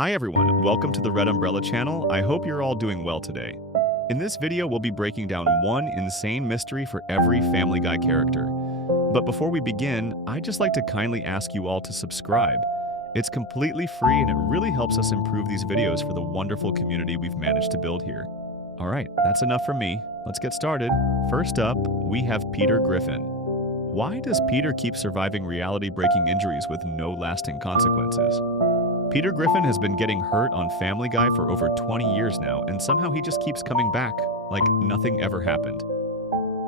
Hi everyone, welcome to the Red Umbrella channel. I hope you're all doing well today. In this video, we'll be breaking down one insane mystery for every Family Guy character. But before we begin, I'd just like to kindly ask you all to subscribe. It's completely free and it really helps us improve these videos for the wonderful community we've managed to build here. Alright, that's enough from me. Let's get started. First up, we have Peter Griffin. Why does Peter keep surviving reality-breaking injuries with no lasting consequences? Peter Griffin has been getting hurt on Family Guy for over 20 years now, and somehow he just keeps coming back, like nothing ever happened.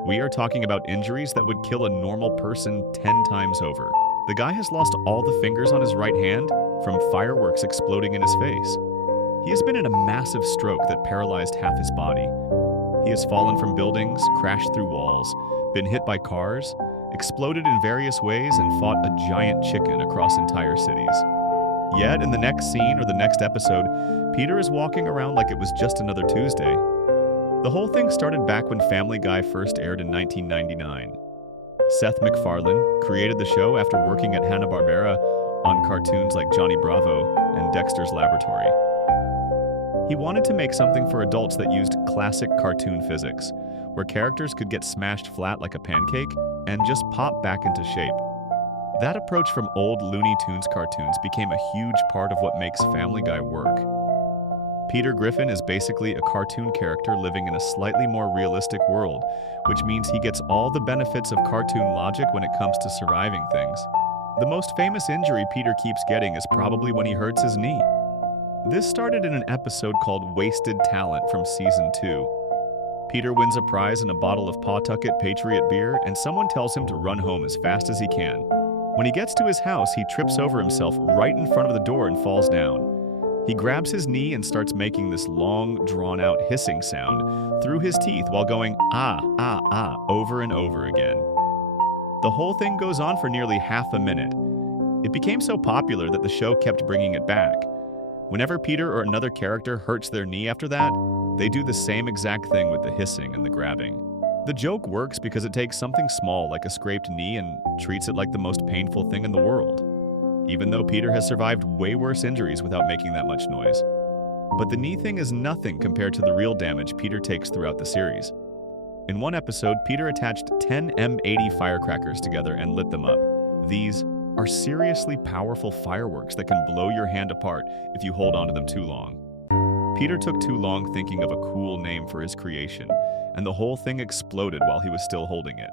We are talking about injuries that would kill a normal person 10 times over. The guy has lost all the fingers on his right hand from fireworks exploding in his face. He has been in a massive stroke that paralyzed half his body. He has fallen from buildings, crashed through walls, been hit by cars, exploded in various ways, and fought a giant chicken across entire cities. Yet, in the next scene or the next episode, Peter is walking around like it was just another Tuesday. The whole thing started back when Family Guy first aired in 1999. Seth MacFarlane created the show after working at Hanna-Barbera on cartoons like Johnny Bravo and Dexter's Laboratory. He wanted to make something for adults that used classic cartoon physics, where characters could get smashed flat like a pancake and just pop back into shape. That approach from old Looney Tunes cartoons became a huge part of what makes Family Guy work. Peter Griffin is basically a cartoon character living in a slightly more realistic world, which means he gets all the benefits of cartoon logic when it comes to surviving things. The most famous injury Peter keeps getting is probably when he hurts his knee. This started in an episode called Wasted Talent from Season 2. Peter wins a prize in a bottle of Pawtucket Patriot beer, and someone tells him to run home as fast as he can. When he gets to his house, he trips over himself right in front of the door and falls down. He grabs his knee and starts making this long, drawn-out hissing sound through his teeth while going ah, ah, ah over and over again. The whole thing goes on for nearly half a minute. It became so popular that the show kept bringing it back. Whenever Peter or another character hurts their knee after that, they do the same exact thing with the hissing and the grabbing. The joke works because it takes something small like a scraped knee and treats it like the most painful thing in the world, even though Peter has survived way worse injuries without making that much noise. But the knee thing is nothing compared to the real damage Peter takes throughout the series. In one episode, Peter attached 10 M80 firecrackers together and lit them up. These are seriously powerful fireworks that can blow your hand apart if you hold onto them too long. Peter took too long thinking of a cool name for his creation, and the whole thing exploded while he was still holding it.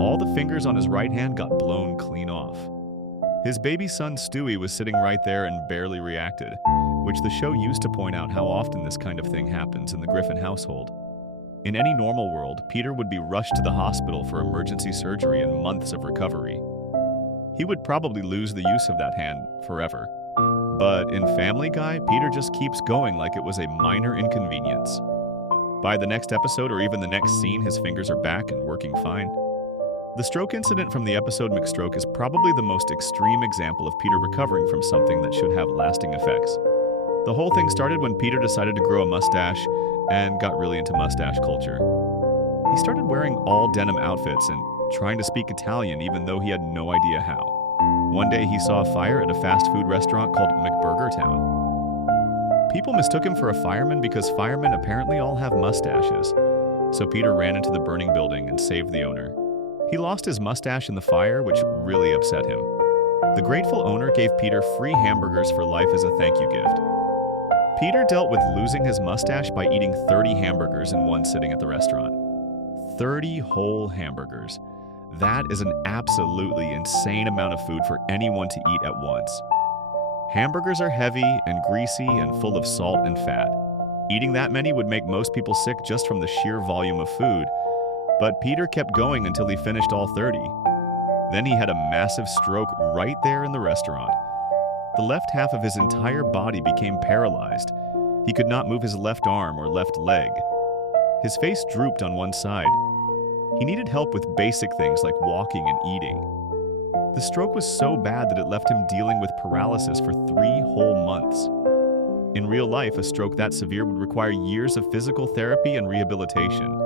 All the fingers on his right hand got blown clean off. His baby son Stewie was sitting right there and barely reacted, which the show used to point out how often this kind of thing happens in the Griffin household. In any normal world, Peter would be rushed to the hospital for emergency surgery and months of recovery. He would probably lose the use of that hand forever. But in Family Guy, Peter just keeps going like it was a minor inconvenience. By the next episode or even the next scene, his fingers are back and working fine. The stroke incident from the episode McStroke is probably the most extreme example of Peter recovering from something that should have lasting effects. The whole thing started when Peter decided to grow a mustache and got really into mustache culture. He started wearing all denim outfits and trying to speak Italian even though he had no idea how. One day he saw a fire at a fast food restaurant called McBurgertown. People mistook him for a fireman because firemen apparently all have mustaches. So Peter ran into the burning building and saved the owner. He lost his mustache in the fire, which really upset him. The grateful owner gave Peter free hamburgers for life as a thank you gift. Peter dealt with losing his mustache by eating 30 hamburgers in one sitting at the restaurant. 30 whole hamburgers. That is an absolutely insane amount of food for anyone to eat at once. Hamburgers are heavy and greasy and full of salt and fat. Eating that many would make most people sick just from the sheer volume of food, but Peter kept going until he finished all 30. Then he had a massive stroke right there in the restaurant. The left half of his entire body became paralyzed. He could not move his left arm or left leg. His face drooped on one side. He needed help with basic things like walking and eating. The stroke was so bad that it left him dealing with paralysis for 3 whole months. In real life, a stroke that severe would require years of physical therapy and rehabilitation.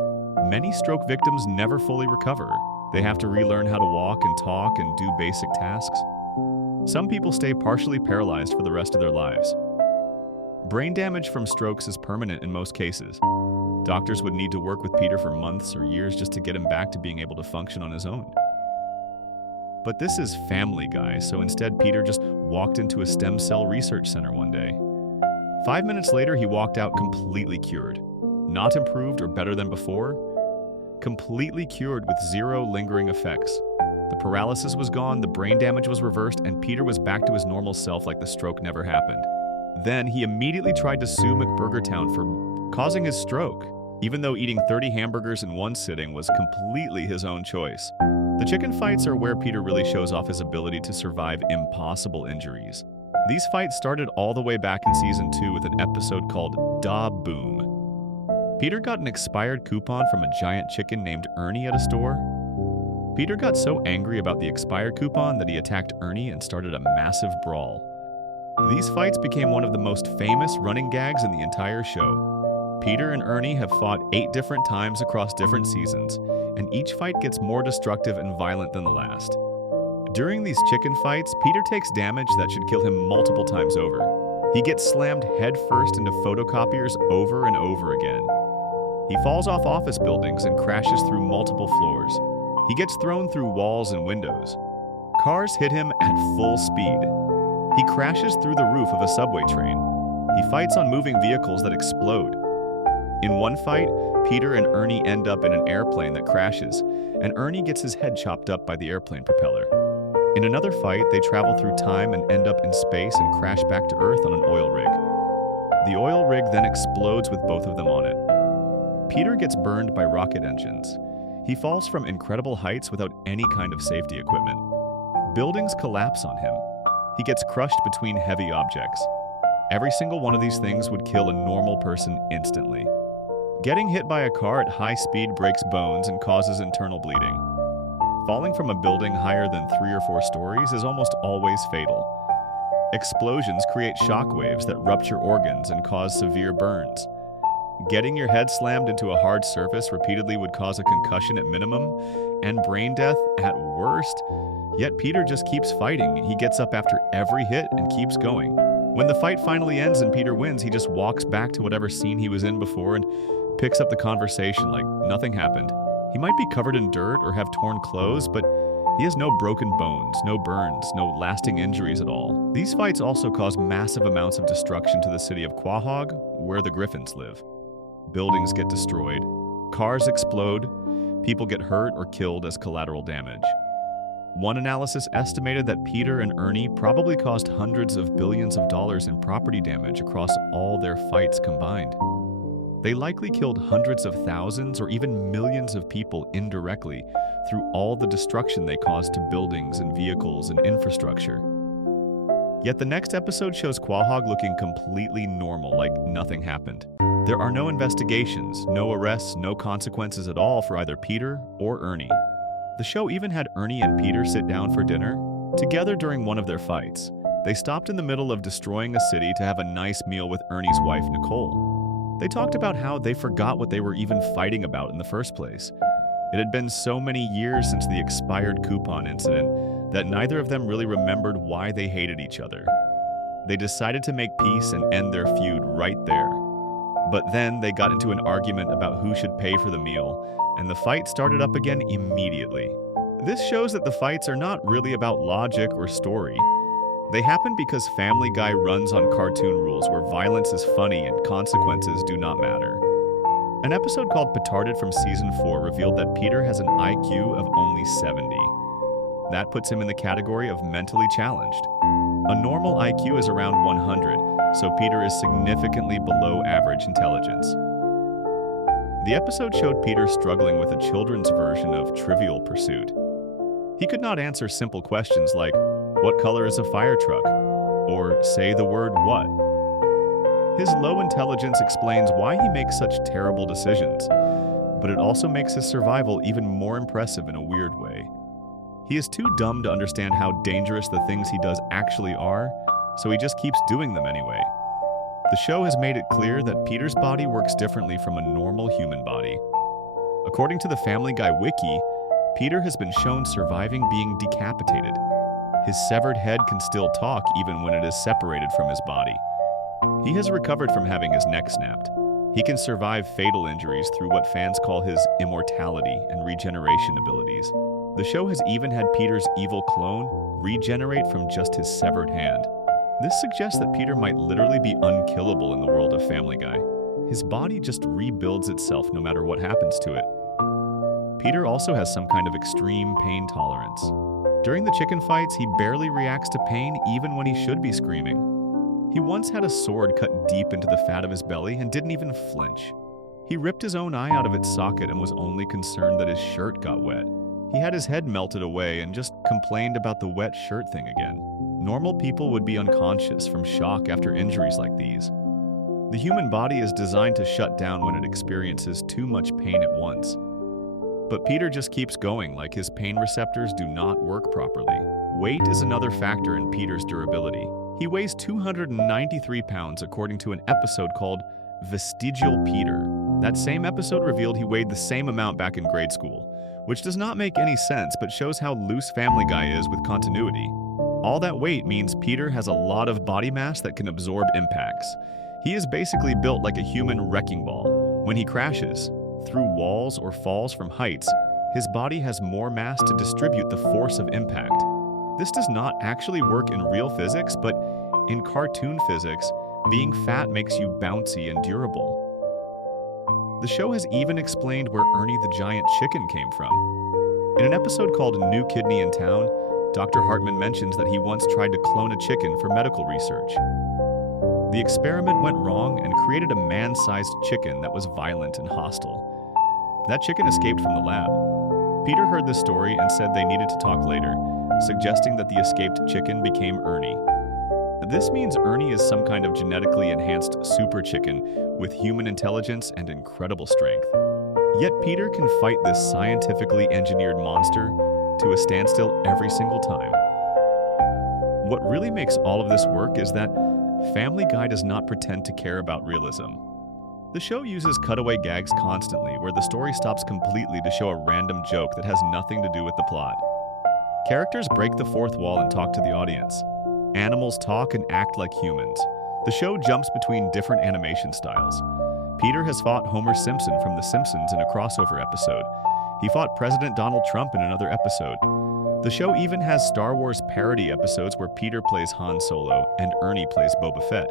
Many stroke victims never fully recover. They have to relearn how to walk and talk and do basic tasks. Some people stay partially paralyzed for the rest of their lives. Brain damage from strokes is permanent in most cases. Doctors would need to work with Peter for months or years just to get him back to being able to function on his own. But this is Family Guy, so instead Peter just walked into a stem cell research center one day. 5 minutes later, he walked out completely cured. Not improved or better than before, completely cured with zero lingering effects. The paralysis was gone, the brain damage was reversed, and Peter was back to his normal self like the stroke never happened. Then he immediately tried to sue McBurgertown for causing his stroke, even though eating 30 hamburgers in one sitting was completely his own choice. The chicken fights are where Peter really shows off his ability to survive impossible injuries. These fights started all the way back in Season 2 with an episode called Da Boom. Peter got an expired coupon from a giant chicken named Ernie at a store. Peter got so angry about the expired coupon that he attacked Ernie and started a massive brawl. These fights became one of the most famous running gags in the entire show. Peter and Ernie have fought 8 different times across different seasons, and each fight gets more destructive and violent than the last. During these chicken fights, Peter takes damage that should kill him multiple times over. He gets slammed headfirst into photocopiers over and over again. He falls off office buildings and crashes through multiple floors. He gets thrown through walls and windows. Cars hit him at full speed. He crashes through the roof of a subway train. He fights on moving vehicles that explode. In one fight, Peter and Ernie end up in an airplane that crashes, and Ernie gets his head chopped up by the airplane propeller. In another fight, they travel through time and end up in space and crash back to Earth on an oil rig. The oil rig then explodes with both of them on it. Peter gets burned by rocket engines. He falls from incredible heights without any kind of safety equipment. Buildings collapse on him. He gets crushed between heavy objects. Every single one of these things would kill a normal person instantly. Getting hit by a car at high speed breaks bones and causes internal bleeding. Falling from a building higher than 3 or 4 stories is almost always fatal. Explosions create shockwaves that rupture organs and cause severe burns. Getting your head slammed into a hard surface repeatedly would cause a concussion at minimum and brain death at worst. Yet Peter just keeps fighting. He gets up after every hit and keeps going. When the fight finally ends and Peter wins, he just walks back to whatever scene he was in before and picks up the conversation like nothing happened. He might be covered in dirt or have torn clothes, but he has no broken bones, no burns, no lasting injuries at all. These fights also cause massive amounts of destruction to the city of Quahog, where the Griffins live. Buildings get destroyed, cars explode, people get hurt or killed as collateral damage. One analysis estimated that Peter and Ernie probably caused hundreds of billions of dollars in property damage across all their fights combined. They likely killed hundreds of thousands or even millions of people indirectly through all the destruction they caused to buildings and vehicles and infrastructure. Yet the next episode shows Quahog looking completely normal, like nothing happened. There are no investigations, no arrests, no consequences at all for either Peter or Ernie. The show even had Ernie and Peter sit down for dinner together during one of their fights. They stopped in the middle of destroying a city to have a nice meal with Ernie's wife, Nicole. They talked about how they forgot what they were even fighting about in the first place. It had been so many years since the expired coupon incident that neither of them really remembered why they hated each other. They decided to make peace and end their feud right there. But then they got into an argument about who should pay for the meal, and the fight started up again immediately. This shows that the fights are not really about logic or story. They happen because Family Guy runs on cartoon rules where violence is funny and consequences do not matter. An episode called Petarded from Season 4 revealed that Peter has an IQ of only 70. That puts him in the category of mentally challenged. A normal IQ is around 100, so Peter is significantly below average intelligence. The episode showed Peter struggling with a children's version of Trivial Pursuit. He could not answer simple questions like, "What color is a fire truck?" or "Say the word what." His low intelligence explains why he makes such terrible decisions, but it also makes his survival even more impressive in a weird way. He is too dumb to understand how dangerous the things he does actually are, so he just keeps doing them anyway. The show has made it clear that Peter's body works differently from a normal human body. According to the Family Guy wiki, Peter has been shown surviving being decapitated. His severed head can still talk even when it is separated from his body. He has recovered from having his neck snapped. He can survive fatal injuries through what fans call his immortality and regeneration abilities. The show has even had Peter's evil clone regenerate from just his severed hand. This suggests that Peter might literally be unkillable in the world of Family Guy. His body just rebuilds itself no matter what happens to it. Peter also has some kind of extreme pain tolerance. During the chicken fights, he barely reacts to pain even when he should be screaming. He once had a sword cut deep into the fat of his belly and didn't even flinch. He ripped his own eye out of its socket and was only concerned that his shirt got wet. He had his head melted away and just complained about the wet shirt thing again. Normal people would be unconscious from shock after injuries like these. The human body is designed to shut down when it experiences too much pain at once. But Peter just keeps going like his pain receptors do not work properly. Weight is another factor in Peter's durability. He weighs 293 pounds according to an episode called Vestigial Peter. That same episode revealed he weighed the same amount back in grade school, which does not make any sense but shows how loose Family Guy is with continuity. All that weight means Peter has a lot of body mass that can absorb impacts. He is basically built like a human wrecking ball. When he crashes, through walls or falls from heights, his body has more mass to distribute the force of impact. This does not actually work in real physics, but in cartoon physics, being fat makes you bouncy and durable. The show has even explained where Ernie the giant chicken came from. In an episode called New Kidney in Town, Dr. Hartman mentions that he once tried to clone a chicken for medical research. The experiment went wrong and created a man-sized chicken that was violent and hostile. That chicken escaped from the lab. Peter heard this story and said they needed to talk later, suggesting that the escaped chicken became Ernie. This means Ernie is some kind of genetically enhanced super chicken with human intelligence and incredible strength. Yet Peter can fight this scientifically engineered monster to a standstill every single time. What really makes all of this work is that Family Guy does not pretend to care about realism. The show uses cutaway gags constantly where the story stops completely to show a random joke that has nothing to do with the plot. Characters break the fourth wall and talk to the audience. Animals talk and act like humans. The show jumps between different animation styles. Peter has fought Homer Simpson from The Simpsons in a crossover episode. He fought President Donald Trump in another episode. The show even has Star Wars parody episodes where Peter plays Han Solo and Ernie plays Boba Fett.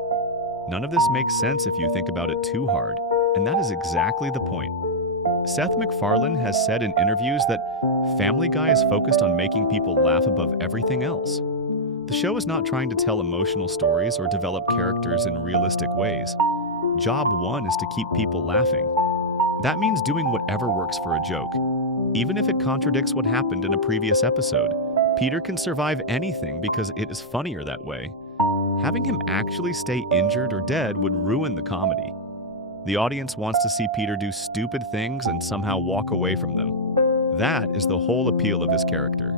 None of this makes sense if you think about it too hard, and that is exactly the point. Seth MacFarlane has said in interviews that Family Guy is focused on making people laugh above everything else. The show is not trying to tell emotional stories or develop characters in realistic ways. Job one is to keep people laughing. That means doing whatever works for a joke. Even if it contradicts what happened in a previous episode, Peter can survive anything because it is funnier that way. Having him actually stay injured or dead would ruin the comedy. The audience wants to see Peter do stupid things and somehow walk away from them. That is the whole appeal of his character.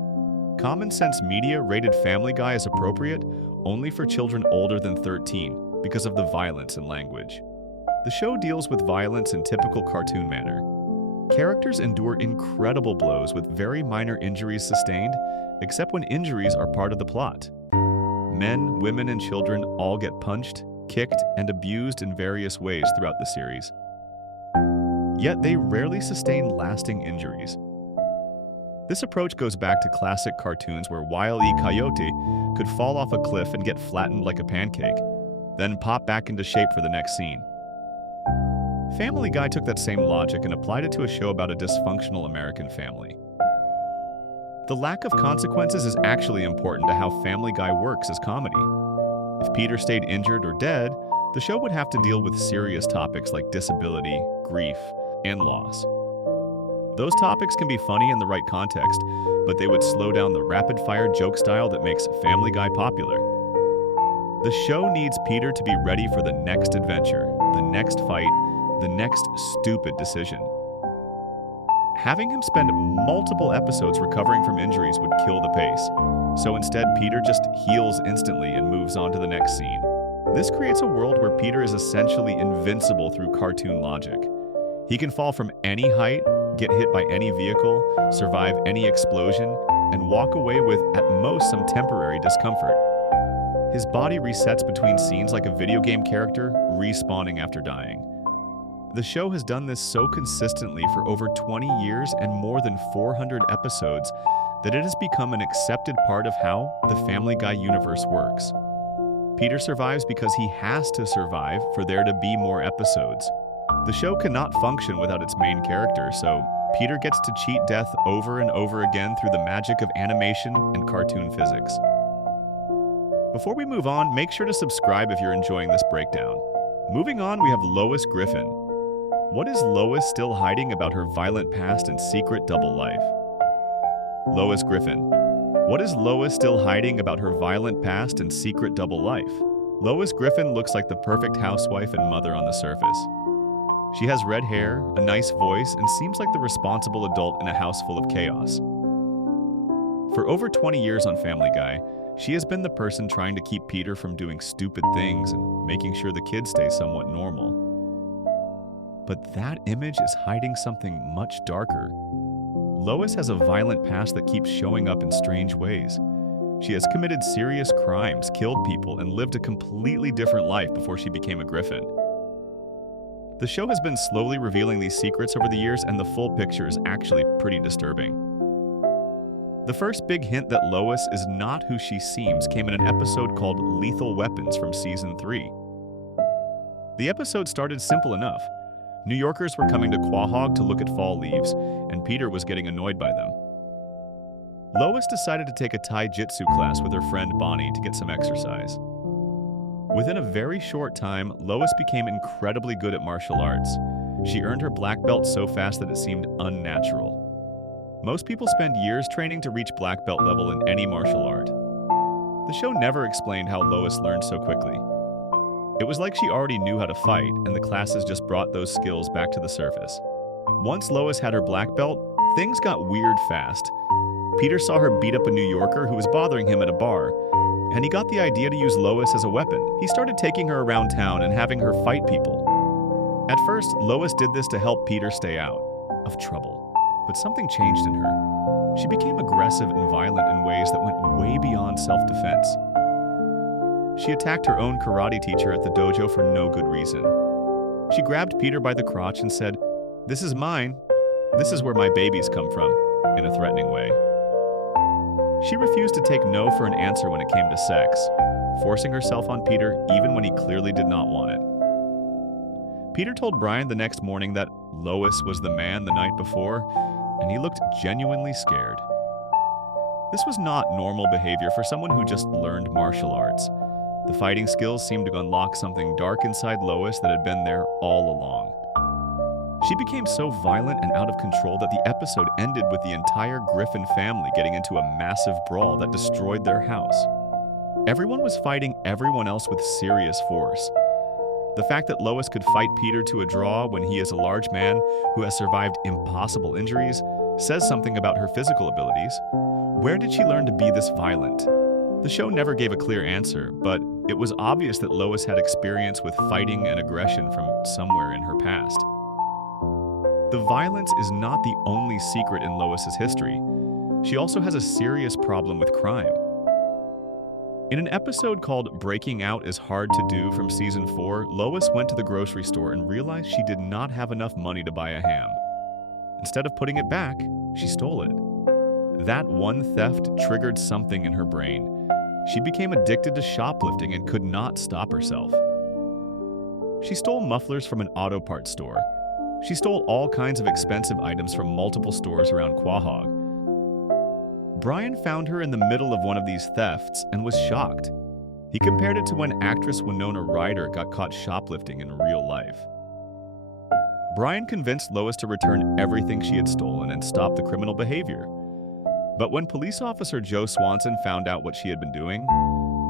Common Sense Media rated Family Guy as appropriate only for children older than 13 because of the violence and language. The show deals with violence in typical cartoon manner. Characters endure incredible blows with very minor injuries sustained, except when injuries are part of the plot. Men, women, and children all get punched, kicked, and abused in various ways throughout the series. Yet they rarely sustain lasting injuries. This approach goes back to classic cartoons where Wile E. Coyote could fall off a cliff and get flattened like a pancake, then pop back into shape for the next scene. Family Guy took that same logic and applied it to a show about a dysfunctional American family. The lack of consequences is actually important to how Family Guy works as comedy. If Peter stayed injured or dead, the show would have to deal with serious topics like disability, grief, and loss. Those topics can be funny in the right context, but they would slow down the rapid-fire joke style that makes Family Guy popular. The show needs Peter to be ready for the next adventure, the next fight, the next stupid decision. Having him spend multiple episodes recovering from injuries would kill the pace, so instead Peter just heals instantly and moves on to the next scene. This creates a world where Peter is essentially invincible through cartoon logic. He can fall from any height, get hit by any vehicle, survive any explosion, and walk away with, at most, some temporary discomfort. His body resets between scenes like a video game character respawning after dying. The show has done this so consistently for over 20 years and more than 400 episodes that it has become an accepted part of how the Family Guy universe works. Peter survives because he has to survive for there to be more episodes. The show cannot function without its main character, so Peter gets to cheat death over and over again through the magic of animation and cartoon physics. Before we move on, make sure to subscribe if you're enjoying this breakdown. Moving on, we have Lois Griffin. What is Lois still hiding about her violent past and secret double life? Lois Griffin. What is Lois still hiding about her violent past and secret double life? Lois Griffin looks like the perfect housewife and mother on the surface. She has red hair, a nice voice, and seems like the responsible adult in a house full of chaos. For over 20 years on Family Guy, she has been the person trying to keep Peter from doing stupid things and making sure the kids stay somewhat normal. But that image is hiding something much darker. Lois has a violent past that keeps showing up in strange ways. She has committed serious crimes, killed people, and lived a completely different life before she became a Griffin. The show has been slowly revealing these secrets over the years, and the full picture is actually pretty disturbing. The first big hint that Lois is not who she seems came in an episode called Lethal Weapons from Season 3. The episode started simple enough. New Yorkers were coming to Quahog to look at fall leaves, and Peter was getting annoyed by them. Lois decided to take a Taijutsu class with her friend Bonnie to get some exercise. Within a very short time, Lois became incredibly good at martial arts. She earned her black belt so fast that it seemed unnatural. Most people spend years training to reach black belt level in any martial art. The show never explained how Lois learned so quickly. It was like she already knew how to fight, and the classes just brought those skills back to the surface. Once Lois had her black belt, things got weird fast. Peter saw her beat up a New Yorker who was bothering him at a bar, and he got the idea to use Lois as a weapon. He started taking her around town and having her fight people. At first, Lois did this to help Peter stay out of trouble, but something changed in her. She became aggressive and violent in ways that went way beyond self-defense. She attacked her own karate teacher at the dojo for no good reason. She grabbed Peter by the crotch and said, "This is mine. This is where my babies come from," in a threatening way. She refused to take no for an answer when it came to sex, forcing herself on Peter even when he clearly did not want it. Peter told Brian the next morning that Lois was the man the night before, and he looked genuinely scared. This was not normal behavior for someone who just learned martial arts. The fighting skills seemed to unlock something dark inside Lois that had been there all along. She became so violent and out of control that the episode ended with the entire Griffin family getting into a massive brawl that destroyed their house. Everyone was fighting everyone else with serious force. The fact that Lois could fight Peter to a draw when he is a large man who has survived impossible injuries says something about her physical abilities. Where did she learn to be this violent? The show never gave a clear answer, but it was obvious that Lois had experience with fighting and aggression from somewhere in her past. The violence is not the only secret in Lois's history. She also has a serious problem with crime. In an episode called Breaking Out is Hard to Do from Season 4, Lois went to the grocery store and realized she did not have enough money to buy a ham. Instead of putting it back, she stole it. That one theft triggered something in her brain. She became addicted to shoplifting and could not stop herself. She stole mufflers from an auto parts store. She stole all kinds of expensive items from multiple stores around Quahog. Brian found her in the middle of one of these thefts and was shocked. He compared it to when actress Winona Ryder got caught shoplifting in real life. Brian convinced Lois to return everything she had stolen and stop the criminal behavior. But when police officer Joe Swanson found out what she had been doing,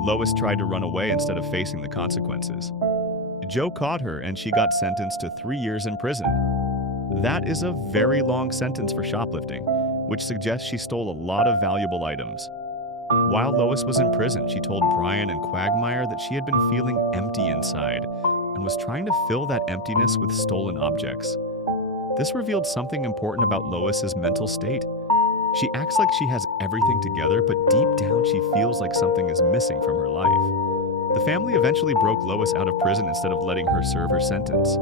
Lois tried to run away instead of facing the consequences. Joe caught her and she got sentenced to 3 years in prison. That is a very long sentence for shoplifting, which suggests she stole a lot of valuable items. While Lois was in prison, she told Brian and Quagmire that she had been feeling empty inside and was trying to fill that emptiness with stolen objects. This revealed something important about Lois's mental state. She acts like she has everything together, but deep down she feels like something is missing from her life. The family eventually broke Lois out of prison instead of letting her serve her sentence.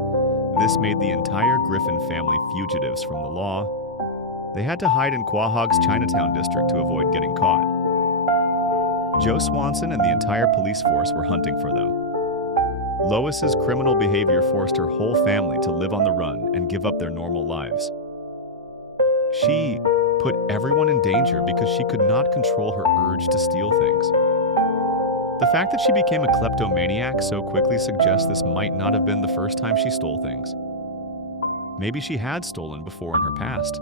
This made the entire Griffin family fugitives from the law. They had to hide in Quahog's Chinatown district to avoid getting caught. Joe Swanson and the entire police force were hunting for them. Lois's criminal behavior forced her whole family to live on the run and give up their normal lives. She put everyone in danger because she could not control her urge to steal things. The fact that she became a kleptomaniac so quickly suggests this might not have been the first time she stole things. Maybe she had stolen before in her past,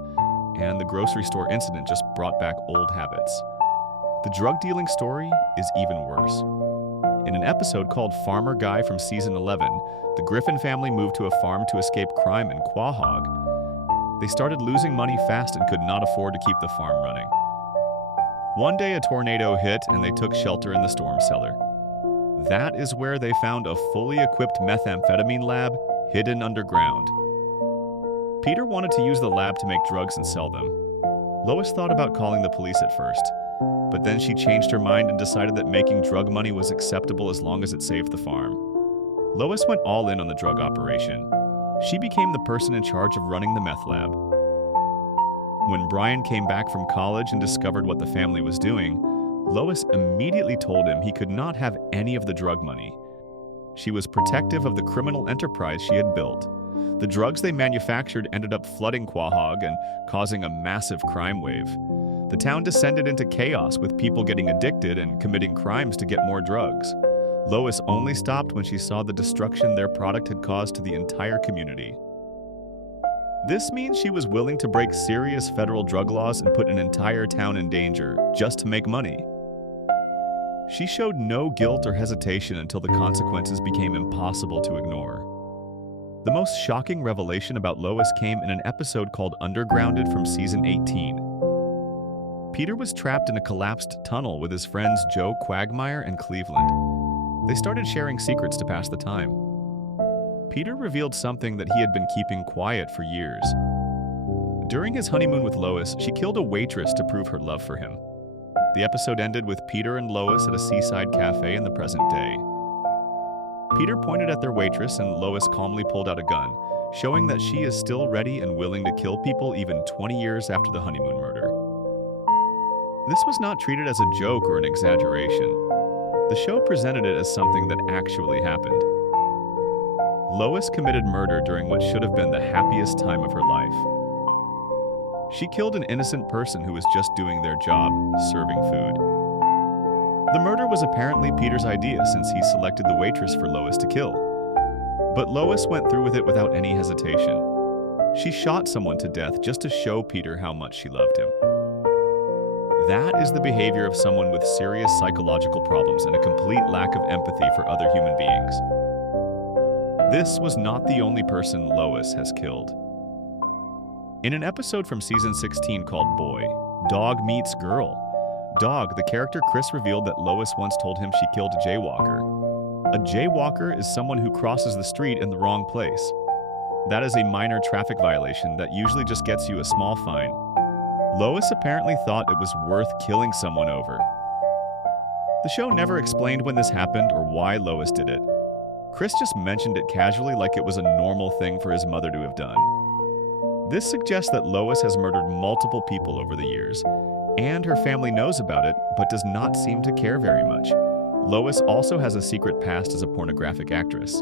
and the grocery store incident just brought back old habits. The drug dealing story is even worse. In an episode called Farmer Guy from season 11, the Griffin family moved to a farm to escape crime in Quahog. They started losing money fast and could not afford to keep the farm running. One day a tornado hit and they took shelter in the storm cellar. That is where they found a fully equipped methamphetamine lab hidden underground. Peter wanted to use the lab to make drugs and sell them. Lois thought about calling the police at first, but then she changed her mind and decided that making drug money was acceptable as long as it saved the farm. Lois went all in on the drug operation. She became the person in charge of running the meth lab. When Brian came back from college and discovered what the family was doing, Lois immediately told him he could not have any of the drug money. She was protective of the criminal enterprise she had built. The drugs they manufactured ended up flooding Quahog and causing a massive crime wave. The town descended into chaos with people getting addicted and committing crimes to get more drugs. Lois only stopped when she saw the destruction their product had caused to the entire community. This means she was willing to break serious federal drug laws and put an entire town in danger just to make money. She showed no guilt or hesitation until the consequences became impossible to ignore. The most shocking revelation about Lois came in an episode called Undergrounded from season 18. Peter was trapped in a collapsed tunnel with his friends Joe Quagmire and Cleveland. They started sharing secrets to pass the time. Peter revealed something that he had been keeping quiet for years. During his honeymoon with Lois, she killed a waitress to prove her love for him. The episode ended with Peter and Lois at a seaside cafe in the present day. Peter pointed at their waitress and Lois calmly pulled out a gun, showing that she is still ready and willing to kill people even 20 years after the honeymoon murder. This was not treated as a joke or an exaggeration. The show presented it as something that actually happened. Lois committed murder during what should have been the happiest time of her life. She killed an innocent person who was just doing their job, serving food. The murder was apparently Peter's idea since he selected the waitress for Lois to kill. But Lois went through with it without any hesitation. She shot someone to death just to show Peter how much she loved him. That is the behavior of someone with serious psychological problems and a complete lack of empathy for other human beings. This was not the only person Lois has killed. In an episode from season 16 called Boy, Dog Meets Girl, Dog, the character Chris revealed that Lois once told him she killed a jaywalker. A jaywalker is someone who crosses the street in the wrong place. That is a minor traffic violation that usually just gets you a small fine. Lois apparently thought it was worth killing someone over. The show never explained when this happened or why Lois did it. Chris just mentioned it casually like it was a normal thing for his mother to have done. This suggests that Lois has murdered multiple people over the years, and her family knows about it but does not seem to care very much. Lois also has a secret past as a pornographic actress.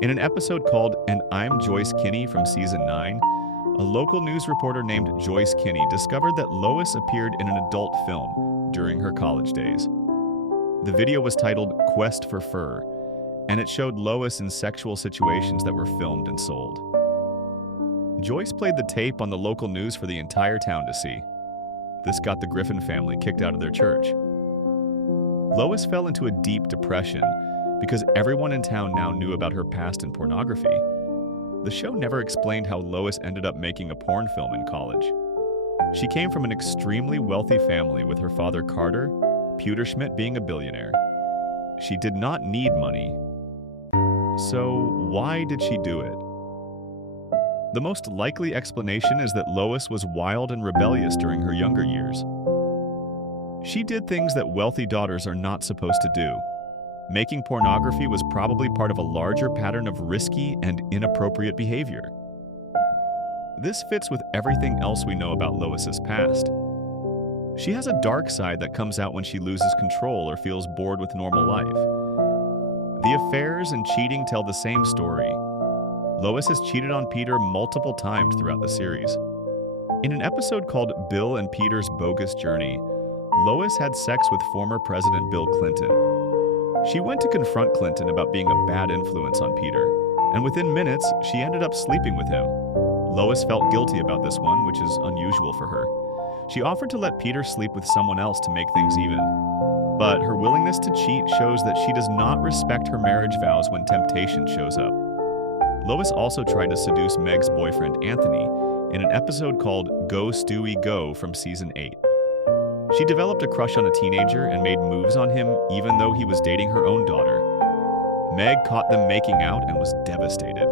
In an episode called And I'm Joyce Kinney from season 9, a local news reporter named Joyce Kinney discovered that Lois appeared in an adult film during her college days. The video was titled Quest for Fur, and it showed Lois in sexual situations that were filmed and sold. Joyce played the tape on the local news for the entire town to see. This got the Griffin family kicked out of their church. Lois fell into a deep depression because everyone in town now knew about her past in pornography. The show never explained how Lois ended up making a porn film in college. She came from an extremely wealthy family with her father Carter Pewterschmidt being a billionaire. She did not need money. So why did she do it? The most likely explanation is that Lois was wild and rebellious during her younger years. She did things that wealthy daughters are not supposed to do. Making pornography was probably part of a larger pattern of risky and inappropriate behavior. This fits with everything else we know about Lois's past. She has a dark side that comes out when she loses control or feels bored with normal life. The affairs and cheating tell the same story. Lois has cheated on Peter multiple times throughout the series. In an episode called Bill and Peter's Bogus Journey, Lois had sex with former President Bill Clinton. She went to confront Clinton about being a bad influence on Peter, and within minutes, she ended up sleeping with him. Lois felt guilty about this one, which is unusual for her. She offered to let Peter sleep with someone else to make things even. But her willingness to cheat shows that she does not respect her marriage vows when temptation shows up. Lois also tried to seduce Meg's boyfriend Anthony in an episode called Go Stewie Go from season 8. She developed a crush on a teenager and made moves on him even though he was dating her own daughter. Meg caught them making out and was devastated.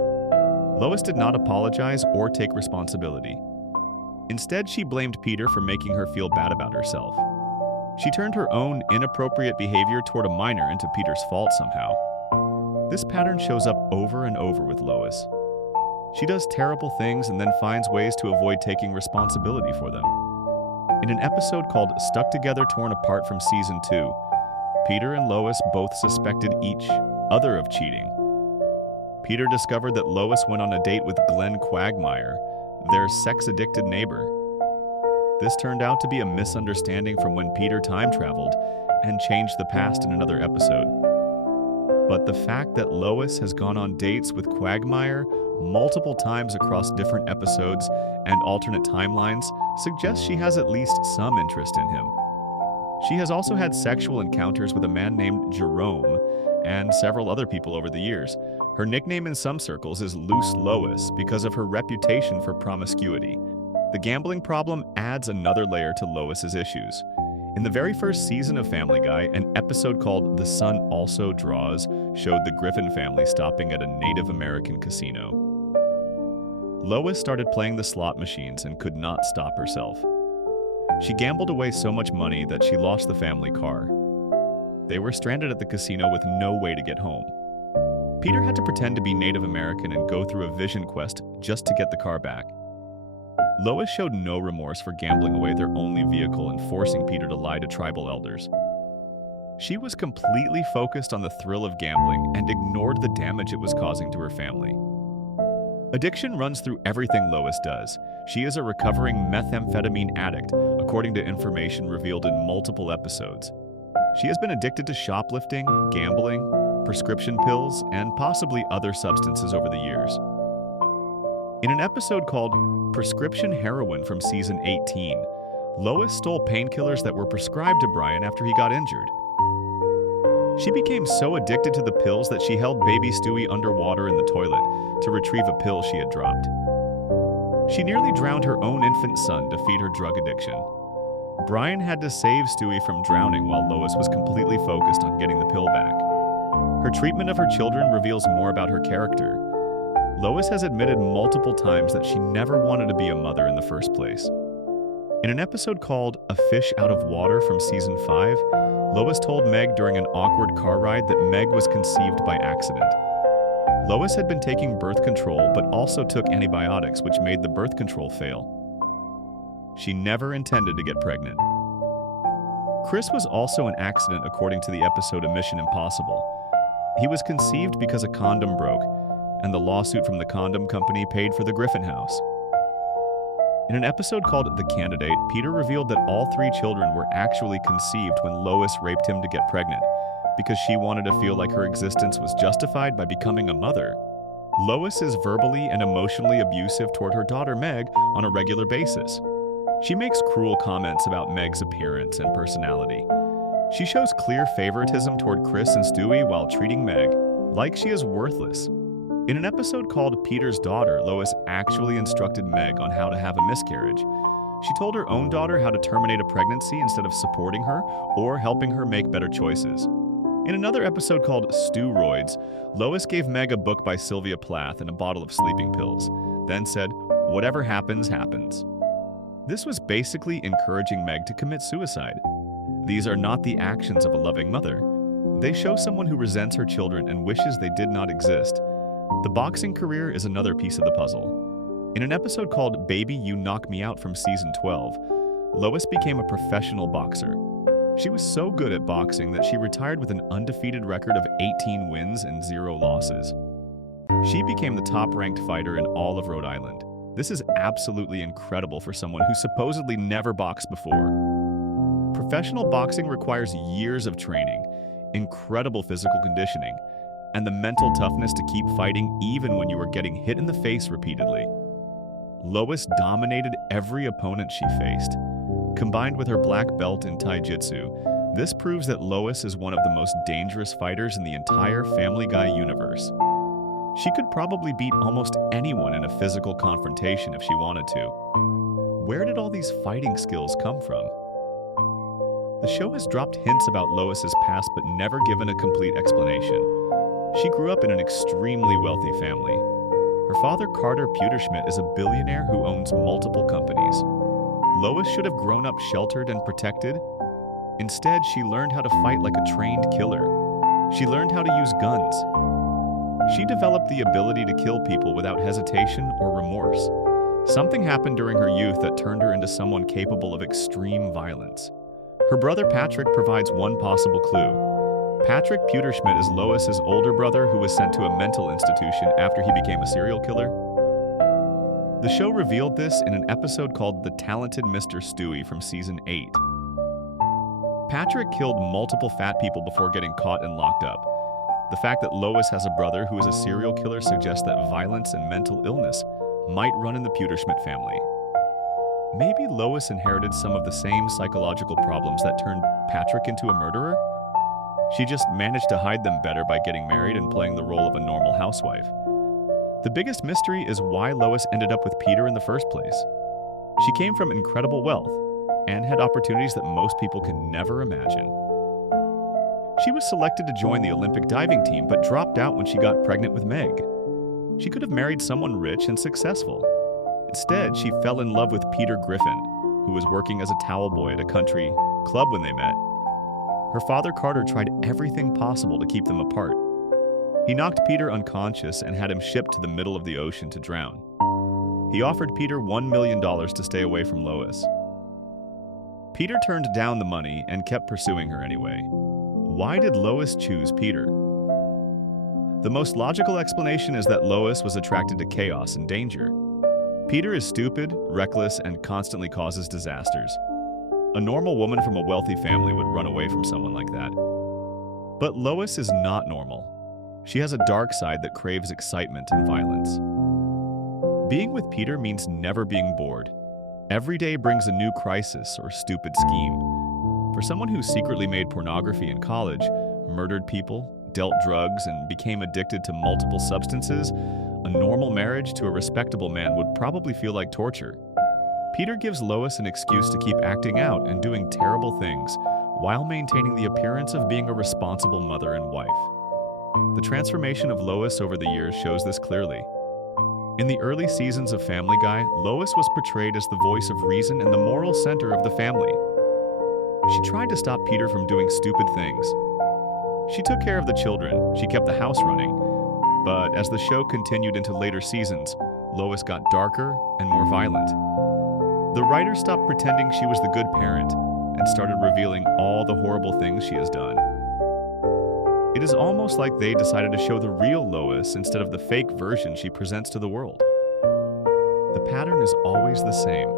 Lois did not apologize or take responsibility. Instead, she blamed Peter for making her feel bad about herself. She turned her own inappropriate behavior toward a minor into Peter's fault somehow. This pattern shows up over and over with Lois. She does terrible things and then finds ways to avoid taking responsibility for them. In an episode called Stuck Together Torn Apart from Season 2, Peter and Lois both suspected each other of cheating. Peter discovered that Lois went on a date with Glenn Quagmire, their sex-addicted neighbor. This turned out to be a misunderstanding from when Peter time-traveled and changed the past in another episode. But the fact that Lois has gone on dates with Quagmire multiple times across different episodes and alternate timelines suggests she has at least some interest in him. She has also had sexual encounters with a man named Jerome and several other people over the years. Her nickname in some circles is Loose Lois because of her reputation for promiscuity. The gambling problem adds another layer to Lois's issues. In the very first season of Family Guy, an episode called The Sun Also Draws showed the Griffin family stopping at a Native American casino. Lois started playing the slot machines and could not stop herself. She gambled away so much money that she lost the family car. They were stranded at the casino with no way to get home. Peter had to pretend to be Native American and go through a vision quest just to get the car back. Lois showed no remorse for gambling away their only vehicle and forcing Peter to lie to tribal elders. She was completely focused on the thrill of gambling and ignored the damage it was causing to her family. Addiction runs through everything Lois does. She is a recovering methamphetamine addict, according to information revealed in multiple episodes. She has been addicted to shoplifting, gambling, prescription pills, and possibly other substances over the years. In an episode called Prescription Heroin from season 18, Lois stole painkillers that were prescribed to Brian after he got injured. She became so addicted to the pills that she held baby Stewie underwater in the toilet to retrieve a pill she had dropped. She nearly drowned her own infant son to feed her drug addiction. Brian had to save Stewie from drowning while Lois was completely focused on getting the pill back. Her treatment of her children reveals more about her character. Lois has admitted multiple times that she never wanted to be a mother in the first place. In an episode called A Fish Out of Water from season 5, Lois told Meg during an awkward car ride that Meg was conceived by accident. Lois had been taking birth control but also took antibiotics, which made the birth control fail. She never intended to get pregnant. Chris was also an accident according to the episode of Mission Impossible. He was conceived because a condom broke, and the lawsuit from the condom company paid for the Griffin house. In an episode called The Candidate, Peter revealed that all 3 children were actually conceived when Lois raped him to get pregnant, because she wanted to feel like her existence was justified by becoming a mother. Lois is verbally and emotionally abusive toward her daughter Meg on a regular basis. She makes cruel comments about Meg's appearance and personality. She shows clear favoritism toward Chris and Stewie while treating Meg like she is worthless. In an episode called Peter's Daughter, Lois actually instructed Meg on how to have a miscarriage. She told her own daughter how to terminate a pregnancy instead of supporting her or helping her make better choices. In another episode called Stew-roids, Lois gave Meg a book by Sylvia Plath and a bottle of sleeping pills, then said, "Whatever happens, happens." This was basically encouraging Meg to commit suicide. These are not the actions of a loving mother. They show someone who resents her children and wishes they did not exist. The boxing career is another piece of the puzzle. In an episode called Baby You Knock Me Out from season 12, Lois became a professional boxer. She was so good at boxing that she retired with an undefeated record of 18 wins and 0 losses. She became the top-ranked fighter in all of Rhode Island. This is absolutely incredible for someone who supposedly never boxed before. Professional boxing requires years of training, incredible physical conditioning, and the mental toughness to keep fighting even when you are getting hit in the face repeatedly. Lois dominated every opponent she faced. Combined with her black belt in Taijutsu, this proves that Lois is one of the most dangerous fighters in the entire Family Guy universe. She could probably beat almost anyone in a physical confrontation if she wanted to. Where did all these fighting skills come from? The show has dropped hints about Lois's past but never given a complete explanation. She grew up in an extremely wealthy family. Her father, Carter Pewterschmidt, is a billionaire who owns multiple companies. Lois should have grown up sheltered and protected. Instead, she learned how to fight like a trained killer. She learned how to use guns. She developed the ability to kill people without hesitation or remorse. Something happened during her youth that turned her into someone capable of extreme violence. Her brother Patrick provides one possible clue. Patrick Pewterschmidt is Lois's older brother who was sent to a mental institution after he became a serial killer. The show revealed this in an episode called The Talented Mr. Stewie from season 8. Patrick killed multiple fat people before getting caught and locked up. The fact that Lois has a brother who is a serial killer suggests that violence and mental illness might run in the Pewterschmidt family. Maybe Lois inherited some of the same psychological problems that turned Patrick into a murderer? She just managed to hide them better by getting married and playing the role of a normal housewife. The biggest mystery is why Lois ended up with Peter in the first place. She came from incredible wealth and had opportunities that most people can never imagine. She was selected to join the Olympic diving team but dropped out when she got pregnant with Meg. She could have married someone rich and successful. Instead, she fell in love with Peter Griffin, who was working as a towel boy at a country club when they met. Her father Carter tried everything possible to keep them apart. He knocked Peter unconscious and had him shipped to the middle of the ocean to drown. He offered Peter $1 million to stay away from Lois. Peter turned down the money and kept pursuing her anyway. Why did Lois choose Peter? The most logical explanation is that Lois was attracted to chaos and danger. Peter is stupid, reckless, and constantly causes disasters. A normal woman from a wealthy family would run away from someone like that. But Lois is not normal. She has a dark side that craves excitement and violence. Being with Peter means never being bored. Every day brings a new crisis or stupid scheme. For someone who secretly made pornography in college, murdered people, dealt drugs, and became addicted to multiple substances, a normal marriage to a respectable man would probably feel like torture. Peter gives Lois an excuse to keep acting out and doing terrible things while maintaining the appearance of being a responsible mother and wife. The transformation of Lois over the years shows this clearly. In the early seasons of Family Guy, Lois was portrayed as the voice of reason and the moral center of the family. She tried to stop Peter from doing stupid things. She took care of the children, she kept the house running, but as the show continued into later seasons, Lois got darker and more violent. The writer stopped pretending she was the good parent and started revealing all the horrible things she has done. It is almost like they decided to show the real Lois instead of the fake version she presents to the world. The pattern is always the same.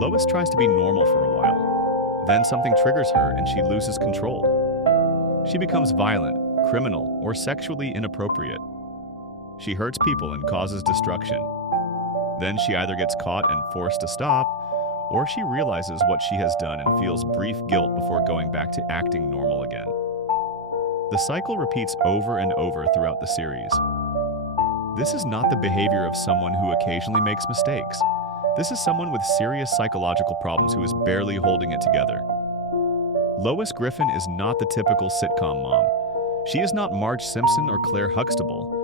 Lois tries to be normal for a while. Then something triggers her and she loses control. She becomes violent, criminal, or sexually inappropriate. She hurts people and causes destruction. Then she either gets caught and forced to stop, or she realizes what she has done and feels brief guilt before going back to acting normal again. The cycle repeats over and over throughout the series. This is not the behavior of someone who occasionally makes mistakes. This is someone with serious psychological problems who is barely holding it together. Lois Griffin is not the typical sitcom mom. She is not Marge Simpson or Claire Huxtable.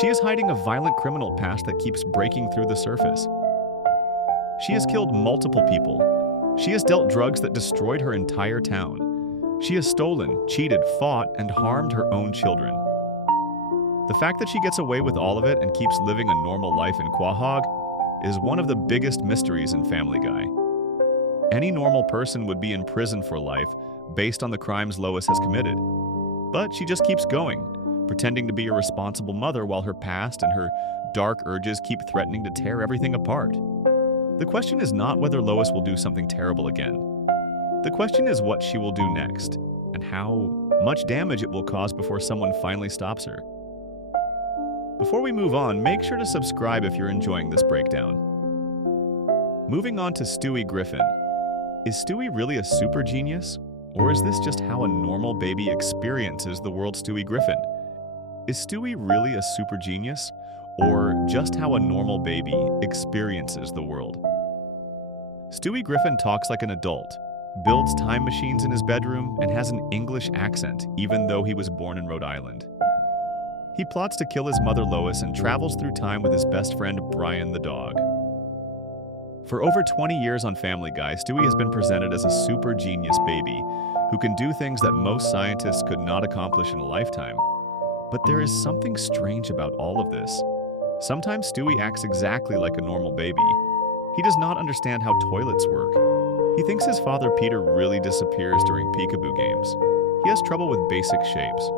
She is hiding a violent criminal past that keeps breaking through the surface. She has killed multiple people. She has dealt drugs that destroyed her entire town. She has stolen, cheated, fought, and harmed her own children. The fact that she gets away with all of it and keeps living a normal life in Quahog is one of the biggest mysteries in Family Guy. Any normal person would be in prison for life based on the crimes Lois has committed. But she just keeps going, pretending to be a responsible mother while her past and her dark urges keep threatening to tear everything apart. The question is not whether Lois will do something terrible again. The question is what she will do next, and how much damage it will cause before someone finally stops her. Before we move on, make sure to subscribe if you're enjoying this breakdown. Moving on to Stewie Griffin. Is Stewie really a super genius? Or is this just how a normal baby experiences the world Stewie Griffin? Is Stewie really a super genius? Or just how a normal baby experiences the world? Stewie Griffin talks like an adult, builds time machines in his bedroom, and has an English accent, even though he was born in Rhode Island. He plots to kill his mother Lois and travels through time with his best friend Brian the dog. For over 20 years on Family Guy, Stewie has been presented as a super genius baby who can do things that most scientists could not accomplish in a lifetime. But there is something strange about all of this. Sometimes Stewie acts exactly like a normal baby. He does not understand how toilets work. He thinks his father Peter really disappears during peekaboo games. He has trouble with basic shapes.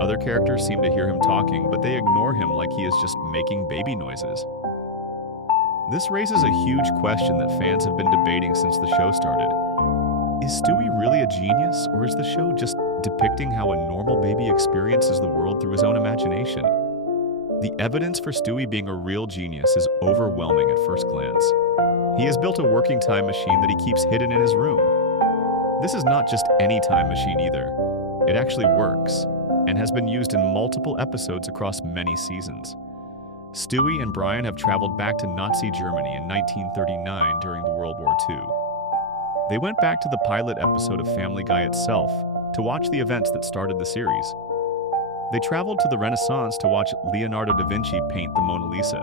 Other characters seem to hear him talking, but they ignore him like he is just making baby noises. This raises a huge question that fans have been debating since the show started. Is Stewie really a genius, or is the show just depicting how a normal baby experiences the world through his own imagination? The evidence for Stewie being a real genius is overwhelming at first glance. He has built a working time machine that he keeps hidden in his room. This is not just any time machine either. It actually works, and has been used in multiple episodes across many seasons. Stewie and Brian have traveled back to Nazi Germany in 1939 during the World War II. They went back to the pilot episode of Family Guy itself to watch the events that started the series. They traveled to the Renaissance to watch Leonardo da Vinci paint the Mona Lisa.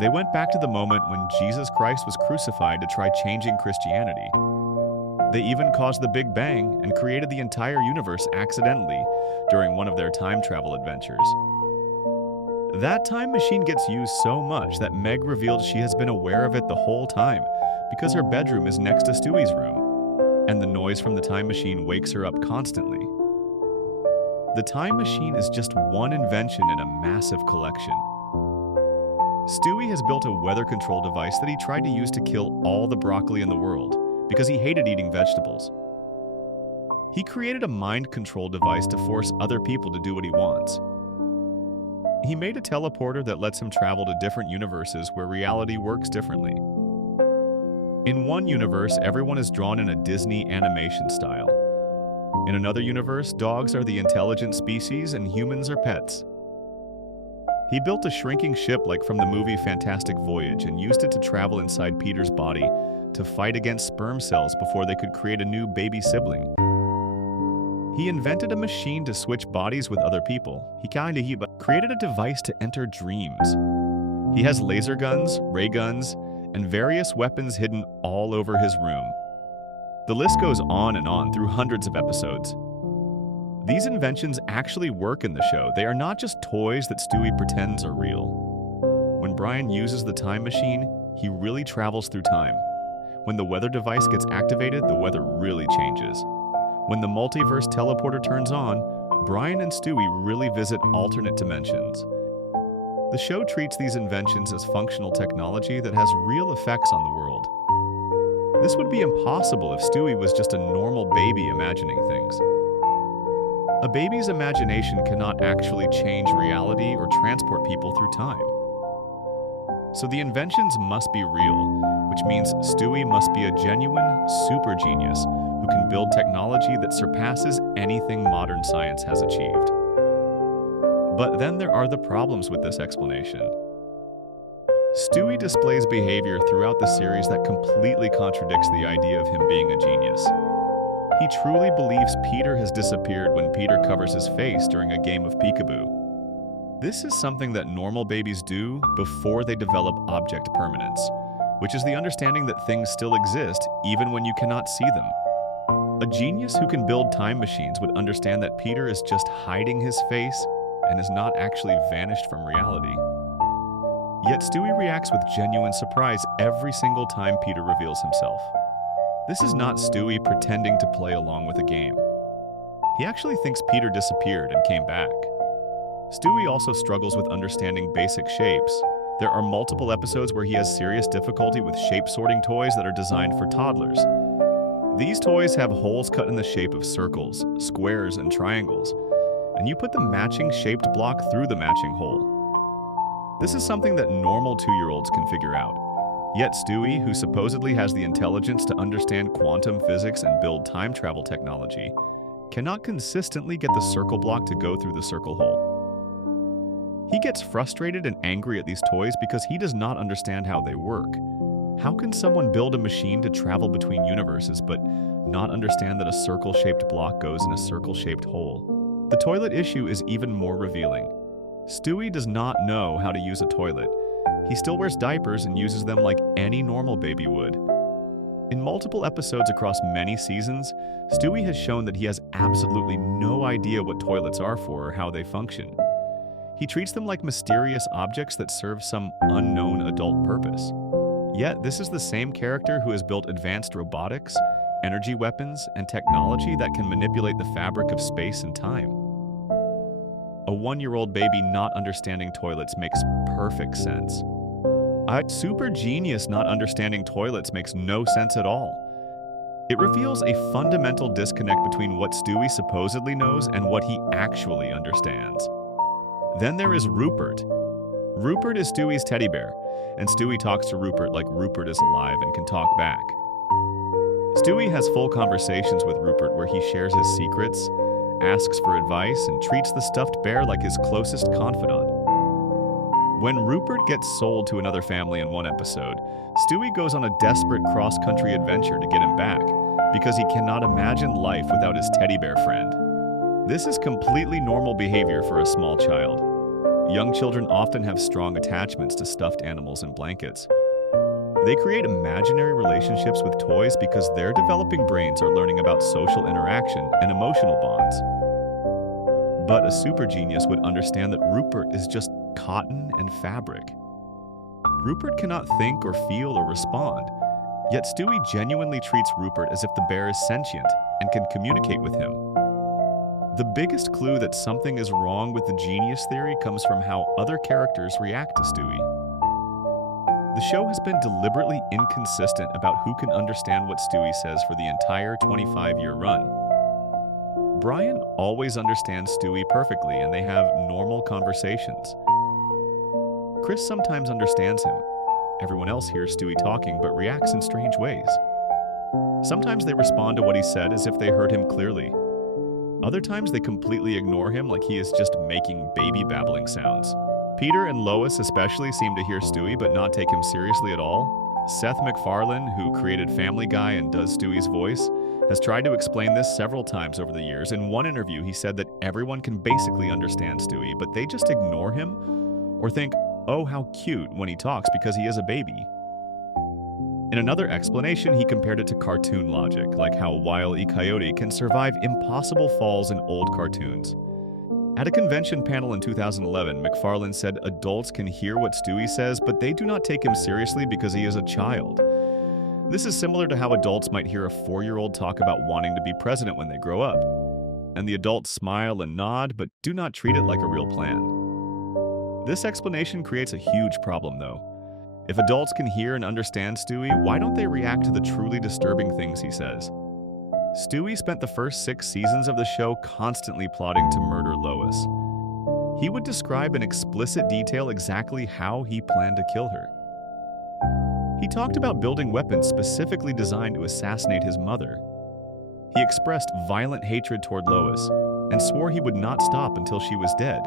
They went back to the moment when Jesus Christ was crucified to try changing Christianity. They even caused the Big Bang and created the entire universe accidentally during one of their time travel adventures. That time machine gets used so much that Meg revealed she has been aware of it the whole time because her bedroom is next to Stewie's room, and the noise from the time machine wakes her up constantly. The time machine is just one invention in a massive collection. Stewie has built a weather control device that he tried to use to kill all the broccoli in the world because he hated eating vegetables. He created a mind control device to force other people to do what he wants. He made a teleporter that lets him travel to different universes where reality works differently. In one universe, everyone is drawn in a Disney animation style. In another universe, dogs are the intelligent species and humans are pets. He built a shrinking ship like from the movie Fantastic Voyage and used it to travel inside Peter's body to fight against sperm cells before they could create a new baby sibling. He invented a machine to switch bodies with other people. He created a device to enter dreams. He has laser guns, ray guns, and various weapons hidden all over his room. The list goes on and on through hundreds of episodes. These inventions actually work in the show. They are not just toys that Stewie pretends are real. When Brian uses the time machine, he really travels through time. When the weather device gets activated, the weather really changes. When the multiverse teleporter turns on, Brian and Stewie really visit alternate dimensions. The show treats these inventions as functional technology that has real effects on the world. This would be impossible if Stewie was just a normal baby imagining things. A baby's imagination cannot actually change reality or transport people through time. So the inventions must be real, which means Stewie must be a genuine super genius who can build technology that surpasses anything modern science has achieved. But then there are the problems with this explanation. Stewie displays behavior throughout the series that completely contradicts the idea of him being a genius. He truly believes Peter has disappeared when Peter covers his face during a game of peekaboo. This is something that normal babies do before they develop object permanence, which is the understanding that things still exist even when you cannot see them. A genius who can build time machines would understand that Peter is just hiding his face and is not actually vanished from reality. Yet Stewie reacts with genuine surprise every single time Peter reveals himself. This is not Stewie pretending to play along with a game. He actually thinks Peter disappeared and came back. Stewie also struggles with understanding basic shapes. There are multiple episodes where he has serious difficulty with shape-sorting toys that are designed for toddlers. These toys have holes cut in the shape of circles, squares, and triangles, and you put the matching shaped block through the matching hole. This is something that normal 2-year-olds can figure out. Yet Stewie, who supposedly has the intelligence to understand quantum physics and build time travel technology, cannot consistently get the circle block to go through the circle hole. He gets frustrated and angry at these toys because he does not understand how they work. How can someone build a machine to travel between universes but not understand that a circle-shaped block goes in a circle-shaped hole? The toilet issue is even more revealing. Stewie does not know how to use a toilet. He still wears diapers and uses them like any normal baby would. In multiple episodes across many seasons, Stewie has shown that he has absolutely no idea what toilets are for or how they function. He treats them like mysterious objects that serve some unknown adult purpose. Yet, this is the same character who has built advanced robotics, energy weapons, and technology that can manipulate the fabric of space and time. A 1-year-old baby not understanding toilets makes perfect sense. A super genius not understanding toilets makes no sense at all. It reveals a fundamental disconnect between what Stewie supposedly knows and what he actually understands. Then there is Rupert. Rupert is Stewie's teddy bear, and Stewie talks to Rupert like Rupert is alive and can talk back. Stewie has full conversations with Rupert where he shares his secrets, asks for advice, and treats the stuffed bear like his closest confidant. When Rupert gets sold to another family in one episode, Stewie goes on a desperate cross-country adventure to get him back because he cannot imagine life without his teddy bear friend. This is completely normal behavior for a small child. Young children often have strong attachments to stuffed animals and blankets. They create imaginary relationships with toys because their developing brains are learning about social interaction and emotional bonds. But a super genius would understand that Rupert is just cotton and fabric. Rupert cannot think or feel or respond, yet Stewie genuinely treats Rupert as if the bear is sentient and can communicate with him. The biggest clue that something is wrong with the genius theory comes from how other characters react to Stewie. The show has been deliberately inconsistent about who can understand what Stewie says for the entire 25-year run. Brian always understands Stewie perfectly and they have normal conversations. Chris sometimes understands him. Everyone else hears Stewie talking but reacts in strange ways. Sometimes they respond to what he said as if they heard him clearly. Other times they completely ignore him like he is just making baby babbling sounds. Peter and Lois especially seem to hear Stewie but not take him seriously at all. Seth MacFarlane, who created Family Guy and does Stewie's voice, has tried to explain this several times over the years. In one interview, he said that everyone can basically understand Stewie, but they just ignore him or think, oh, how cute when he talks because he is a baby. In another explanation, he compared it to cartoon logic, like how Wile E. Coyote can survive impossible falls in old cartoons. At a convention panel in 2011, MacFarlane said adults can hear what Stewie says, but they do not take him seriously because he is a child. This is similar to how adults might hear a 4-year-old talk about wanting to be president when they grow up. And the adults smile and nod, but do not treat it like a real plan. This explanation creates a huge problem, though. If adults can hear and understand Stewie, why don't they react to the truly disturbing things he says? Stewie spent the first 6 seasons of the show constantly plotting to murder Lois. He would describe in explicit detail exactly how he planned to kill her. He talked about building weapons specifically designed to assassinate his mother. He expressed violent hatred toward Lois and swore he would not stop until she was dead.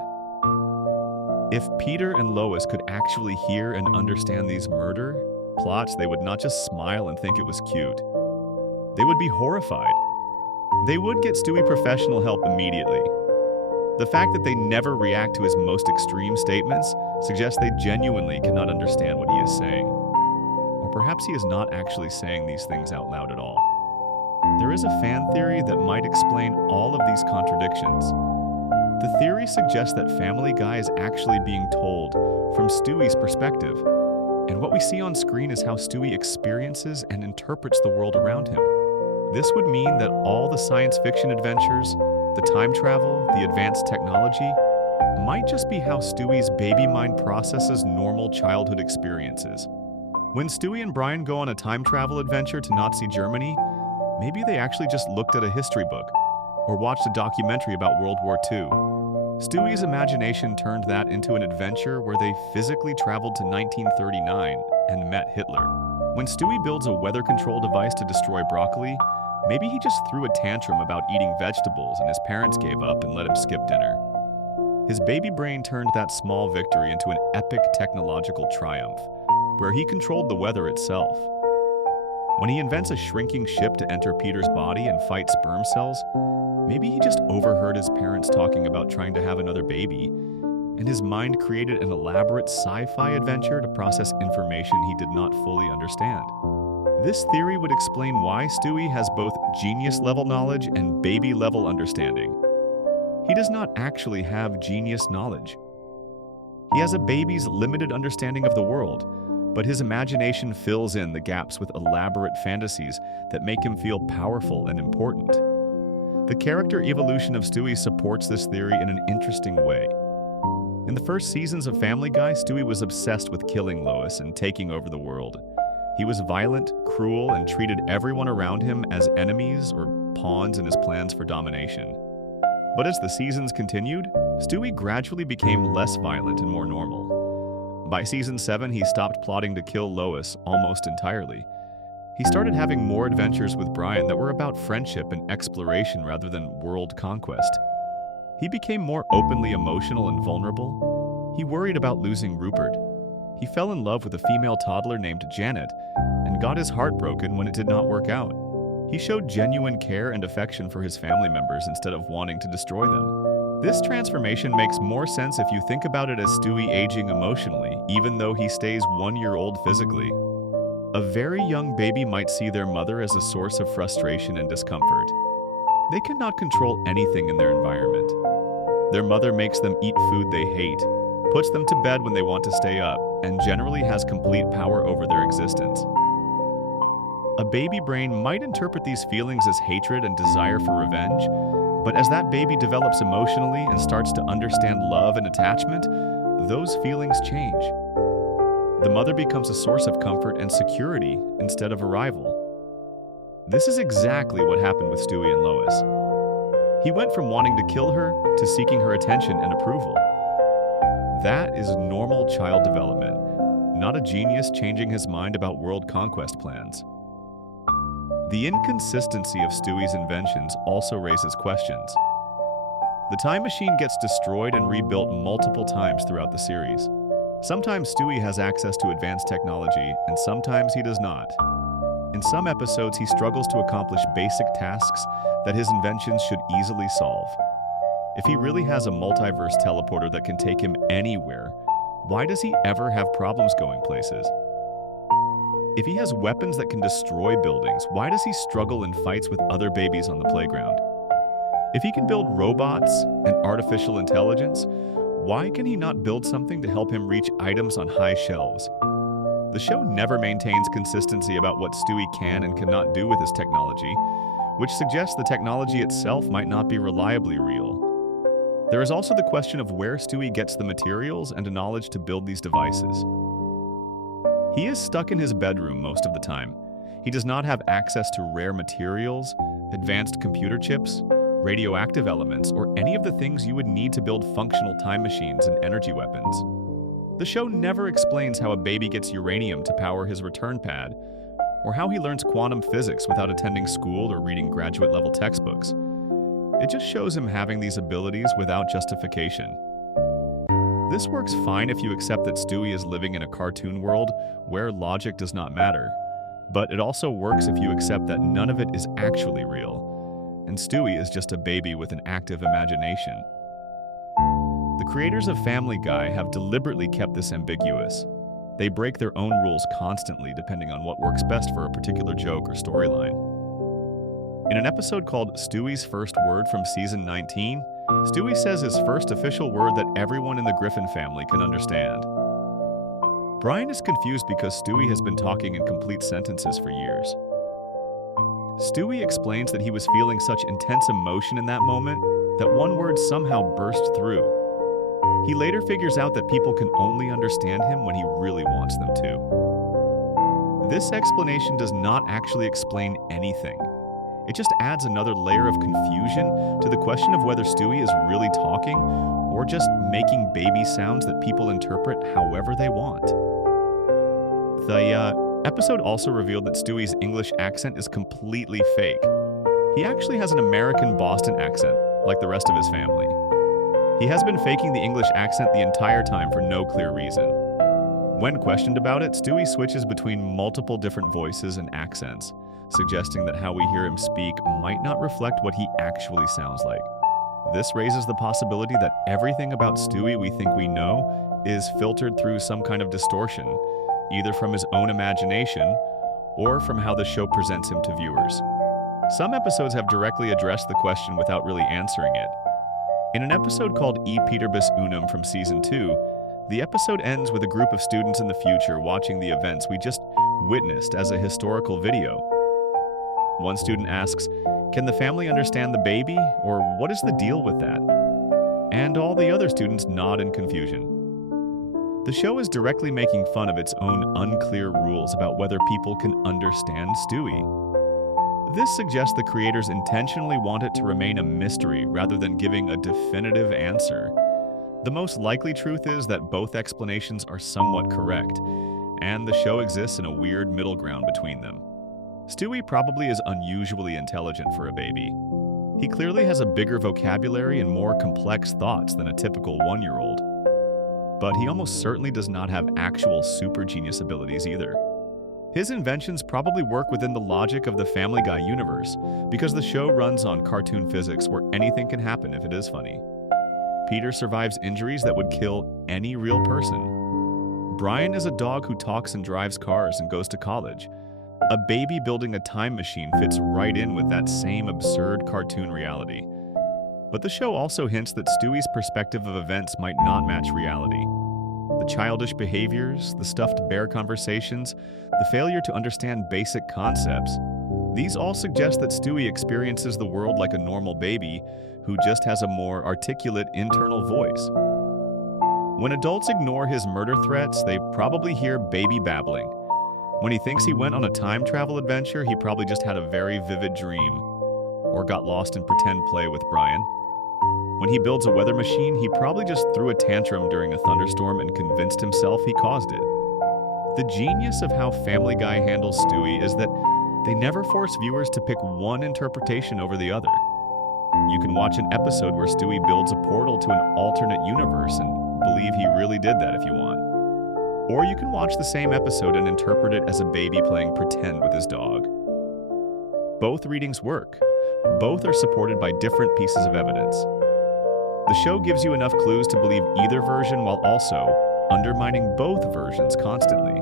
If Peter and Lois could actually hear and understand these murder plots, they would not just smile and think it was cute. They would be horrified. They would get Stewie professional help immediately. The fact that they never react to his most extreme statements suggests they genuinely cannot understand what he is saying. Or perhaps he is not actually saying these things out loud at all. there is a fan theory that might explain all of these contradictions. The theory suggests that Family Guy is actually being told from Stewie's perspective, and what we see on screen is how Stewie experiences and interprets the world around him. This would mean that all the science fiction adventures, the time travel, the advanced technology, might just be how Stewie's baby mind processes normal childhood experiences. When Stewie and Brian go on a time travel adventure to Nazi Germany, maybe they actually just looked at a history book or watched a documentary about World War II. Stewie's imagination turned that into an adventure where they physically traveled to 1939 and met Hitler. When Stewie builds a weather control device to destroy broccoli, maybe he just threw a tantrum about eating vegetables and his parents gave up and let him skip dinner. His baby brain turned that small victory into an epic technological triumph, where he controlled the weather itself. When he invents a shrinking ship to enter Peter's body and fight sperm cells, maybe he just overheard his parents talking about trying to have another baby, and his mind created an elaborate sci-fi adventure to process information he did not fully understand. This theory would explain why Stewie has both genius-level knowledge and baby-level understanding. He does not actually have genius knowledge. He has a baby's limited understanding of the world, but his imagination fills in the gaps with elaborate fantasies that make him feel powerful and important. The character evolution of Stewie supports this theory in an interesting way. In the first seasons of Family Guy, Stewie was obsessed with killing Lois and taking over the world. He was violent, cruel, and treated everyone around him as enemies or pawns in his plans for domination. But as the seasons continued, Stewie gradually became less violent and more normal. By season 7, he stopped plotting to kill Lois almost entirely. He started having more adventures with Brian that were about friendship and exploration rather than world conquest. He became more openly emotional and vulnerable. He worried about losing Rupert. He fell in love with a female toddler named Janet and got his heart broken when it did not work out. He showed genuine care and affection for his family members instead of wanting to destroy them. This transformation makes more sense if you think about it as Stewie aging emotionally, even though he stays 1 year old physically. A very young baby might see their mother as a source of frustration and discomfort. They cannot control anything in their environment. Their mother makes them eat food they hate, puts them to bed when they want to stay up, and generally has complete power over their existence. A baby brain might interpret these feelings as hatred and desire for revenge, but as that baby develops emotionally and starts to understand love and attachment, those feelings change. The mother becomes a source of comfort and security instead of a rival. This is exactly what happened with Stewie and Lois. He went from wanting to kill her to seeking her attention and approval. That is normal child development, not a genius changing his mind about world conquest plans. The inconsistency of Stewie's inventions also raises questions. The time machine gets destroyed and rebuilt multiple times throughout the series. Sometimes Stewie has access to advanced technology, and sometimes he does not. In some episodes, he struggles to accomplish basic tasks that his inventions should easily solve. If he really has a multiverse teleporter that can take him anywhere, why does he ever have problems going places? If he has weapons that can destroy buildings, why does he struggle in fights with other babies on the playground? If he can build robots and artificial intelligence, why can he not build something to help him reach items on high shelves? The show never maintains consistency about what Stewie can and cannot do with his technology, which suggests the technology itself might not be reliably real. There is also the question of where Stewie gets the materials and knowledge to build these devices. He is stuck in his bedroom most of the time. He does not have access to rare materials, advanced computer chips, radioactive elements, or any of the things you would need to build functional time machines and energy weapons. The show never explains how a baby gets uranium to power his return pad, or how he learns quantum physics without attending school or reading graduate-level textbooks. It just shows him having these abilities without justification. This works fine if you accept that Stewie is living in a cartoon world where logic does not matter, but it also works if you accept that none of it is actually real, and Stewie is just a baby with an active imagination. The creators of Family Guy have deliberately kept this ambiguous. They break their own rules constantly depending on what works best for a particular joke or storyline. In an episode called Stewie's First Word from Season 19, Stewie says his first official word that everyone in the Griffin family can understand. Brian is confused because Stewie has been talking in complete sentences for years. Stewie explains that he was feeling such intense emotion in that moment that one word somehow burst through. He later figures out that people can only understand him when he really wants them to. This explanation does not actually explain anything. It just adds another layer of confusion to the question of whether Stewie is really talking or just making baby sounds that people interpret however they want. The episode also revealed that Stewie's English accent is completely fake. He actually has an American Boston accent, like the rest of his family. He has been faking the English accent the entire time for no clear reason. When questioned about it, Stewie switches between multiple different voices and accents, suggesting that how we hear him speak might not reflect what he actually sounds like. This raises the possibility that everything about Stewie we think we know is filtered through some kind of distortion, either from his own imagination or from how the show presents him to viewers. Some episodes have directly addressed the question without really answering it. In an episode called E Peterbus Unum from Season 2, the episode ends with a group of students in the future watching the events we just witnessed as a historical video. One student asks, "Can the family understand the baby?" or "What is the deal with that?" And all the other students nod in confusion. The show is directly making fun of its own unclear rules about whether people can understand Stewie. This suggests the creators intentionally want it to remain a mystery rather than giving a definitive answer. The most likely truth is that both explanations are somewhat correct, and the show exists in a weird middle ground between them. Stewie probably is unusually intelligent for a baby. He clearly has a bigger vocabulary and more complex thoughts than a typical one-year-old. But he almost certainly does not have actual super genius abilities either. His inventions probably work within the logic of the Family Guy universe, because the show runs on cartoon physics where anything can happen if it is funny. Peter survives injuries that would kill any real person. Brian is a dog who talks and drives cars and goes to college. A baby building a time machine fits right in with that same absurd cartoon reality. But the show also hints that Stewie's perspective of events might not match reality. The childish behaviors, the stuffed bear conversations, the failure to understand basic concepts, these all suggest that Stewie experiences the world like a normal baby who just has a more articulate internal voice. When adults ignore his murder threats, they probably hear baby babbling. When he thinks he went on a time travel adventure, he probably just had a very vivid dream, or got lost in pretend play with Brian. When he builds a weather machine, he probably just threw a tantrum during a thunderstorm and convinced himself he caused it. The genius of how Family Guy handles Stewie is that they never force viewers to pick one interpretation over the other. You can watch an episode where Stewie builds a portal to an alternate universe and believe he really did that if you want. Or you can watch the same episode and interpret it as a baby playing pretend with his dog. Both readings work. Both are supported by different pieces of evidence. The show gives you enough clues to believe either version while also undermining both versions constantly.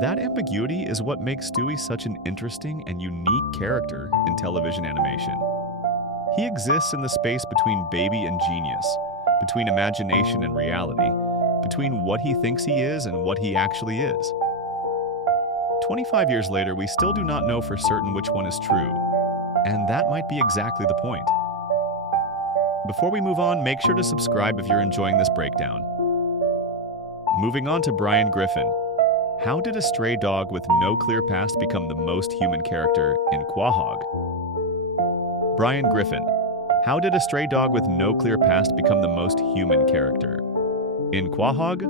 That ambiguity is what makes Stewie such an interesting and unique character in television animation. He exists in the space between baby and genius, between imagination and reality, between what he thinks he is and what he actually is. 25 years later, we still do not know for certain which one is true, and that might be exactly the point. Before we move on, make sure to subscribe if you're enjoying this breakdown. Moving on to Brian Griffin. How did a stray dog with no clear past become the most human character in Quahog? Brian Griffin. How did a stray dog with no clear past become the most human character? In Quahog,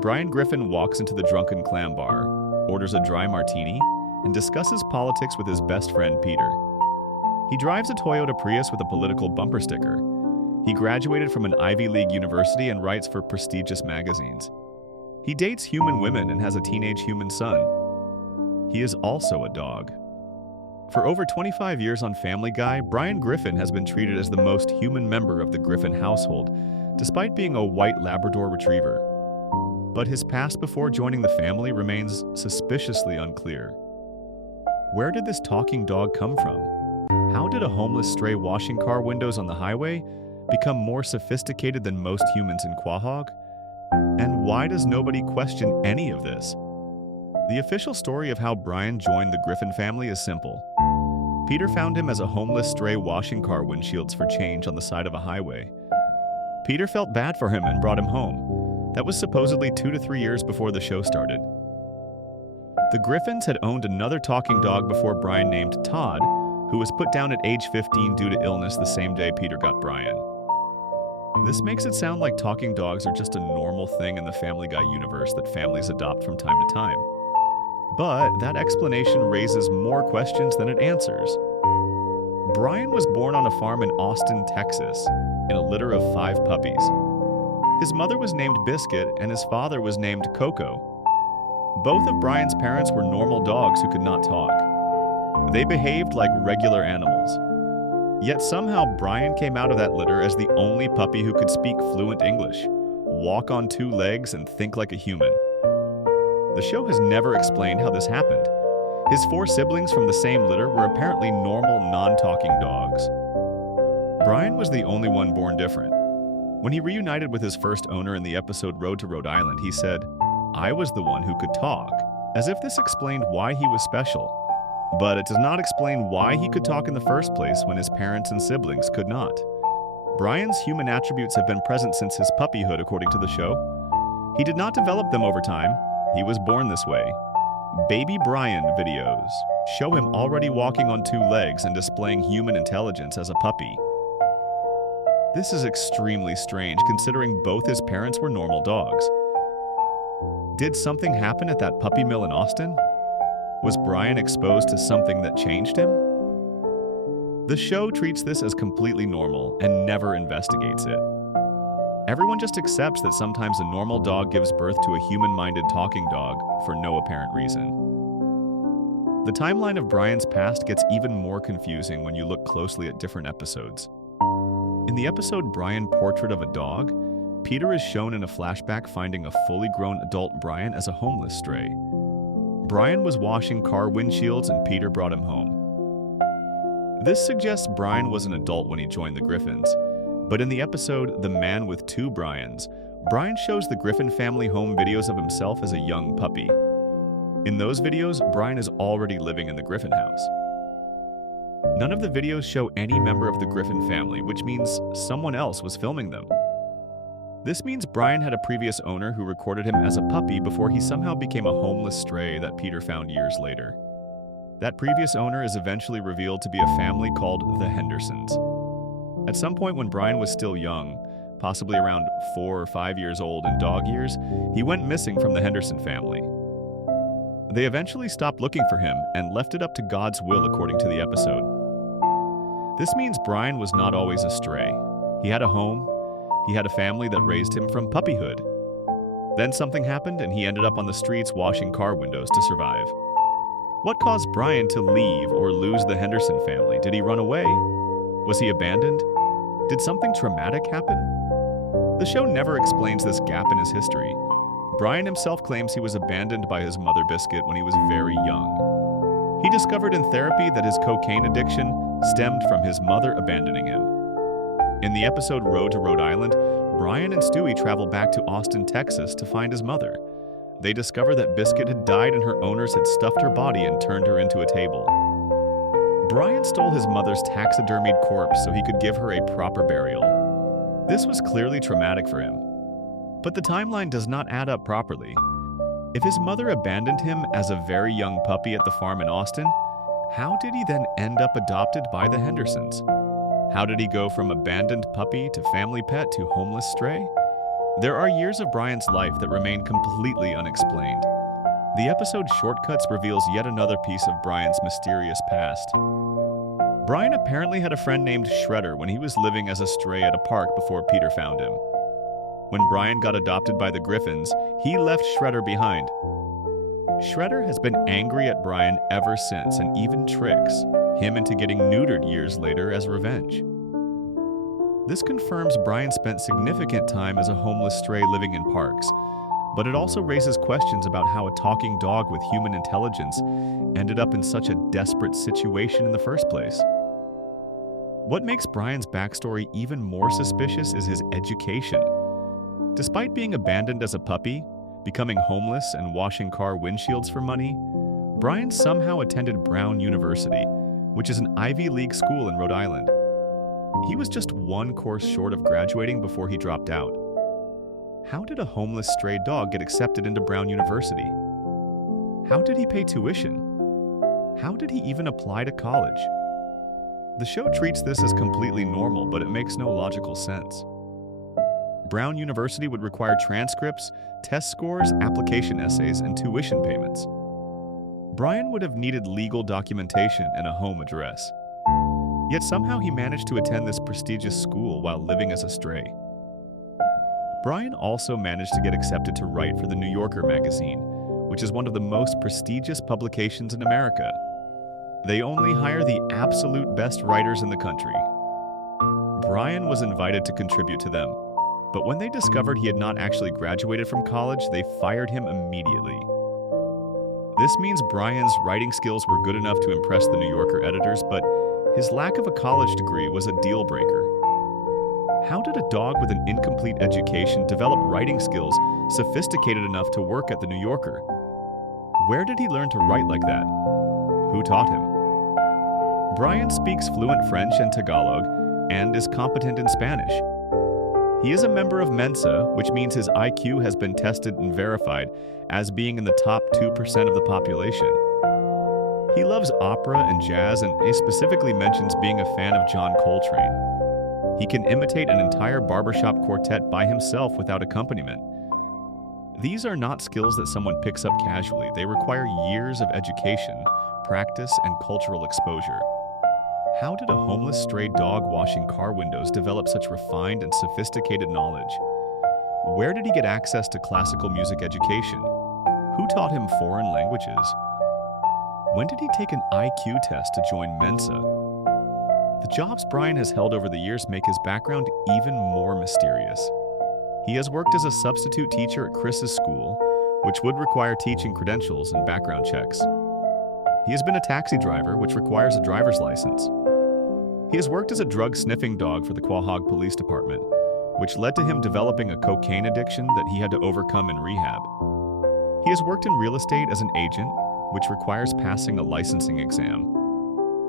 Brian Griffin walks into the Drunken Clam Bar, orders a dry martini, and discusses politics with his best friend Peter. He drives a Toyota Prius with a political bumper sticker. He graduated from an Ivy League university and writes for prestigious magazines. He dates human women and has a teenage human son. He is also a dog. For over 25 years on Family Guy, Brian Griffin has been treated as the most human member of the Griffin household, despite being a white Labrador retriever. But his past before joining the family remains suspiciously unclear. Where did this talking dog come from? How did a homeless stray washing car windows on the highway become more sophisticated than most humans in Quahog? And why does nobody question any of this? The official story of how Brian joined the Griffin family is simple. Peter found him as a homeless stray washing car windshields for change on the side of a highway. Peter felt bad for him and brought him home. That was supposedly 2 to 3 years before the show started. The Griffins had owned another talking dog before Brian named Todd, who was put down at age 15 due to illness the same day Peter got Brian. This makes it sound like talking dogs are just a normal thing in the Family Guy universe that families adopt from time to time. But that explanation raises more questions than it answers. Brian was born on a farm in Austin, Texas, in a litter of 5 puppies. His mother was named Biscuit and his father was named Coco. Both of Brian's parents were normal dogs who could not talk. They behaved like regular animals. Yet somehow Brian came out of that litter as the only puppy who could speak fluent English, walk on 2 legs, and think like a human. The show has never explained how this happened. His 4 siblings from the same litter were apparently normal, non-talking dogs. Brian was the only one born different. When he reunited with his first owner in the episode Road to Rhode Island, he said, "I was the one who could talk," as if this explained why he was special. But it does not explain why he could talk in the first place when his parents and siblings could not. Brian's human attributes have been present since his puppyhood, according to the show. He did not develop them over time. He was born this way. Baby Brian videos show him already walking on 2 legs and displaying human intelligence as a puppy. This is extremely strange considering both his parents were normal dogs. Did something happen at that puppy mill in Austin? Was Brian exposed to something that changed him? The show treats this as completely normal and never investigates it. Everyone just accepts that sometimes a normal dog gives birth to a human-minded talking dog for no apparent reason. The timeline of Brian's past gets even more confusing when you look closely at different episodes. In the episode Brian Portrait of a Dog, Peter is shown in a flashback finding a fully grown adult Brian as a homeless stray. Brian was washing car windshields and Peter brought him home. This suggests Brian was an adult when he joined the Griffins, but in the episode The Man with 2 Brians, Brian shows the Griffin family home videos of himself as a young puppy. In those videos, Brian is already living in the Griffin house. None of the videos show any member of the Griffin family, which means someone else was filming them. This means Brian had a previous owner who recorded him as a puppy before he somehow became a homeless stray that Peter found years later. That previous owner is eventually revealed to be a family called the Hendersons. At some point when Brian was still young, possibly around 4 or 5 years old in dog years, he went missing from the Henderson family. They eventually stopped looking for him and left it up to God's will according to the episode. This means Brian was not always a stray. He had a home. He had a family that raised him from puppyhood. Then something happened and he ended up on the streets washing car windows to survive. What caused Brian to leave or lose the Henderson family? Did he run away? Was he abandoned? Did something traumatic happen? The show never explains this gap in his history. Brian himself claims he was abandoned by his mother Biscuit when he was very young. He discovered in therapy that his cocaine addiction stemmed from his mother abandoning him. In the episode Road to Rhode Island, Brian and Stewie travel back to Austin, Texas to find his mother. They discover that Biscuit had died and her owners had stuffed her body and turned her into a table. Brian stole his mother's taxidermied corpse so he could give her a proper burial. This was clearly traumatic for him. But the timeline does not add up properly. If his mother abandoned him as a very young puppy at the farm in Austin, how did he then end up adopted by the Hendersons? How did he go from abandoned puppy to family pet to homeless stray? There are years of Brian's life that remain completely unexplained. The episode Shortcuts reveals yet another piece of Brian's mysterious past. Brian apparently had a friend named Shredder when he was living as a stray at a park before Peter found him. When Brian got adopted by the Griffins, he left Shredder behind. Shredder has been angry at Brian ever since and even tricks him into getting neutered years later as revenge. This confirms Brian spent significant time as a homeless stray living in parks, But it also raises questions about how a talking dog with human intelligence ended up in such a desperate situation in the first place. What makes Brian's backstory even more suspicious is his education. Despite being abandoned as a puppy, becoming homeless, and washing car windshields for money, Brian somehow attended Brown University, which is an Ivy League school in Rhode Island. He was just one course short of graduating before he dropped out. How did a homeless stray dog get accepted into Brown University? How did he pay tuition? How did he even apply to college? The show treats this as completely normal, but it makes no logical sense. Brown University would require transcripts, test scores, application essays, and tuition payments. Brian would have needed legal documentation and a home address. Yet somehow he managed to attend this prestigious school while living as a stray. Brian also managed to get accepted to write for the New Yorker magazine, which is one of the most prestigious publications in America. They only hire the absolute best writers in the country. Brian was invited to contribute to them, but when they discovered he had not actually graduated from college, they fired him immediately. This means Brian's writing skills were good enough to impress the New Yorker editors, but his lack of a college degree was a deal breaker. How did a dog with an incomplete education develop writing skills sophisticated enough to work at the New Yorker? Where did he learn to write like that? Who taught him? Brian speaks fluent French and Tagalog and is competent in Spanish. He is a member of Mensa, which means his IQ has been tested and verified as being in the top 2% of the population. He loves opera and jazz, and he specifically mentions being a fan of John Coltrane. He can imitate an entire barbershop quartet by himself without accompaniment. These are not skills that someone picks up casually. They require years of education, practice, and cultural exposure. How did a homeless stray dog washing car windows develop such refined and sophisticated knowledge? Where did he get access to classical music education? Who taught him foreign languages? When did he take an IQ test to join Mensa? The jobs Brian has held over the years make his background even more mysterious. He has worked as a substitute teacher at Chris's school, which would require teaching credentials and background checks. He has been a taxi driver, which requires a driver's license. He has worked as a drug-sniffing dog for the Quahog Police Department, which led to him developing a cocaine addiction that he had to overcome in rehab. He has worked in real estate as an agent, which requires passing a licensing exam.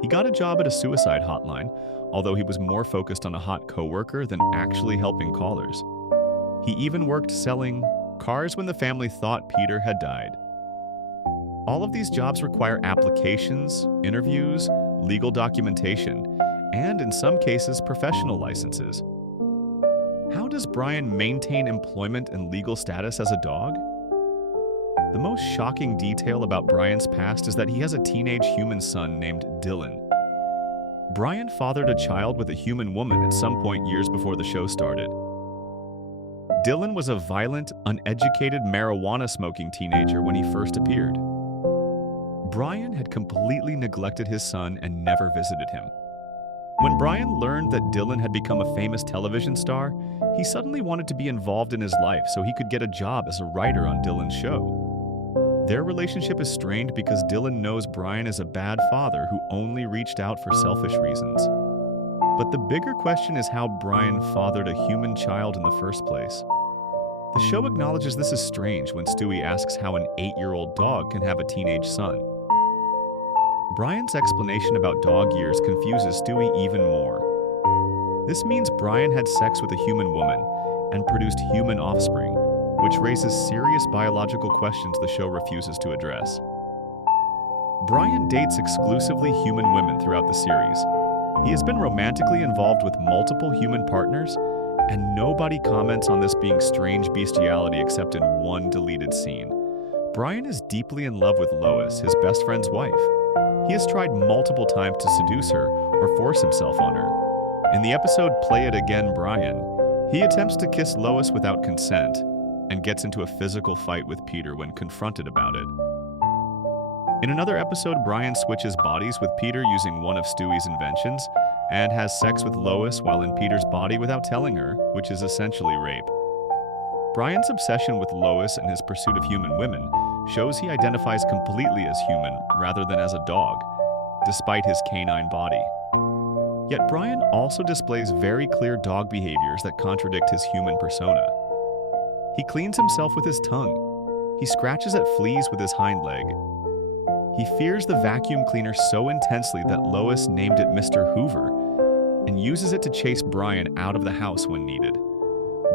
He got a job at a suicide hotline, although he was more focused on a hot coworker than actually helping callers. He even worked selling cars when the family thought Peter had died. All of these jobs require applications, interviews, legal documentation, and in some cases, professional licenses. How does Brian maintain employment and legal status as a dog? The most shocking detail about Brian's past is that he has a teenage human son named Dylan. Brian fathered a child with a human woman at some point years before the show started. Dylan was a violent, uneducated, marijuana-smoking teenager when he first appeared. Brian had completely neglected his son and never visited him. When Brian learned that Dylan had become a famous television star, he suddenly wanted to be involved in his life so he could get a job as a writer on Dylan's show. Their relationship is strained because Dylan knows Brian is a bad father who only reached out for selfish reasons. But the bigger question is how Brian fathered a human child in the first place. The show acknowledges this is strange when Stewie asks how an 8-year-old dog can have a teenage son. Brian's explanation about dog years confuses Stewie even more. This means Brian had sex with a human woman and produced human offspring, which raises serious biological questions the show refuses to address. Brian dates exclusively human women throughout the series. He has been romantically involved with multiple human partners, and nobody comments on this being strange bestiality except in one deleted scene. Brian is deeply in love with Lois, his best friend's wife. He has tried multiple times to seduce her or force himself on her. In the episode Play It Again, Brian, he attempts to kiss Lois without consent and gets into a physical fight with Peter when confronted about it. In another episode, Brian switches bodies with Peter using one of Stewie's inventions and has sex with Lois while in Peter's body without telling her, which is essentially rape. Brian's obsession with Lois and his pursuit of human women shows he identifies completely as human rather than as a dog, despite his canine body. Yet Brian also displays very clear dog behaviors that contradict his human persona. He cleans himself with his tongue. He scratches at fleas with his hind leg. He fears the vacuum cleaner so intensely that Lois named it Mr. Hoover and uses it to chase Brian out of the house when needed.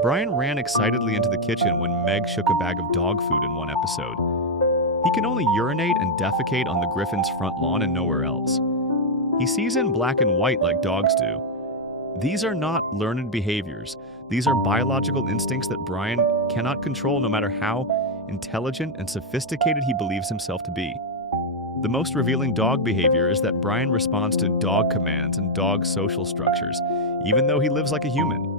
Brian ran excitedly into the kitchen when Meg shook a bag of dog food in one episode. He can only urinate and defecate on the Griffin's front lawn and nowhere else. He sees in black and white like dogs do. These are not learned behaviors. These are biological instincts that Brian cannot control no matter how intelligent and sophisticated he believes himself to be. The most revealing dog behavior is that Brian responds to dog commands and dog social structures, even though he lives like a human.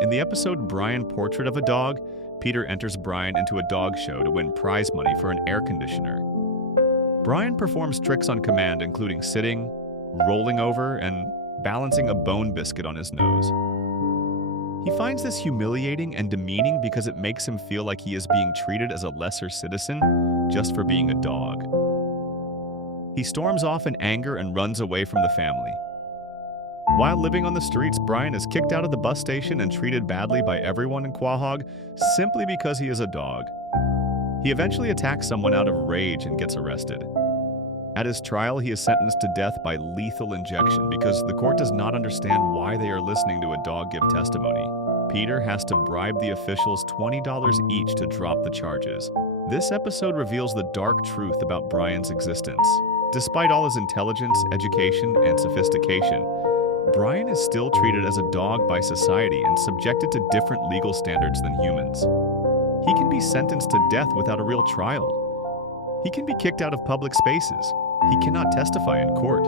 In the episode Brian Portrait of a Dog, Peter enters Brian into a dog show to win prize money for an air conditioner. Brian performs tricks on command, including sitting, rolling over, and balancing a bone biscuit on his nose. He finds this humiliating and demeaning because it makes him feel like he is being treated as a lesser citizen just for being a dog. He storms off in anger and runs away from the family. While living on the streets, Brian is kicked out of the bus station and treated badly by everyone in Quahog simply because he is a dog. He eventually attacks someone out of rage and gets arrested. At his trial, he is sentenced to death by lethal injection because the court does not understand why they are listening to a dog give testimony. Peter has to bribe the officials $20 each to drop the charges. This episode reveals the dark truth about Brian's existence. Despite all his intelligence, education, and sophistication, Brian is still treated as a dog by society and subjected to different legal standards than humans. He can be sentenced to death without a real trial. He can be kicked out of public spaces. He cannot testify in court.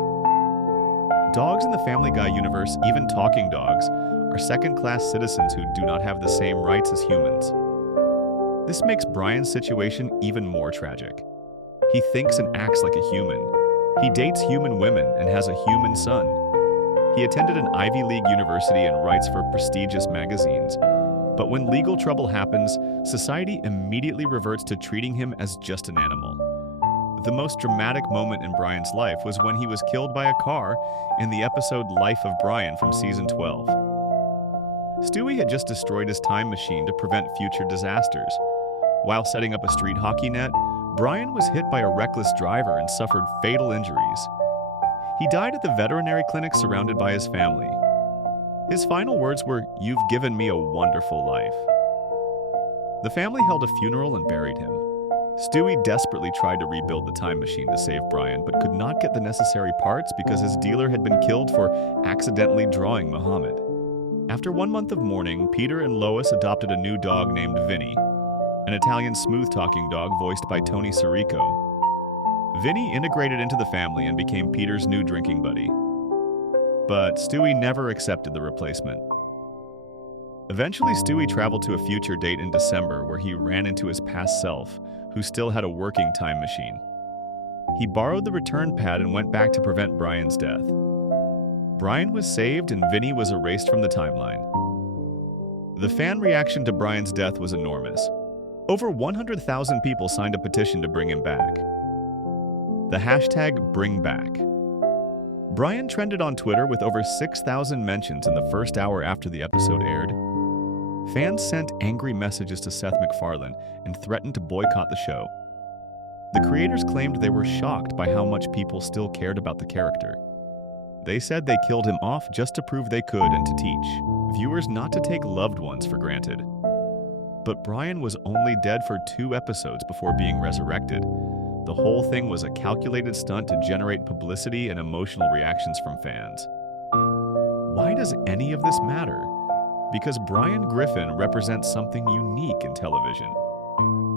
Dogs in the Family Guy universe, even talking dogs, are second-class citizens who do not have the same rights as humans. This makes Brian's situation even more tragic. He thinks and acts like a human. He dates human women and has a human son. He attended an Ivy League university and writes for prestigious magazines. But when legal trouble happens, society immediately reverts to treating him as just an animal. The most dramatic moment in Brian's life was when he was killed by a car in the episode Life of Brian from season 12. Stewie had just destroyed his time machine to prevent future disasters. While setting up a street hockey net, Brian was hit by a reckless driver and suffered fatal injuries. He died at the veterinary clinic surrounded by his family. His final words were, "You've given me a wonderful life." The family held a funeral and buried him. Stewie desperately tried to rebuild the time machine to save Brian, but could not get the necessary parts because his dealer had been killed for accidentally drawing Muhammad. After 1 month of mourning, Peter and Lois adopted a new dog named Vinny, an Italian smooth-talking dog voiced by Tony Sirico. Vinny integrated into the family and became Peter's new drinking buddy. But Stewie never accepted the replacement. Eventually, Stewie traveled to a future date in December where he ran into his past self, who still had a working time machine. He borrowed the return pad and went back to prevent Brian's death. Brian was saved and Vinny was erased from the timeline. The fan reaction to Brian's death was enormous. Over 100,000 people signed a petition to bring him back. The hashtag #BringBack. Brian trended on Twitter with over 6,000 mentions in the first hour after the episode aired. Fans sent angry messages to Seth MacFarlane and threatened to boycott the show. The creators claimed they were shocked by how much people still cared about the character. They said they killed him off just to prove they could and to teach viewers not to take loved ones for granted. But Brian was only dead for 2 episodes before being resurrected. The whole thing was a calculated stunt to generate publicity and emotional reactions from fans. Why does any of this matter? Because Brian Griffin represents something unique in television.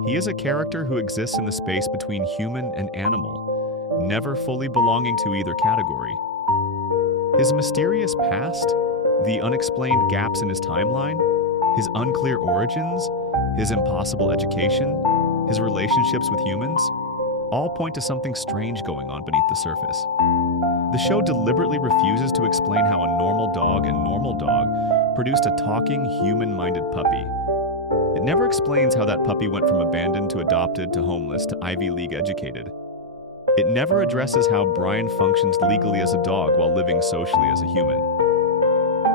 He is a character who exists in the space between human and animal, never fully belonging to either category. His mysterious past, the unexplained gaps in his timeline, his unclear origins, his impossible education, his relationships with humans, all point to something strange going on beneath the surface. The show deliberately refuses to explain how a normal dog and normal dog produced a talking, human-minded puppy, It never explains how that puppy went from abandoned to adopted to homeless to Ivy League educated. It never addresses how Brian functions legally as a dog while living socially as a human.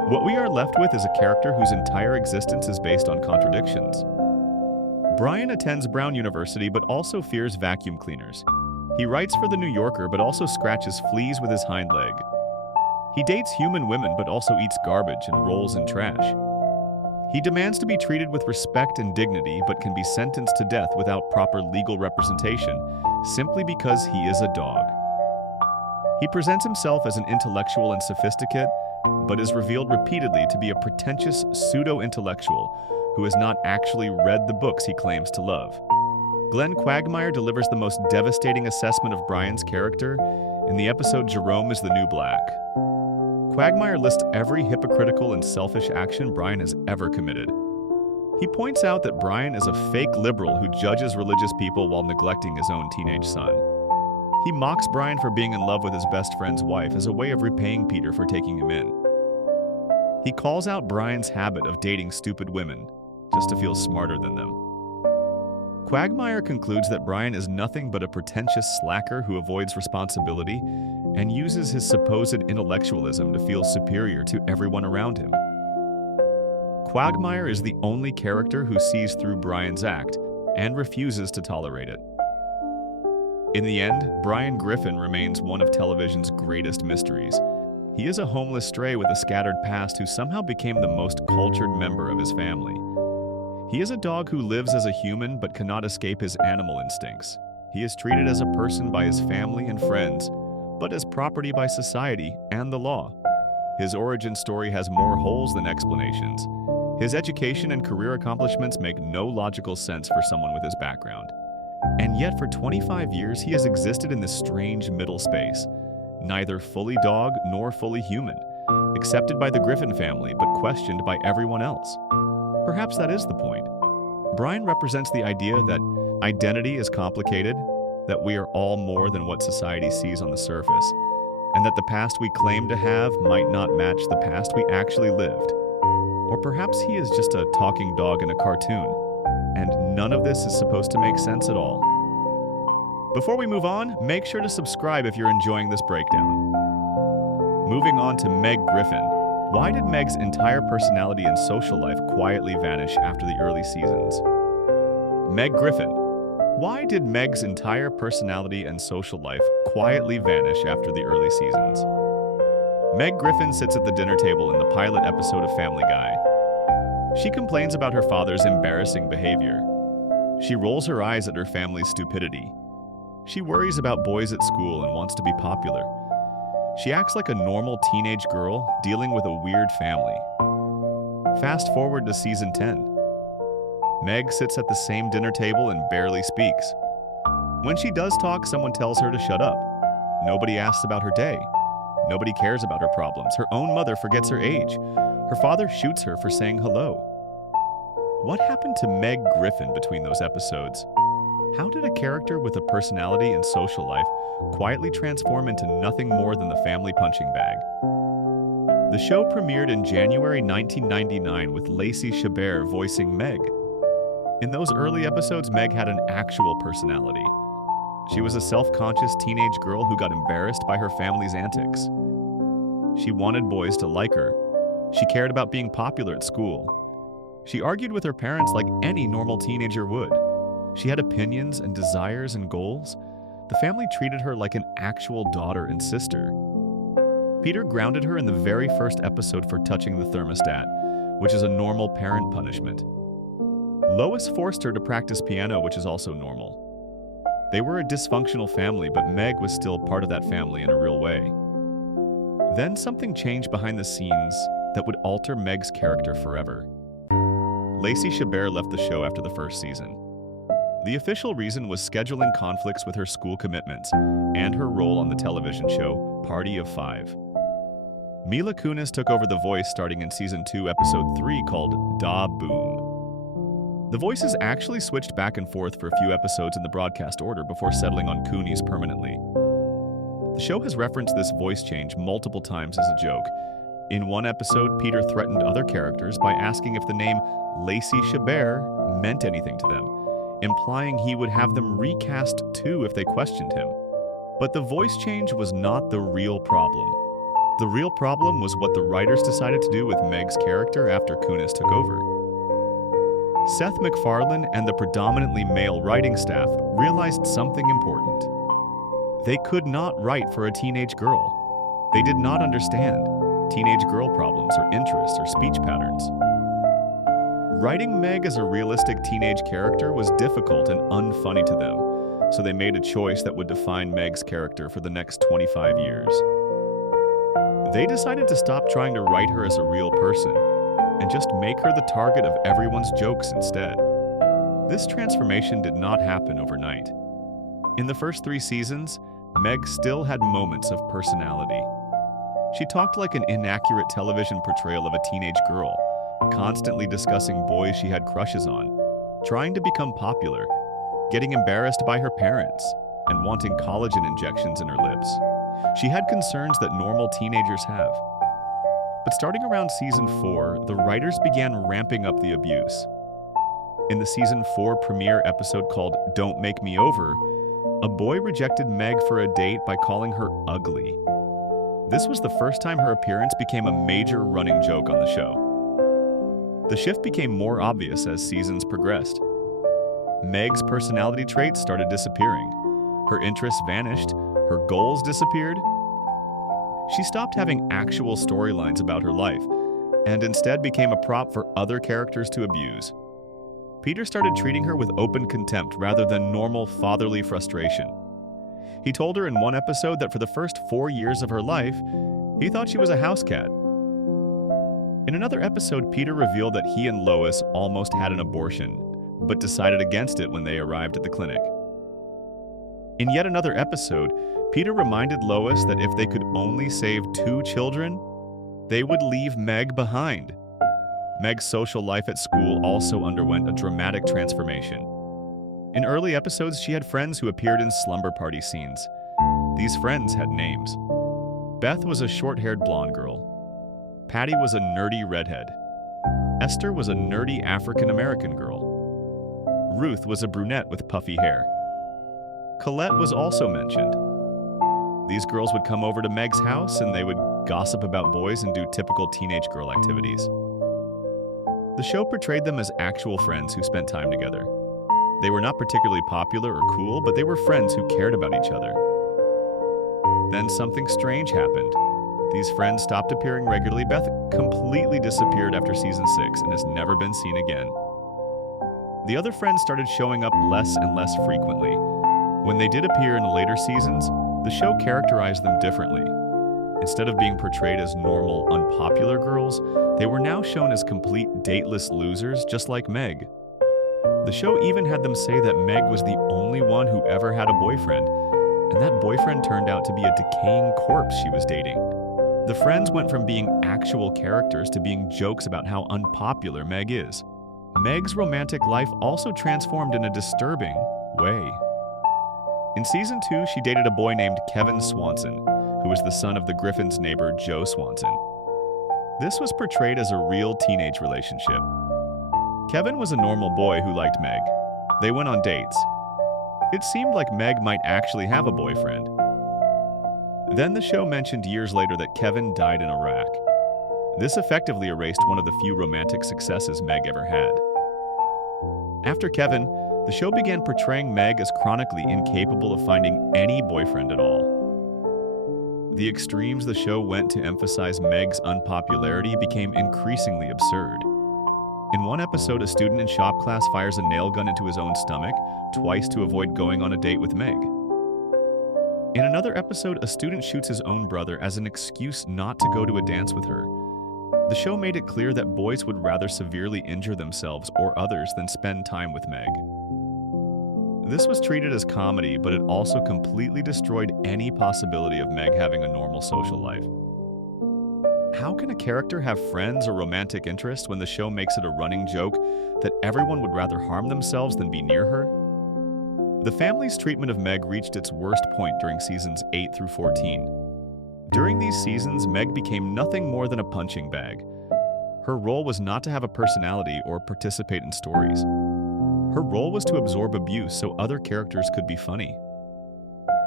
What we are left with is a character whose entire existence is based on contradictions. Brian attends Brown University but also fears vacuum cleaners. He writes for The New Yorker but also scratches fleas with his hind leg. He dates human women but also eats garbage and rolls in trash. He demands to be treated with respect and dignity but can be sentenced to death without proper legal representation simply because he is a dog. He presents himself as an intellectual and sophisticate, but is revealed repeatedly to be a pretentious pseudo-intellectual who has not actually read the books he claims to love. Glenn Quagmire delivers the most devastating assessment of Brian's character in the episode Jerome is the New Black. Quagmire lists every hypocritical and selfish action Brian has ever committed. He points out that Brian is a fake liberal who judges religious people while neglecting his own teenage son. He mocks Brian for being in love with his best friend's wife as a way of repaying Peter for taking him in. He calls out Brian's habit of dating stupid women just to feel smarter than them. Quagmire concludes that Brian is nothing but a pretentious slacker who avoids responsibility and uses his supposed intellectualism to feel superior to everyone around him. Quagmire is the only character who sees through Brian's act and refuses to tolerate it. In the end, Brian Griffin remains one of television's greatest mysteries. He is a homeless stray with a scattered past who somehow became the most cultured member of his family. He is a dog who lives as a human but cannot escape his animal instincts. He is treated as a person by his family and friends, but as property by society and the law. His origin story has more holes than explanations. His education and career accomplishments make no logical sense for someone with his background. And yet for 25 years he has existed in this strange middle space, neither fully dog nor fully human, accepted by the Griffin family but questioned by everyone else. Perhaps that is the point. Brian represents the idea that identity is complicated, that we are all more than what society sees on the surface, and that the past we claim to have might not match the past we actually lived. Or perhaps he is just a talking dog in a cartoon, and none of this is supposed to make sense at all. Before we move on, make sure to subscribe if you're enjoying this breakdown. Moving on to Meg Griffin. Why did Meg's entire personality and social life quietly vanish after the early seasons? Meg Griffin. Why did Meg's entire personality and social life quietly vanish after the early seasons? Meg Griffin sits at the dinner table in the pilot episode of Family Guy. She complains about her father's embarrassing behavior. She rolls her eyes at her family's stupidity. She worries about boys at school and wants to be popular. She acts like a normal teenage girl dealing with a weird family. Fast forward to season 10. Meg sits at the same dinner table and barely speaks. When she does talk, someone tells her to shut up. Nobody asks about her day. Nobody cares about her problems. Her own mother forgets her age. Her father shoots her for saying hello. What happened to Meg Griffin between those episodes? How did a character with a personality and social life quietly transform into nothing more than the family punching bag? The show premiered in January 1999 with Lacey Chabert voicing Meg. In those early episodes, Meg had an actual personality. She was a self-conscious teenage girl who got embarrassed by her family's antics. She wanted boys to like her. She cared about being popular at school. She argued with her parents like any normal teenager would. She had opinions and desires and goals. The family treated her like an actual daughter and sister. Peter grounded her in the very first episode for touching the thermostat, which is a normal parent punishment. Lois forced her to practice piano, which is also normal. They were a dysfunctional family, but Meg was still part of that family in a real way. Then something changed behind the scenes that would alter Meg's character forever. Lacey Chabert left the show after the first season. The official reason was scheduling conflicts with her school commitments and her role on the television show Party of Five. Mila Kunis took over the voice starting in Season 2, Episode 3, called Da Boom. The voices actually switched back and forth for a few episodes in the broadcast order before settling on Kunis permanently. The show has referenced this voice change multiple times as a joke. In one episode, Peter threatened other characters by asking if the name Lacey Chabert meant anything to them, implying he would have them recast too if they questioned him. But the voice change was not the real problem. The real problem was what the writers decided to do with Meg's character after Kunis took over. Seth MacFarlane and the predominantly male writing staff realized something important. They could not write for a teenage girl. They did not understand teenage girl problems or interests or speech patterns. Writing Meg as a realistic teenage character was difficult and unfunny to them, so they made a choice that would define Meg's character for the next 25 years. They decided to stop trying to write her as a real person and just make her the target of everyone's jokes instead. This transformation did not happen overnight. In the first 3 seasons, Meg still had moments of personality. She talked like an inaccurate television portrayal of a teenage girl, constantly discussing boys she had crushes on, trying to become popular, getting embarrassed by her parents, and wanting collagen injections in her lips. She had concerns that normal teenagers have. But starting around season 4, the writers began ramping up the abuse. In the season 4 premiere episode called Don't Make Me Over, a boy rejected Meg for a date by calling her ugly. This was the first time her appearance became a major running joke on the show. The shift became more obvious as seasons progressed. Meg's personality traits started disappearing. Her interests vanished. Her goals disappeared. She stopped having actual storylines about her life and instead became a prop for other characters to abuse. Peter started treating her with open contempt rather than normal fatherly frustration. He told her in one episode that for the first 4 years of her life, he thought she was a house cat. In another episode, Peter revealed that he and Lois almost had an abortion, but decided against it when they arrived at the clinic. In yet another episode, Peter reminded Lois that if they could only save 2 children, they would leave Meg behind. Meg's social life at school also underwent a dramatic transformation. In early episodes, she had friends who appeared in slumber party scenes. These friends had names. Beth was a short-haired blonde girl. Patty was a nerdy redhead. Esther was a nerdy African-American girl. Ruth was a brunette with puffy hair. Colette was also mentioned. These girls would come over to Meg's house and they would gossip about boys and do typical teenage girl activities. The show portrayed them as actual friends who spent time together. They were not particularly popular or cool, but they were friends who cared about each other. Then something strange happened. These friends stopped appearing regularly. Beth completely disappeared after season 6 and has never been seen again. The other friends started showing up less and less frequently. When they did appear in the later seasons, the show characterized them differently. Instead of being portrayed as normal, unpopular girls, they were now shown as complete dateless losers, just like Meg. The show even had them say that Meg was the only one who ever had a boyfriend, and that boyfriend turned out to be a decaying corpse she was dating. The friends went from being actual characters to being jokes about how unpopular Meg is. Meg's romantic life also transformed in a disturbing way. In season 2, she dated a boy named Kevin Swanson, who was the son of the Griffin's neighbor Joe Swanson. This was portrayed as a real teenage relationship. Kevin was a normal boy who liked Meg. They went on dates. It seemed like Meg might actually have a boyfriend. Then the show mentioned years later that Kevin died in Iraq. This effectively erased one of the few romantic successes Meg ever had. After Kevin, the show began portraying Meg as chronically incapable of finding any boyfriend at all. The extremes the show went to emphasize Meg's unpopularity became increasingly absurd. In one episode, a student in shop class fires a nail gun into his own stomach, twice to avoid going on a date with Meg. In another episode, a student shoots his own brother as an excuse not to go to a dance with her. The show made it clear that boys would rather severely injure themselves or others than spend time with Meg. This was treated as comedy, but it also completely destroyed any possibility of Meg having a normal social life. How can a character have friends or romantic interests when the show makes it a running joke that everyone would rather harm themselves than be near her? The family's treatment of Meg reached its worst point during seasons 8 through 14. During these seasons, Meg became nothing more than a punching bag. Her role was not to have a personality or participate in stories. Her role was to absorb abuse so other characters could be funny.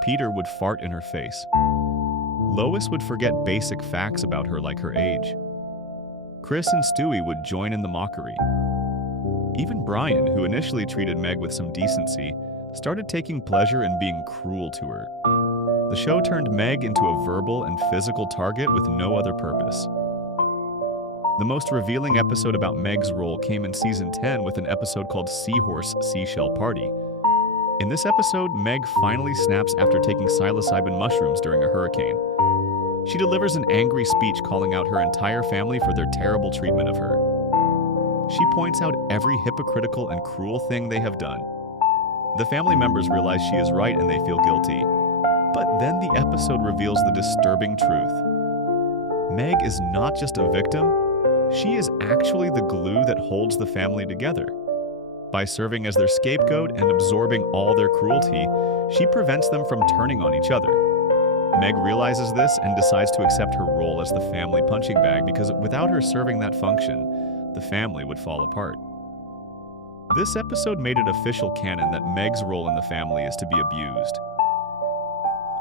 Peter would fart in her face. Lois would forget basic facts about her like her age. Chris and Stewie would join in the mockery. Even Brian, who initially treated Meg with some decency, started taking pleasure in being cruel to her. The show turned Meg into a verbal and physical target with no other purpose. The most revealing episode about Meg's role came in season 10 with an episode called Seahorse Seashell Party. In this episode, Meg finally snaps after taking psilocybin mushrooms during a hurricane. She delivers an angry speech calling out her entire family for their terrible treatment of her. She points out every hypocritical and cruel thing they have done. The family members realize she is right and they feel guilty. But then the episode reveals the disturbing truth. Meg is not just a victim, she is actually the glue that holds the family together. By serving as their scapegoat and absorbing all their cruelty, she prevents them from turning on each other. Meg realizes this and decides to accept her role as the family punching bag because without her serving that function, the family would fall apart. This episode made it official canon that Meg's role in the family is to be abused.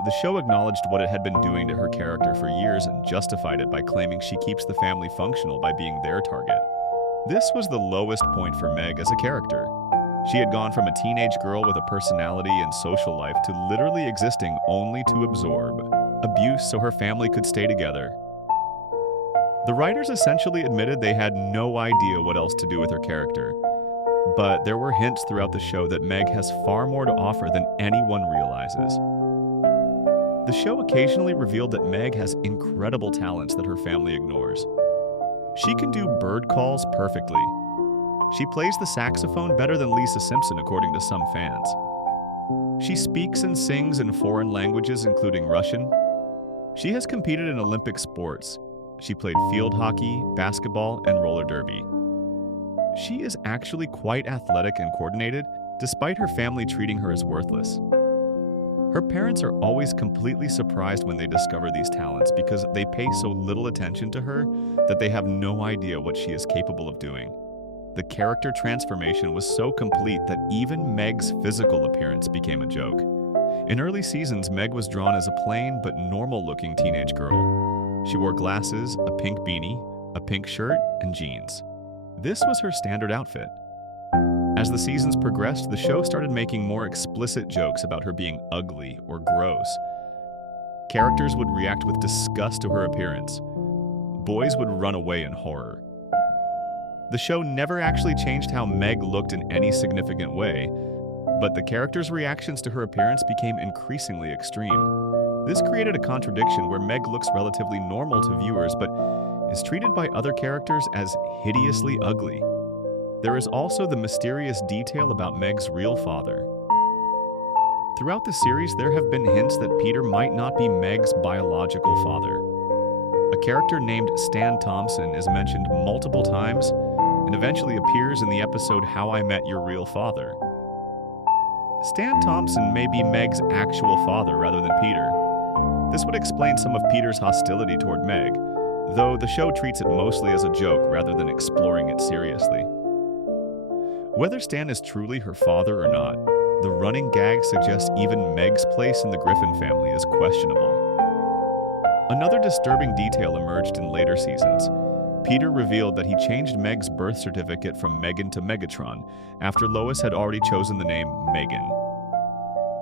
The show acknowledged what it had been doing to her character for years and justified it by claiming she keeps the family functional by being their target. This was the lowest point for Meg as a character. She had gone from a teenage girl with a personality and social life to literally existing only to absorb abuse so her family could stay together. The writers essentially admitted they had no idea what else to do with her character, but there were hints throughout the show that Meg has far more to offer than anyone realizes. The show occasionally revealed that Meg has incredible talents that her family ignores. She can do bird calls perfectly. She plays the saxophone better than Lisa Simpson, according to some fans. She speaks and sings in foreign languages, including Russian. She has competed in Olympic sports. She played field hockey, basketball, and roller derby. She is actually quite athletic and coordinated, despite her family treating her as worthless. Her parents are always completely surprised when they discover these talents because they pay so little attention to her that they have no idea what she is capable of doing. The character transformation was so complete that even Meg's physical appearance became a joke. In early seasons, Meg was drawn as a plain but normal-looking teenage girl. She wore glasses, a pink beanie, a pink shirt, and jeans. This was her standard outfit. As the seasons progressed, the show started making more explicit jokes about her being ugly or gross. Characters would react with disgust to her appearance. Boys would run away in horror. The show never actually changed how Meg looked in any significant way, but the characters' reactions to her appearance became increasingly extreme. This created a contradiction where Meg looks relatively normal to viewers but is treated by other characters as hideously ugly. There is also the mysterious detail about Meg's real father. Throughout the series, there have been hints that Peter might not be Meg's biological father. A character named Stan Thompson is mentioned multiple times and eventually appears in the episode How I Met Your Real Father. Stan Thompson may be Meg's actual father rather than Peter. This would explain some of Peter's hostility toward Meg, though the show treats it mostly as a joke rather than exploring it seriously. Whether Stan is truly her father or not, the running gag suggests even Meg's place in the Griffin family is questionable. Another disturbing detail emerged in later seasons. Peter revealed that he changed Meg's birth certificate from Megan to Megatron after Lois had already chosen the name Megan.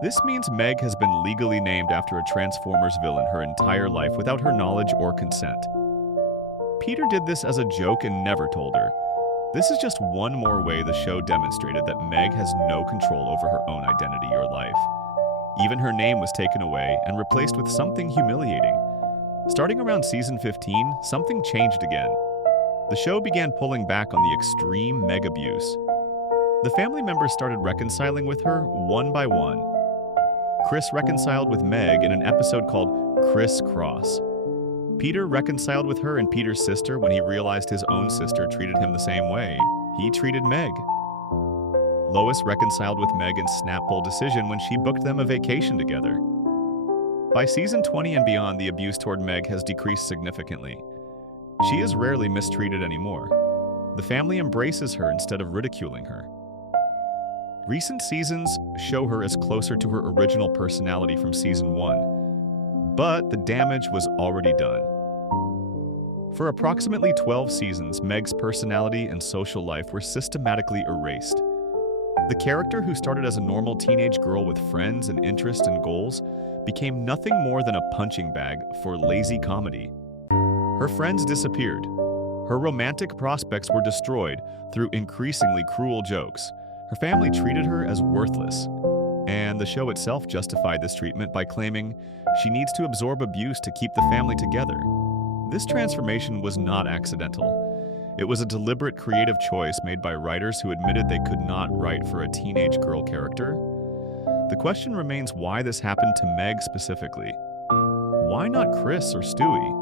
This means Meg has been legally named after a Transformers villain her entire life without her knowledge or consent. Peter did this as a joke and never told her. This is just one more way the show demonstrated that Meg has no control over her own identity or life. Even her name was taken away and replaced with something humiliating. Starting around season 15, something changed again. The show began pulling back on the extreme Meg abuse. The family members started reconciling with her one by one. Chris reconciled with Meg in an episode called Chris Cross. Peter reconciled with her and Peter's sister when he realized his own sister treated him the same way he treated Meg. Lois reconciled with Meg in Snapple Decision when she booked them a vacation together. By season 20 and beyond, the abuse toward Meg has decreased significantly. She is rarely mistreated anymore. The family embraces her instead of ridiculing her. Recent seasons show her as closer to her original personality from season 1, but the damage was already done. For approximately 12 seasons, Meg's personality and social life were systematically erased. The character, who started as a normal teenage girl with friends and interests and goals, became nothing more than a punching bag for lazy comedy. Her friends disappeared. Her romantic prospects were destroyed through increasingly cruel jokes. Her family treated her as worthless, and the show itself justified this treatment by claiming she needs to absorb abuse to keep the family together. This transformation was not accidental. It was a deliberate creative choice made by writers who admitted they could not write for a teenage girl character. The question remains why this happened to Meg specifically. Why not Chris or Stewie?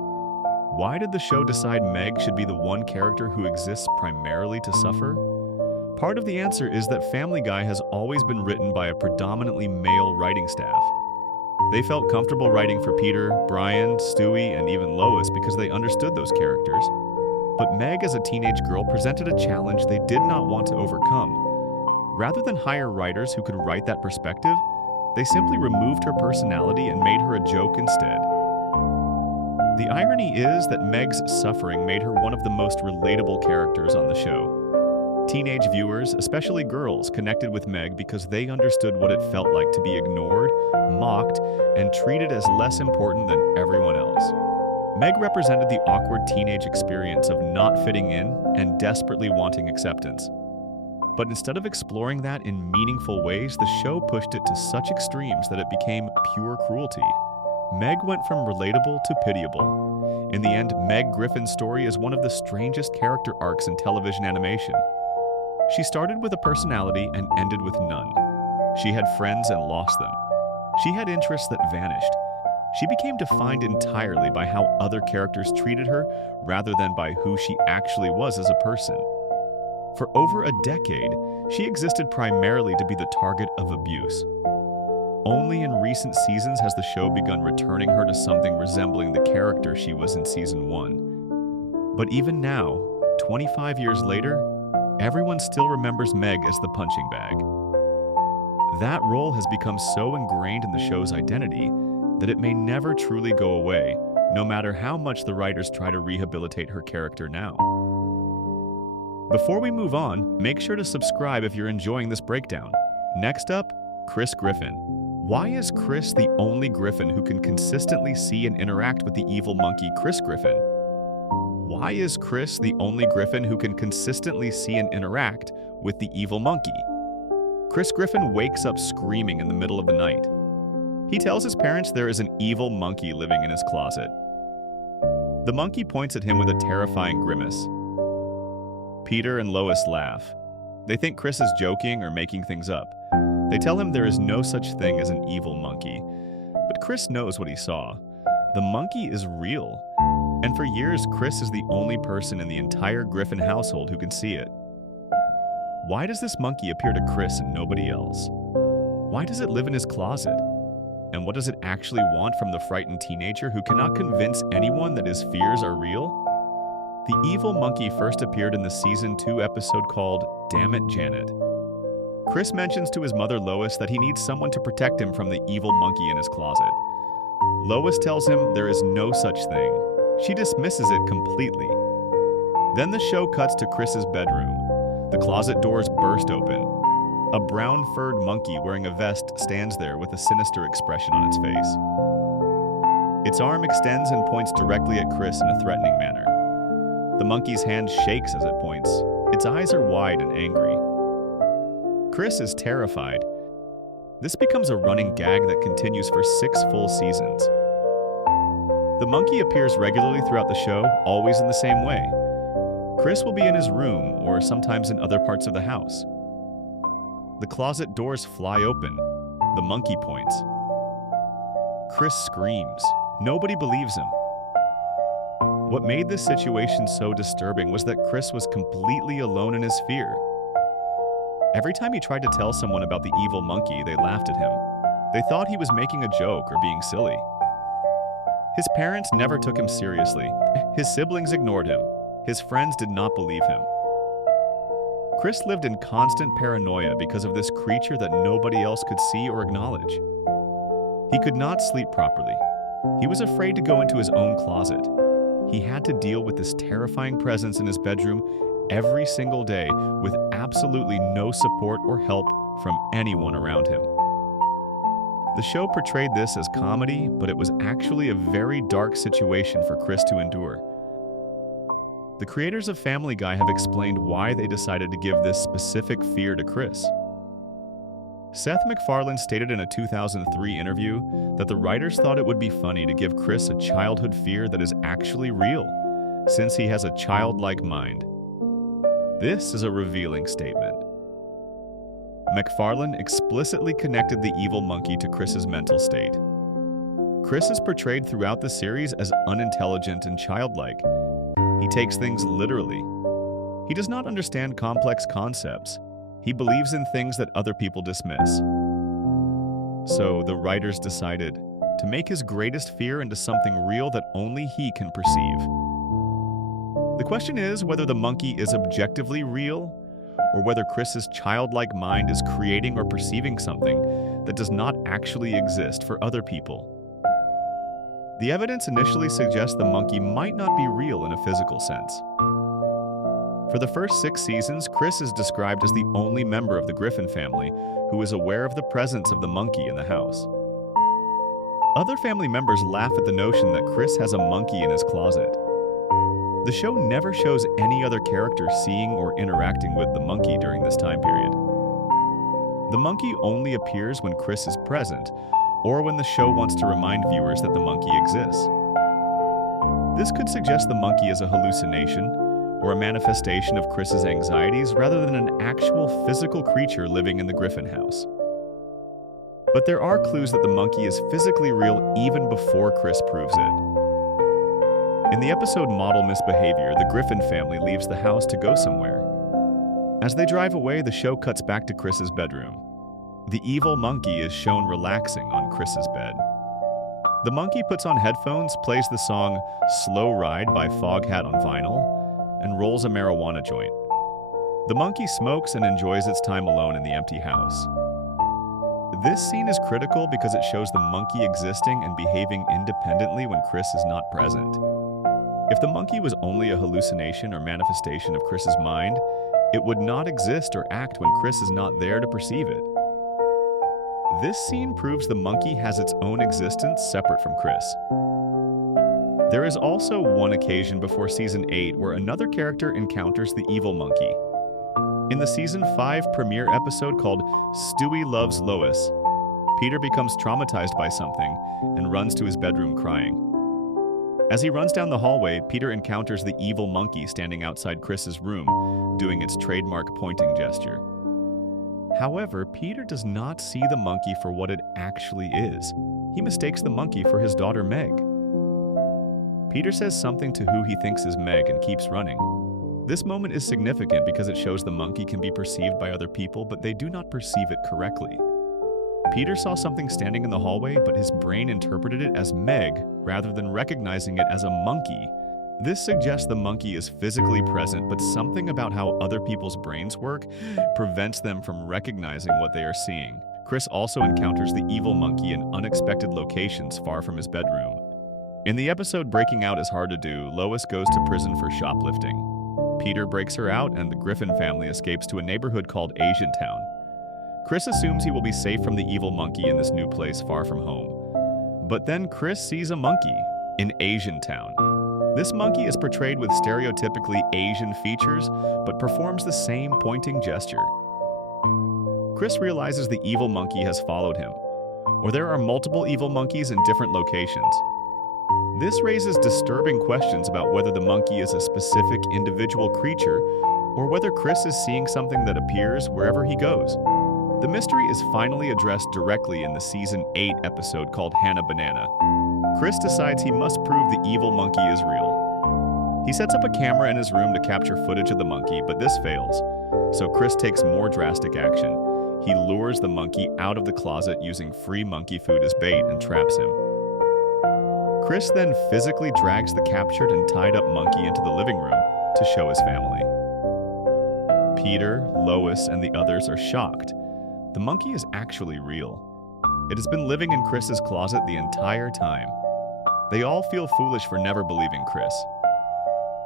Why did the show decide Meg should be the one character who exists primarily to suffer? Part of the answer is that Family Guy has always been written by a predominantly male writing staff. They felt comfortable writing for Peter, Brian, Stewie, and even Lois because they understood those characters. But Meg as a teenage girl presented a challenge they did not want to overcome. Rather than hire writers who could write that perspective, they simply removed her personality and made her a joke instead. The irony is that Meg's suffering made her one of the most relatable characters on the show. Teenage viewers, especially girls, connected with Meg because they understood what it felt like to be ignored, mocked, and treated as less important than everyone else. Meg represented the awkward teenage experience of not fitting in and desperately wanting acceptance. But instead of exploring that in meaningful ways, the show pushed it to such extremes that it became pure cruelty. Meg went from relatable to pitiable. In the end, Meg Griffin's story is one of the strangest character arcs in television animation. She started with a personality and ended with none. She had friends and lost them. She had interests that vanished. She became defined entirely by how other characters treated her rather than by who she actually was as a person. For over a decade, she existed primarily to be the target of abuse. Only in recent seasons has the show begun returning her to something resembling the character she was in season 1. But even now, 25 years later, everyone still remembers Meg as the punching bag. That role has become so ingrained in the show's identity that it may never truly go away, no matter how much the writers try to rehabilitate her character now. Before we move on, make sure to subscribe if you're enjoying this breakdown. Next up, Chris Griffin. Why is Chris the only Griffin who can consistently see and interact with the evil monkey Chris Griffin? Why is Chris the only Griffin who can consistently see and interact with the evil monkey? Chris Griffin wakes up screaming in the middle of the night. He tells his parents there is an evil monkey living in his closet. The monkey points at him with a terrifying grimace. Peter and Lois laugh. They think Chris is joking or making things up. They tell him there is no such thing as an evil monkey. But Chris knows what he saw. The monkey is real. And for years, Chris is the only person in the entire Griffin household who can see it. Why does this monkey appear to Chris and nobody else? Why does it live in his closet? And what does it actually want from the frightened teenager who cannot convince anyone that his fears are real? The evil monkey first appeared in the season 2 episode called Damn It, Janet. Chris mentions to his mother Lois that he needs someone to protect him from the evil monkey in his closet. Lois tells him there is no such thing. She dismisses it completely. Then the show cuts to Chris's bedroom. The closet doors burst open. A brown-furred monkey wearing a vest stands there with a sinister expression on its face. Its arm extends and points directly at Chris in a threatening manner. The monkey's hand shakes as it points. Its eyes are wide and angry. Chris is terrified. This becomes a running gag that continues for 6 full seasons. The monkey appears regularly throughout the show, always in the same way. Chris will be in his room or sometimes in other parts of the house. The closet doors fly open. The monkey points. Chris screams. Nobody believes him. What made this situation so disturbing was that Chris was completely alone in his fear. Every time he tried to tell someone about the evil monkey, they laughed at him. They thought he was making a joke or being silly. His parents never took him seriously. His siblings ignored him. His friends did not believe him. Chris lived in constant paranoia because of this creature that nobody else could see or acknowledge. He could not sleep properly. He was afraid to go into his own closet. He had to deal with this terrifying presence in his bedroom every single day with absolutely no support or help from anyone around him. The show portrayed this as comedy, but it was actually a very dark situation for Chris to endure. The creators of Family Guy have explained why they decided to give this specific fear to Chris. Seth MacFarlane stated in a 2003 interview that the writers thought it would be funny to give Chris a childhood fear that is actually real, since he has a childlike mind. This is a revealing statement. MacFarlane explicitly connected the evil monkey to Chris's mental state. Chris is portrayed throughout the series as unintelligent and childlike. He takes things literally. He does not understand complex concepts. He believes in things that other people dismiss. So the writers decided to make his greatest fear into something real that only he can perceive. The question is whether the monkey is objectively real, or whether Chris's childlike mind is creating or perceiving something that does not actually exist for other people. The evidence initially suggests the monkey might not be real in a physical sense. For the first 6 seasons, Chris is described as the only member of the Griffin family who is aware of the presence of the monkey in the house. Other family members laugh at the notion that Chris has a monkey in his closet. The show never shows any other character seeing or interacting with the monkey during this time period. The monkey only appears when Chris is present, or when the show wants to remind viewers that the monkey exists. This could suggest the monkey is a hallucination, or a manifestation of Chris's anxieties rather than an actual physical creature living in the Griffin house. But there are clues that the monkey is physically real even before Chris proves it. In the episode Model Misbehavior, the Griffin family leaves the house to go somewhere. As they drive away, the show cuts back to Chris's bedroom. The evil monkey is shown relaxing on Chris's bed. The monkey puts on headphones, plays the song Slow Ride by Foghat on vinyl, and rolls a marijuana joint. The monkey smokes and enjoys its time alone in the empty house. This scene is critical because it shows the monkey existing and behaving independently when Chris is not present. If the monkey was only a hallucination or manifestation of Chris's mind, it would not exist or act when Chris is not there to perceive it. This scene proves the monkey has its own existence separate from Chris. There is also one occasion before Season 8 where another character encounters the evil monkey. In the Season 5 premiere episode called Stewie Loves Lois, Peter becomes traumatized by something and runs to his bedroom crying. As he runs down the hallway, Peter encounters the evil monkey standing outside Chris's room, doing its trademark pointing gesture. However, Peter does not see the monkey for what it actually is. He mistakes the monkey for his daughter Meg. Peter says something to who he thinks is Meg and keeps running. This moment is significant because it shows the monkey can be perceived by other people, but they do not perceive it correctly. Peter saw something standing in the hallway, but his brain interpreted it as Meg rather than recognizing it as a monkey. This suggests the monkey is physically present, but something about how other people's brains work prevents them from recognizing what they are seeing. Chris also encounters the evil monkey in unexpected locations far from his bedroom. In the episode Breaking Out is Hard to Do, Lois goes to prison for shoplifting. Peter breaks her out, and the Griffin family escapes to a neighborhood called Asian Town. Chris assumes he will be safe from the evil monkey in this new place far from home. But then Chris sees a monkey in Asian Town. This monkey is portrayed with stereotypically Asian features, but performs the same pointing gesture. Chris realizes the evil monkey has followed him, or there are multiple evil monkeys in different locations. This raises disturbing questions about whether the monkey is a specific individual creature, or whether Chris is seeing something that appears wherever he goes. The mystery is finally addressed directly in the Season 8 episode called Hannah Banana. Chris decides he must prove the evil monkey is real. He sets up a camera in his room to capture footage of the monkey, but this fails, so Chris takes more drastic action. He lures the monkey out of the closet using free monkey food as bait and traps him. Chris then physically drags the captured and tied up monkey into the living room to show his family. Peter, Lois, and the others are shocked. The monkey is actually real. It has been living in Chris's closet the entire time. They all feel foolish for never believing Chris.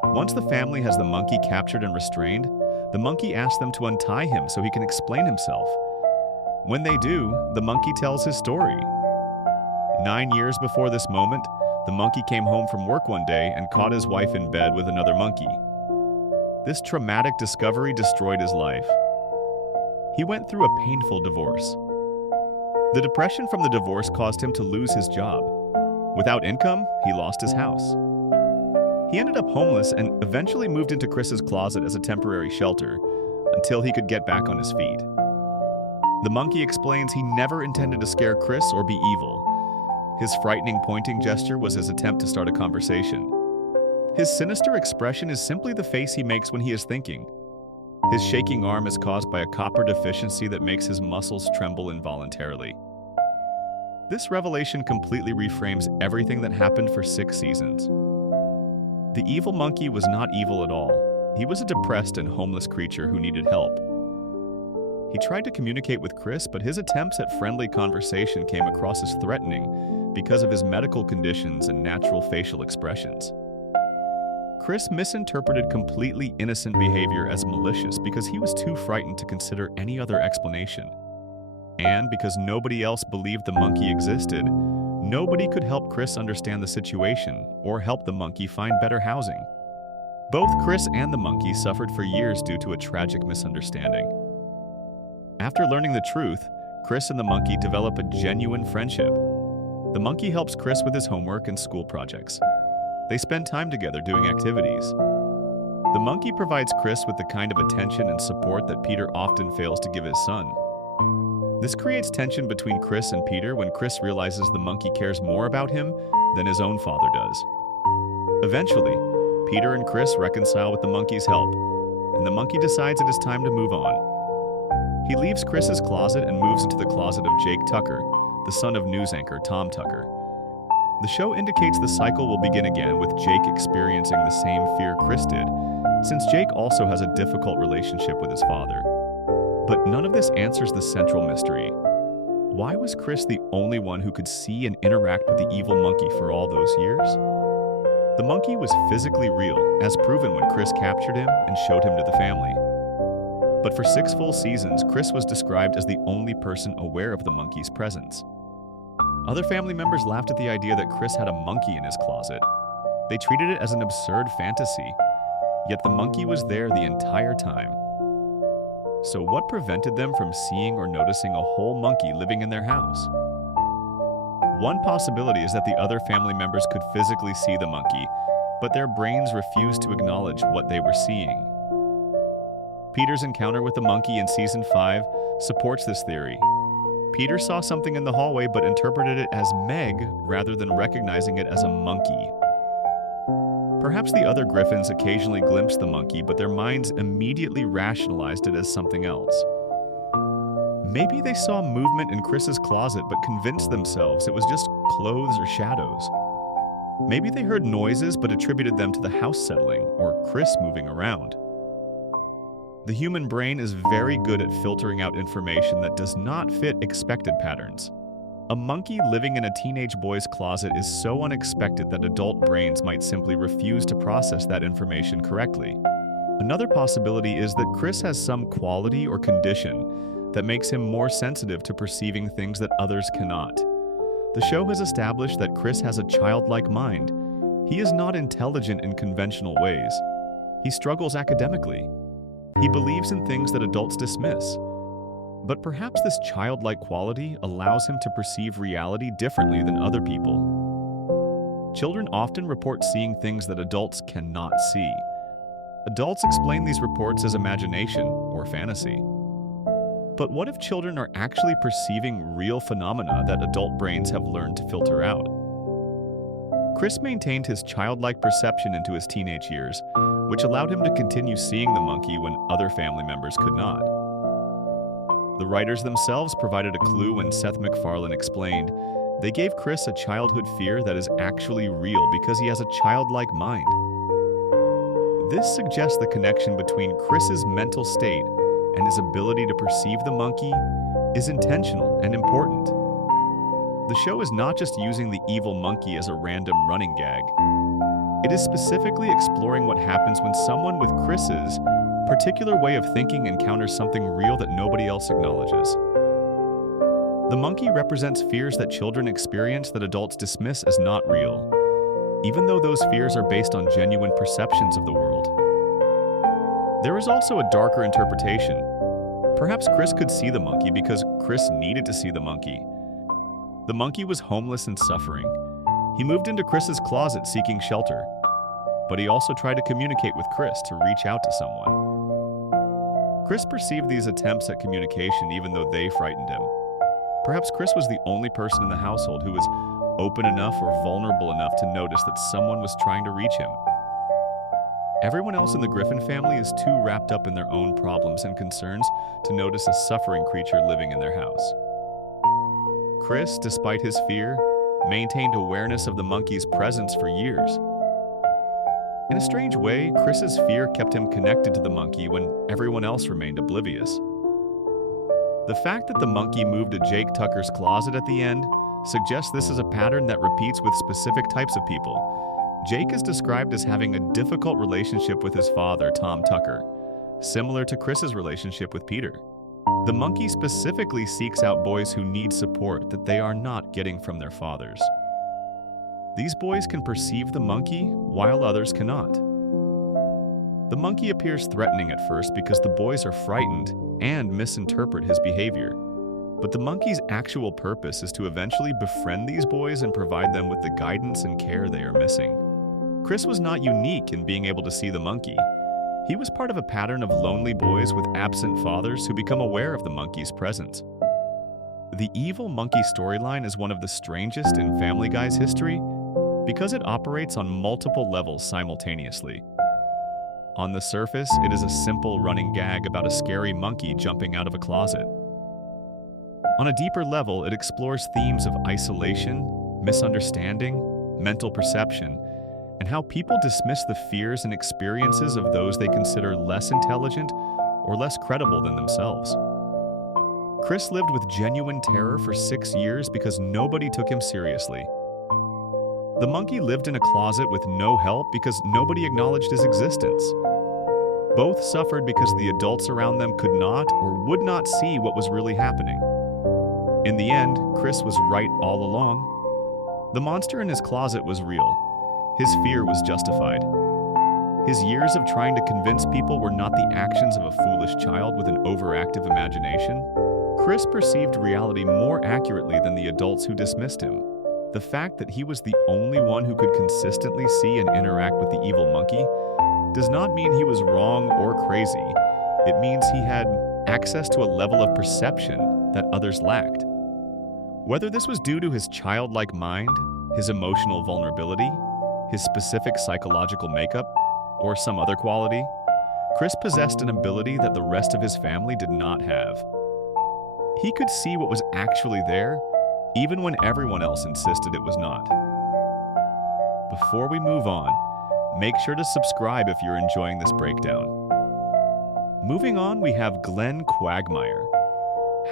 Once the family has the monkey captured and restrained, the monkey asks them to untie him so he can explain himself. When they do, the monkey tells his story. 9 years before this moment, the monkey came home from work one day and caught his wife in bed with another monkey. This traumatic discovery destroyed his life. He went through a painful divorce. The depression from the divorce caused him to lose his job. Without income, he lost his house. He ended up homeless and eventually moved into Chris's closet as a temporary shelter until he could get back on his feet. The monkey explains he never intended to scare Chris or be evil. His frightening pointing gesture was his attempt to start a conversation. His sinister expression is simply the face he makes when he is thinking. His shaking arm is caused by a copper deficiency that makes his muscles tremble involuntarily. This revelation completely reframes everything that happened for 6 seasons. The evil monkey was not evil at all. He was a depressed and homeless creature who needed help. He tried to communicate with Chris, but his attempts at friendly conversation came across as threatening because of his medical conditions and natural facial expressions. Chris misinterpreted completely innocent behavior as malicious because he was too frightened to consider any other explanation. And because nobody else believed the monkey existed, nobody could help Chris understand the situation or help the monkey find better housing. Both Chris and the monkey suffered for years due to a tragic misunderstanding. After learning the truth, Chris and the monkey develop a genuine friendship. The monkey helps Chris with his homework and school projects. They spend time together doing activities. The monkey provides Chris with the kind of attention and support that Peter often fails to give his son. This creates tension between Chris and Peter when Chris realizes the monkey cares more about him than his own father does. Eventually, Peter and Chris reconcile with the monkey's help, and the monkey decides it is time to move on. He leaves Chris's closet and moves into the closet of Jake Tucker, the son of news anchor Tom Tucker. The show indicates the cycle will begin again with Jake experiencing the same fear Chris did, since Jake also has a difficult relationship with his father. But none of this answers the central mystery. Why was Chris the only one who could see and interact with the evil monkey for all those years? The monkey was physically real, as proven when Chris captured him and showed him to the family. But for 6 full seasons, Chris was described as the only person aware of the monkey's presence. Other family members laughed at the idea that Chris had a monkey in his closet. They treated it as an absurd fantasy, yet the monkey was there the entire time. So what prevented them from seeing or noticing a whole monkey living in their house? One possibility is that the other family members could physically see the monkey, but their brains refused to acknowledge what they were seeing. Peter's encounter with the monkey in Season 5 supports this theory. Peter saw something in the hallway but interpreted it as Meg rather than recognizing it as a monkey. Perhaps the other Griffins occasionally glimpsed the monkey, but their minds immediately rationalized it as something else. Maybe they saw movement in Chris's closet but convinced themselves it was just clothes or shadows. Maybe they heard noises but attributed them to the house settling or Chris moving around. The human brain is very good at filtering out information that does not fit expected patterns. A monkey living in a teenage boy's closet is so unexpected that adult brains might simply refuse to process that information correctly. Another possibility is that Chris has some quality or condition that makes him more sensitive to perceiving things that others cannot. The show has established that Chris has a childlike mind. He is not intelligent in conventional ways. He struggles academically. He believes in things that adults dismiss. But perhaps this childlike quality allows him to perceive reality differently than other people. Children often report seeing things that adults cannot see. Adults explain these reports as imagination or fantasy. But what if children are actually perceiving real phenomena that adult brains have learned to filter out? Chris maintained his childlike perception into his teenage years, which allowed him to continue seeing the monkey when other family members could not. The writers themselves provided a clue when Seth MacFarlane explained, they gave Chris a childhood fear that is actually real because he has a childlike mind. This suggests the connection between Chris's mental state and his ability to perceive the monkey is intentional and important. The show is not just using the evil monkey as a random running gag. It is specifically exploring what happens when someone with Chris's particular way of thinking encounters something real that nobody else acknowledges. The monkey represents fears that children experience that adults dismiss as not real, even though those fears are based on genuine perceptions of the world. There is also a darker interpretation. Perhaps Chris could see the monkey because Chris needed to see the monkey. The monkey was homeless and suffering. He moved into Chris's closet seeking shelter, but he also tried to communicate with Chris to reach out to someone. Chris perceived these attempts at communication even though they frightened him. Perhaps Chris was the only person in the household who was open enough or vulnerable enough to notice that someone was trying to reach him. Everyone else in the Griffin family is too wrapped up in their own problems and concerns to notice a suffering creature living in their house. Chris, despite his fear, maintained awareness of the monkey's presence for years. In a strange way, Chris's fear kept him connected to the monkey when everyone else remained oblivious. The fact that the monkey moved to Jake Tucker's closet at the end suggests this is a pattern that repeats with specific types of people. Jake is described as having a difficult relationship with his father, Tom Tucker, similar to Chris's relationship with Peter. The monkey specifically seeks out boys who need support that they are not getting from their fathers. These boys can perceive the monkey while others cannot. The monkey appears threatening at first because the boys are frightened and misinterpret his behavior. But the monkey's actual purpose is to eventually befriend these boys and provide them with the guidance and care they are missing. Chris was not unique in being able to see the monkey. He was part of a pattern of lonely boys with absent fathers who become aware of the monkey's presence. The evil monkey storyline is one of the strangest in Family Guy's history because it operates on multiple levels simultaneously. On the surface, it is a simple running gag about a scary monkey jumping out of a closet. On a deeper level, it explores themes of isolation, misunderstanding, mental perception, and how people dismiss the fears and experiences of those they consider less intelligent or less credible than themselves. Chris lived with genuine terror for 6 years because nobody took him seriously. The monkey lived in a closet with no help because nobody acknowledged his existence. Both suffered because the adults around them could not or would not see what was really happening. In the end, Chris was right all along. The monster in his closet was real. His fear was justified. His years of trying to convince people were not the actions of a foolish child with an overactive imagination. Chris perceived reality more accurately than the adults who dismissed him. The fact that he was the only one who could consistently see and interact with the evil monkey does not mean he was wrong or crazy. It means he had access to a level of perception that others lacked. Whether this was due to his childlike mind, his emotional vulnerability, his specific psychological makeup, or some other quality, Chris possessed an ability that the rest of his family did not have. He could see what was actually there, even when everyone else insisted it was not. Before we move on, make sure to subscribe if you're enjoying this breakdown. Moving on, we have Glenn Quagmire.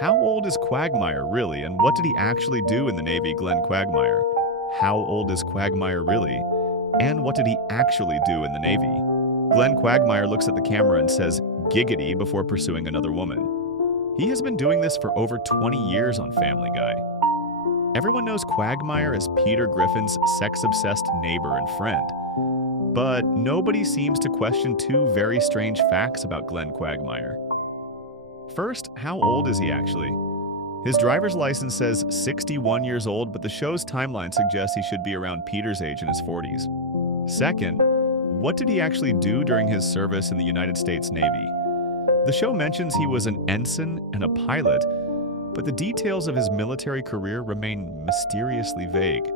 How old is Quagmire really, and what did he actually do in the Navy, Glenn Quagmire? How old is Quagmire really, and what did he actually do in the Navy? Glenn Quagmire looks at the camera and says, "Giggity," before pursuing another woman. He has been doing this for over 20 years on Family Guy. Everyone knows Quagmire as Peter Griffin's sex-obsessed neighbor and friend. But nobody seems to question two very strange facts about Glenn Quagmire. First, how old is he actually? His driver's license says 61 years old, but the show's timeline suggests he should be around Peter's age in his 40s. Second, what did he actually do during his service in the United States Navy? The show mentions he was an ensign and a pilot, but the details of his military career remain mysteriously vague.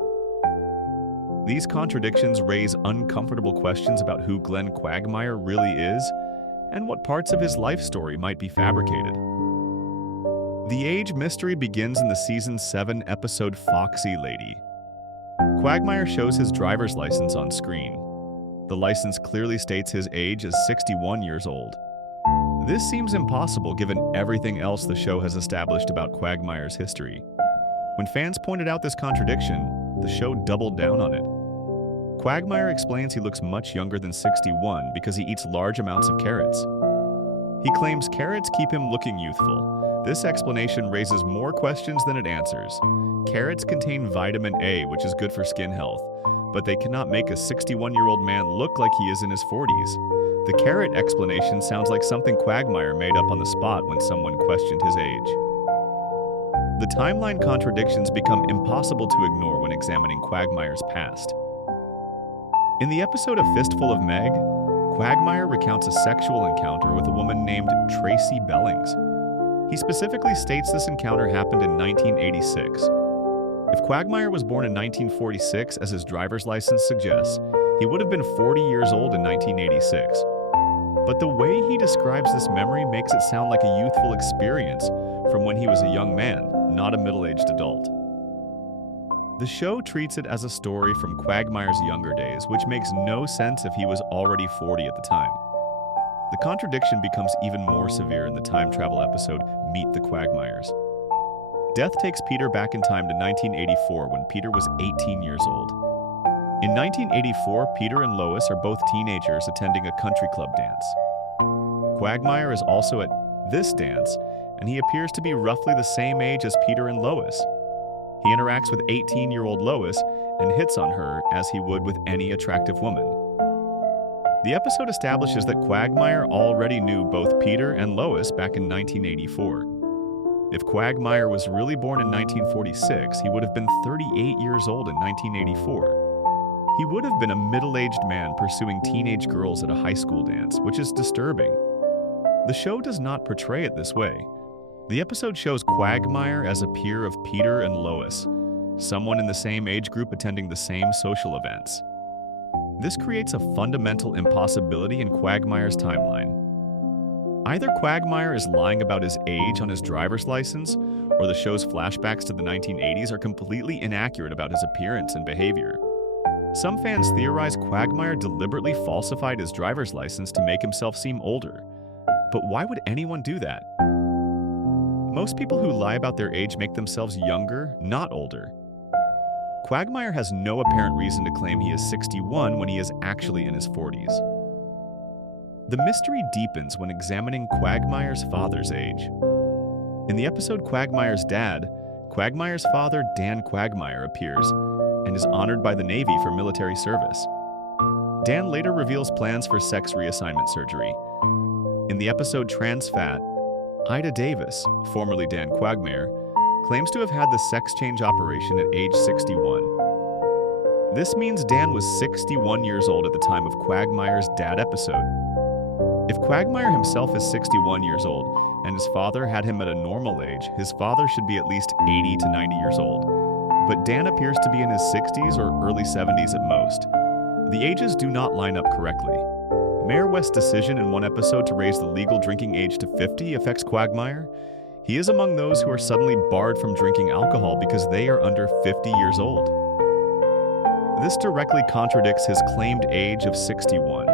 These contradictions raise uncomfortable questions about who Glenn Quagmire really is and what parts of his life story might be fabricated. The age mystery begins in the Season 7 episode Foxy Lady. Quagmire shows his driver's license on screen. The license clearly states his age as 61 years old. This seems impossible given everything else the show has established about Quagmire's history. When fans pointed out this contradiction, the show doubled down on it. Quagmire explains he looks much younger than 61 because he eats large amounts of carrots. He claims carrots keep him looking youthful. This explanation raises more questions than it answers. Carrots contain vitamin A, which is good for skin health, but they cannot make a 61-year-old man look like he is in his 40s. The carrot explanation sounds like something Quagmire made up on the spot when someone questioned his age. The timeline contradictions become impossible to ignore when examining Quagmire's past. In the episode A Fistful of Meg, Quagmire recounts a sexual encounter with a woman named Tracy Bellings. He specifically states this encounter happened in 1986. If Quagmire was born in 1946, as his driver's license suggests, he would have been 40 years old in 1986. But the way he describes this memory makes it sound like a youthful experience from when he was a young man, not a middle-aged adult. The show treats it as a story from Quagmire's younger days, which makes no sense if he was already 40 at the time. The contradiction becomes even more severe in the time travel episode, Meet the Quagmires. Death takes Peter back in time to 1984 when Peter was 18 years old. In 1984, Peter and Lois are both teenagers attending a country club dance. Quagmire is also at this dance, and he appears to be roughly the same age as Peter and Lois. He interacts with 18-year-old Lois and hits on her as he would with any attractive woman. The episode establishes that Quagmire already knew both Peter and Lois back in 1984. If Quagmire was really born in 1946, he would have been 38 years old in 1984. He would have been a middle-aged man pursuing teenage girls at a high school dance, which is disturbing. The show does not portray it this way. The episode shows Quagmire as a peer of Peter and Lois, someone in the same age group attending the same social events. This creates a fundamental impossibility in Quagmire's timeline. Either Quagmire is lying about his age on his driver's license, or the show's flashbacks to the 1980s are completely inaccurate about his appearance and behavior. Some fans theorize Quagmire deliberately falsified his driver's license to make himself seem older. But why would anyone do that? Most people who lie about their age make themselves younger, not older. Quagmire has no apparent reason to claim he is 61 when he is actually in his 40s. The mystery deepens when examining Quagmire's father's age. In the episode Quagmire's Dad, Quagmire's father, Dan Quagmire, appears and is honored by the Navy for military service. Dan later reveals plans for sex reassignment surgery. In the episode Trans Fat, Ida Davis, formerly Dan Quagmire, claims to have had the sex change operation at age 61. This means Dan was 61 years old at the time of Quagmire's Dad episode. If Quagmire himself is 61 years old and his father had him at a normal age, his father should be at least 80 to 90 years old. But Dan appears to be in his 60s or early 70s at most. The ages do not line up correctly. Mayor West's decision in one episode to raise the legal drinking age to 50 affects Quagmire. He is among those who are suddenly barred from drinking alcohol because they are under 50 years old. This directly contradicts his claimed age of 61.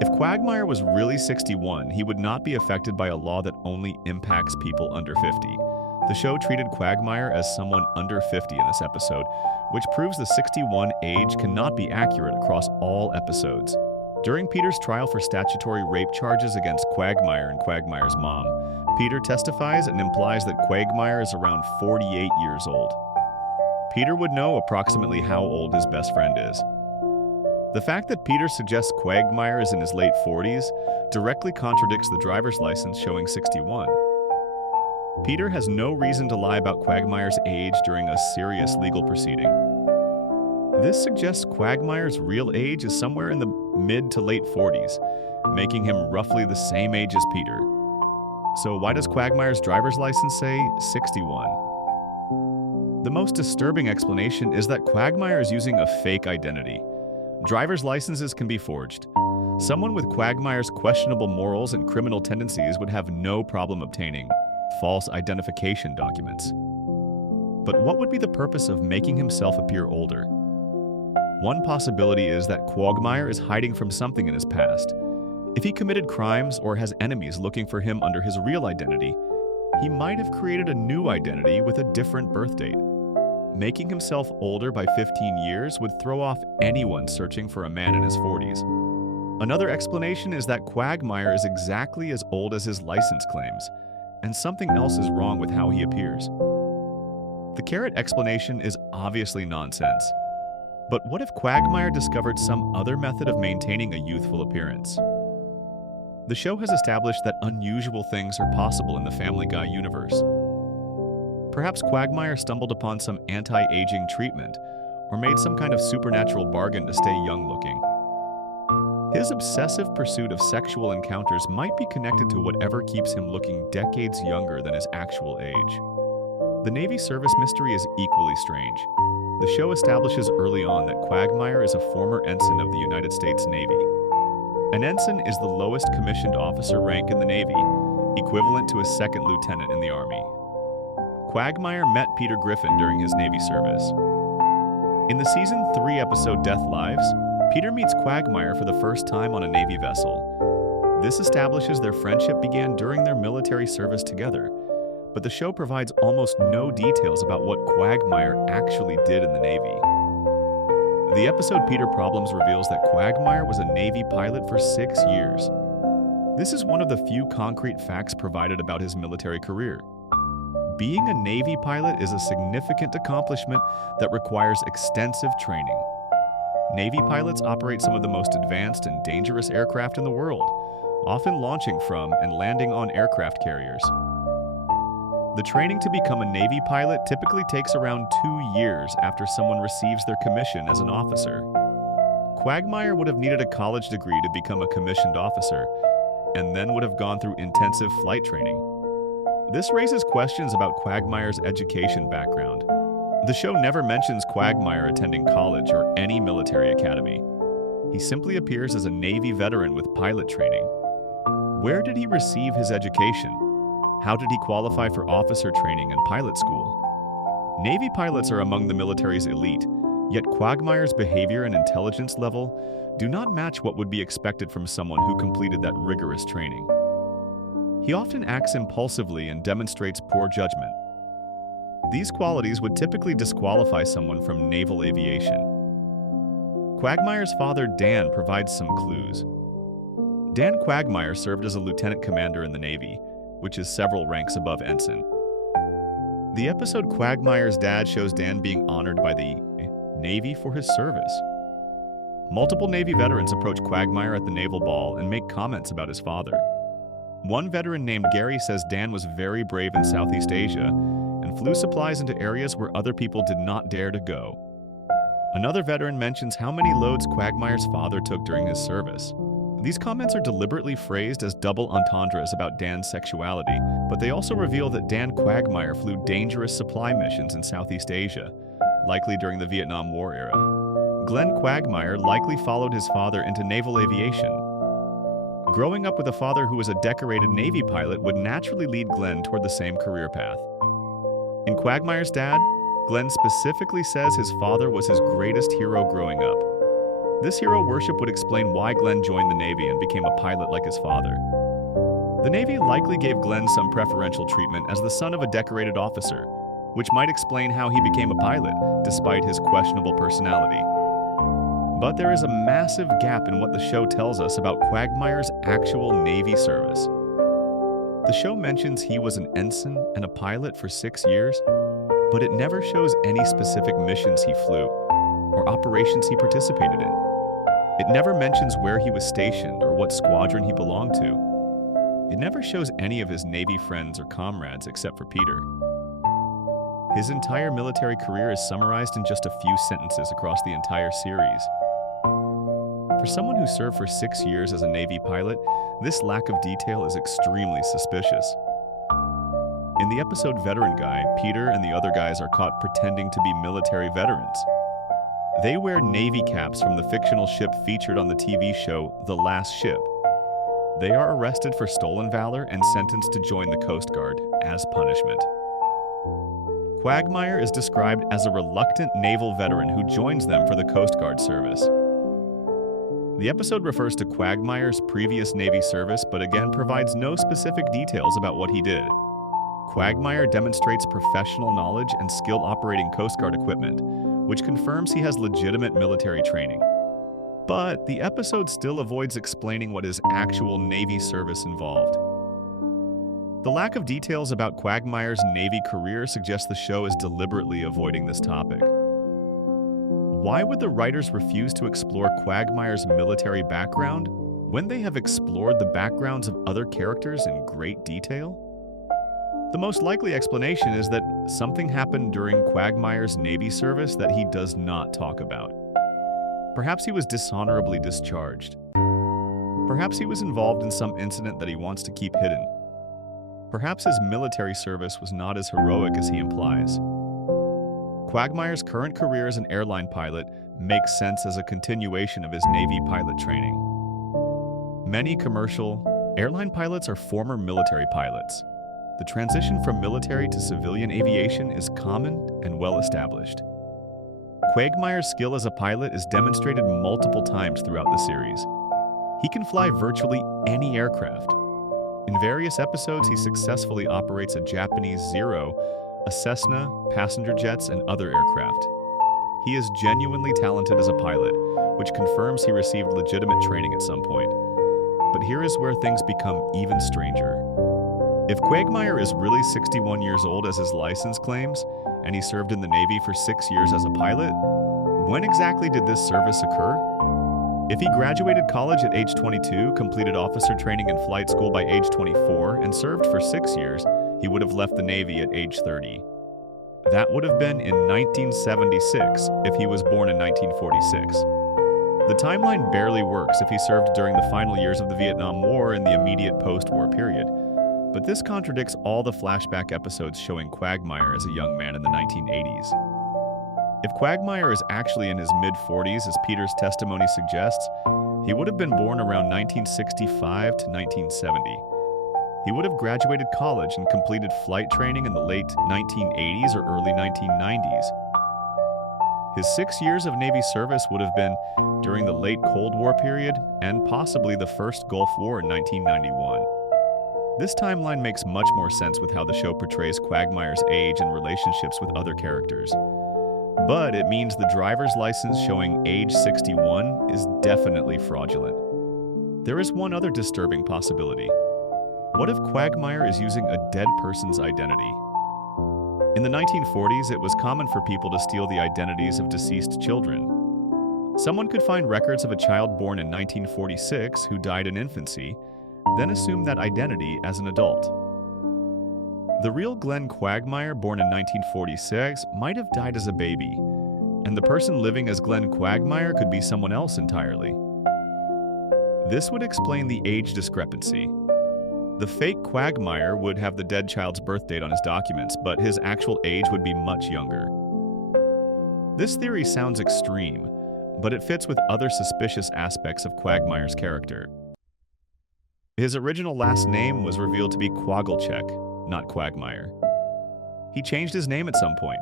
If Quagmire was really 61, he would not be affected by a law that only impacts people under 50. The show treated Quagmire as someone under 50 in this episode, which proves the 61 age cannot be accurate across all episodes. During Peter's trial for statutory rape charges against Quagmire and Quagmire's mom, Peter testifies and implies that Quagmire is around 48 years old. Peter would know approximately how old his best friend is. The fact that Peter suggests Quagmire is in his late 40s directly contradicts the driver's license showing 61. Peter has no reason to lie about Quagmire's age during a serious legal proceeding. This suggests Quagmire's real age is somewhere in the mid to late 40s, making him roughly the same age as Peter. So why does Quagmire's driver's license say 61? The most disturbing explanation is that Quagmire is using a fake identity. Driver's licenses can be forged. Someone with Quagmire's questionable morals and criminal tendencies would have no problem obtaining false identification documents. But what would be the purpose of making himself appear older? One possibility is that Quagmire is hiding from something in his past. If he committed crimes or has enemies looking for him under his real identity, he might have created a new identity with a different birth date. Making himself older by 15 years would throw off anyone searching for a man in his 40s. Another explanation is that Quagmire is exactly as old as his license claims, and something else is wrong with how he appears. The carrot explanation is obviously nonsense. But what if Quagmire discovered some other method of maintaining a youthful appearance? The show has established that unusual things are possible in the Family Guy universe. Perhaps Quagmire stumbled upon some anti-aging treatment, or made some kind of supernatural bargain to stay young-looking. His obsessive pursuit of sexual encounters might be connected to whatever keeps him looking decades younger than his actual age. The Navy service mystery is equally strange. The show establishes early on that Quagmire is a former ensign of the United States Navy. An ensign is the lowest commissioned officer rank in the Navy, equivalent to a second lieutenant in the Army. Quagmire met Peter Griffin during his Navy service. In the Season 3 episode Death Lives, Peter meets Quagmire for the first time on a Navy vessel. This establishes their friendship began during their military service together, but the show provides almost no details about what Quagmire actually did in the Navy. The episode Peter Problems reveals that Quagmire was a Navy pilot for 6 years. This is one of the few concrete facts provided about his military career. Being a Navy pilot is a significant accomplishment that requires extensive training. Navy pilots operate some of the most advanced and dangerous aircraft in the world, often launching from and landing on aircraft carriers. The training to become a Navy pilot typically takes around 2 years after someone receives their commission as an officer. Quagmire would have needed a college degree to become a commissioned officer, and then would have gone through intensive flight training. This raises questions about Quagmire's education background. The show never mentions Quagmire attending college or any military academy. He simply appears as a Navy veteran with pilot training. Where did he receive his education? How did he qualify for officer training and pilot school? Navy pilots are among the military's elite, yet Quagmire's behavior and intelligence level do not match what would be expected from someone who completed that rigorous training. He often acts impulsively and demonstrates poor judgment. These qualities would typically disqualify someone from naval aviation. Quagmire's father, Dan, provides some clues. Dan Quagmire served as a lieutenant commander in the Navy, which is several ranks above ensign. The episode Quagmire's Dad shows Dan being honored by the Navy for his service. Multiple Navy veterans approach Quagmire at the naval ball and make comments about his father. One veteran named Gary says Dan was very brave in Southeast Asia and flew supplies into areas where other people did not dare to go. Another veteran mentions how many loads Quagmire's father took during his service. These comments are deliberately phrased as double entendres about Dan's sexuality, but they also reveal that Dan Quagmire flew dangerous supply missions in Southeast Asia, likely during the Vietnam War era. Glenn Quagmire likely followed his father into naval aviation. Growing up with a father who was a decorated Navy pilot would naturally lead Glenn toward the same career path. In Quagmire's Dad, Glenn specifically says his father was his greatest hero growing up. This hero worship would explain why Glenn joined the Navy and became a pilot like his father. The Navy likely gave Glenn some preferential treatment as the son of a decorated officer, which might explain how he became a pilot, despite his questionable personality. But there is a massive gap in what the show tells us about Quagmire's actual Navy service. The show mentions he was an ensign and a pilot for 6 years, but it never shows any specific missions he flew or operations he participated in. It never mentions where he was stationed or what squadron he belonged to. It never shows any of his Navy friends or comrades except for Peter. His entire military career is summarized in just a few sentences across the entire series. For someone who served for 6 years as a Navy pilot, this lack of detail is extremely suspicious. In the episode Veteran Guy, Peter and the other guys are caught pretending to be military veterans. They wear Navy caps from the fictional ship featured on the TV show The Last Ship. They are arrested for stolen valor and sentenced to join the Coast Guard as punishment. Quagmire is described as a reluctant naval veteran who joins them for the Coast Guard service. The episode refers to Quagmire's previous Navy service, but again provides no specific details about what he did. Quagmire demonstrates professional knowledge and skill operating Coast Guard equipment, which confirms he has legitimate military training. But the episode still avoids explaining what his actual Navy service involved. The lack of details about Quagmire's Navy career suggests the show is deliberately avoiding this topic. Why would the writers refuse to explore Quagmire's military background when they have explored the backgrounds of other characters in great detail? The most likely explanation is that something happened during Quagmire's Navy service that he does not talk about. Perhaps he was dishonorably discharged. Perhaps he was involved in some incident that he wants to keep hidden. Perhaps his military service was not as heroic as he implies. Quagmire's current career as an airline pilot makes sense as a continuation of his Navy pilot training. Many commercial airline pilots are former military pilots. The transition from military to civilian aviation is common and well established. Quagmire's skill as a pilot is demonstrated multiple times throughout the series. He can fly virtually any aircraft. In various episodes, he successfully operates a Japanese Zero, a Cessna, passenger jets, and other aircraft. He is genuinely talented as a pilot, which confirms he received legitimate training at some point. But here is where things become even stranger. If Quagmire is really 61 years old as his license claims, and he served in the Navy for 6 years as a pilot, when exactly did this service occur? If he graduated college at age 22, completed officer training and flight school by age 24, and served for 6 years, he would have left the Navy at age 30. That would have been in 1976 if he was born in 1946. The timeline barely works if he served during the final years of the Vietnam War and the immediate post-war period. But this contradicts all the flashback episodes showing Quagmire as a young man in the 1980s. If Quagmire is actually in his mid-40s, as Peter's testimony suggests, he would have been born around 1965 to 1970. He would have graduated college and completed flight training in the late 1980s or early 1990s. His 6 years of Navy service would have been during the late Cold War period and possibly the first Gulf War in 1991. This timeline makes much more sense with how the show portrays Quagmire's age and relationships with other characters. But it means the driver's license showing age 61 is definitely fraudulent. There is one other disturbing possibility. What if Quagmire is using a dead person's identity? In the 1940s, it was common for people to steal the identities of deceased children. Someone could find records of a child born in 1946 who died in infancy, then assume that identity as an adult. The real Glenn Quagmire, born in 1946, might have died as a baby, and the person living as Glenn Quagmire could be someone else entirely. This would explain the age discrepancy. The fake Quagmire would have the dead child's birth date on his documents, but his actual age would be much younger. This theory sounds extreme, but it fits with other suspicious aspects of Quagmire's character. His original last name was revealed to be Quagelchek, not Quagmire. He changed his name at some point.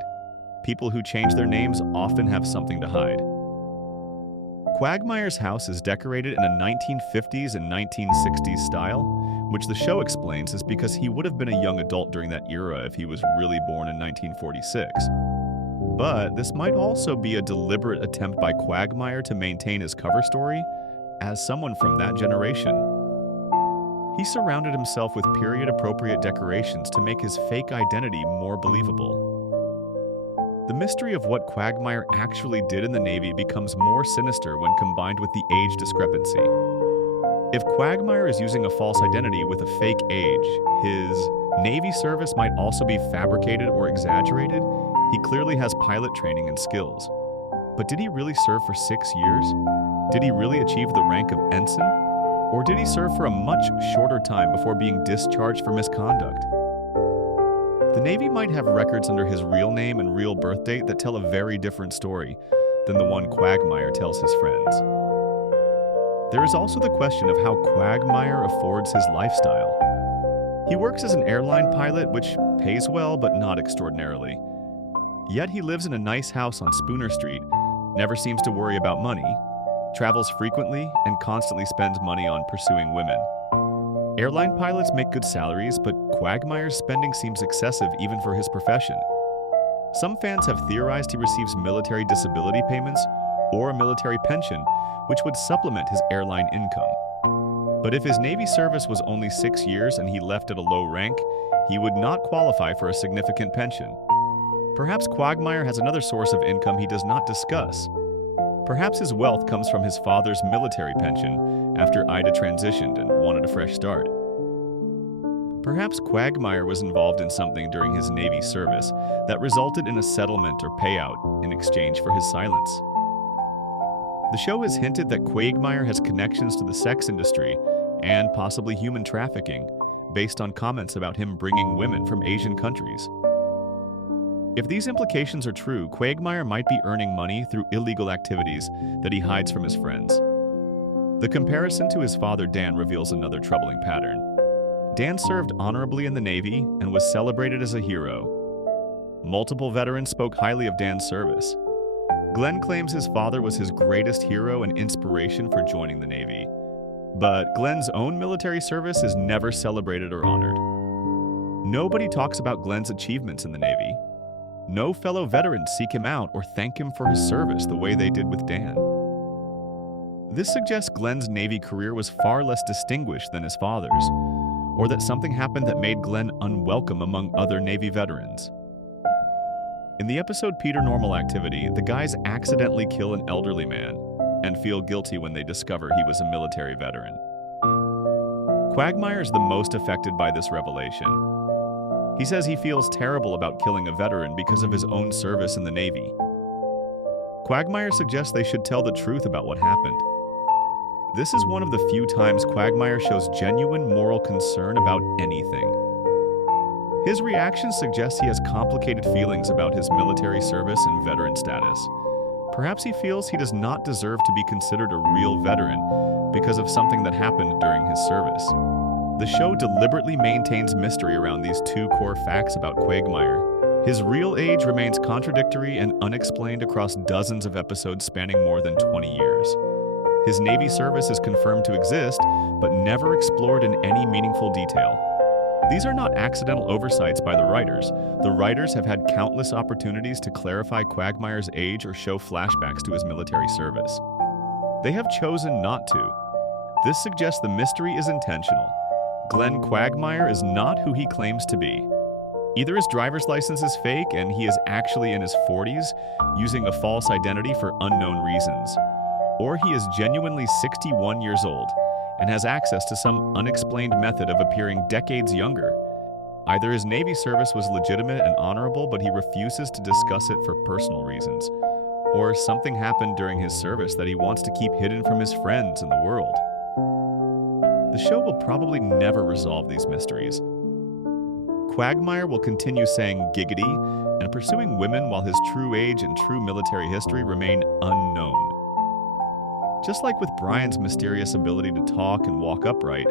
People who change their names often have something to hide. Quagmire's house is decorated in a 1950s and 1960s style, which the show explains is because he would have been a young adult during that era if he was really born in 1946. But this might also be a deliberate attempt by Quagmire to maintain his cover story as someone from that generation. He surrounded himself with period-appropriate decorations to make his fake identity more believable. The mystery of what Quagmire actually did in the Navy becomes more sinister when combined with the age discrepancy. If Quagmire is using a false identity with a fake age, his Navy service might also be fabricated or exaggerated. He clearly has pilot training and skills. But did he really serve for 6 years? Did he really achieve the rank of ensign? Or did he serve for a much shorter time before being discharged for misconduct? The Navy might have records under his real name and real birth date that tell a very different story than the one Quagmire tells his friends. There is also the question of how Quagmire affords his lifestyle. He works as an airline pilot, which pays well but not extraordinarily. Yet he lives in a nice house on Spooner Street, never seems to worry about money, travels frequently, and constantly spends money on pursuing women. Airline pilots make good salaries, but Quagmire's spending seems excessive even for his profession. Some fans have theorized he receives military disability payments or a military pension, which would supplement his airline income. But if his Navy service was only 6 years and he left at a low rank, he would not qualify for a significant pension. Perhaps Quagmire has another source of income he does not discuss. Perhaps his wealth comes from his father's military pension after Ida transitioned and wanted a fresh start. Perhaps Quagmire was involved in something during his Navy service that resulted in a settlement or payout in exchange for his silence. The show has hinted that Quagmire has connections to the sex industry and possibly human trafficking, based on comments about him bringing women from Asian countries. If these implications are true, Quagmire might be earning money through illegal activities that he hides from his friends. The comparison to his father Dan reveals another troubling pattern. Dan served honorably in the Navy and was celebrated as a hero. Multiple veterans spoke highly of Dan's service. Glenn claims his father was his greatest hero and inspiration for joining the Navy. But Glenn's own military service is never celebrated or honored. Nobody talks about Glenn's achievements in the Navy. No fellow veterans seek him out or thank him for his service the way they did with Dan. This suggests Glenn's Navy career was far less distinguished than his father's, or that something happened that made Glenn unwelcome among other Navy veterans. In the episode Peter Normal Activity, the guys accidentally kill an elderly man and feel guilty when they discover he was a military veteran. Quagmire is the most affected by this revelation. He says he feels terrible about killing a veteran because of his own service in the Navy. Quagmire suggests they should tell the truth about what happened. This is one of the few times Quagmire shows genuine moral concern about anything. His reaction suggests he has complicated feelings about his military service and veteran status. Perhaps he feels he does not deserve to be considered a real veteran because of something that happened during his service. The show deliberately maintains mystery around these two core facts about Quagmire. His real age remains contradictory and unexplained across dozens of episodes spanning more than 20 years. His Navy service is confirmed to exist, but never explored in any meaningful detail. These are not accidental oversights by the writers. The writers have had countless opportunities to clarify Quagmire's age or show flashbacks to his military service. They have chosen not to. This suggests the mystery is intentional. Glenn Quagmire is not who he claims to be. Either his driver's license is fake and he is actually in his 40s, using a false identity for unknown reasons, or he is genuinely 61 years old and has access to some unexplained method of appearing decades younger. Either his Navy service was legitimate and honorable, but he refuses to discuss it for personal reasons, or something happened during his service that he wants to keep hidden from his friends and the world. The show will probably never resolve these mysteries. Quagmire will continue saying giggity and pursuing women while his true age and true military history remain unknown. Just like with Brian's mysterious ability to talk and walk upright,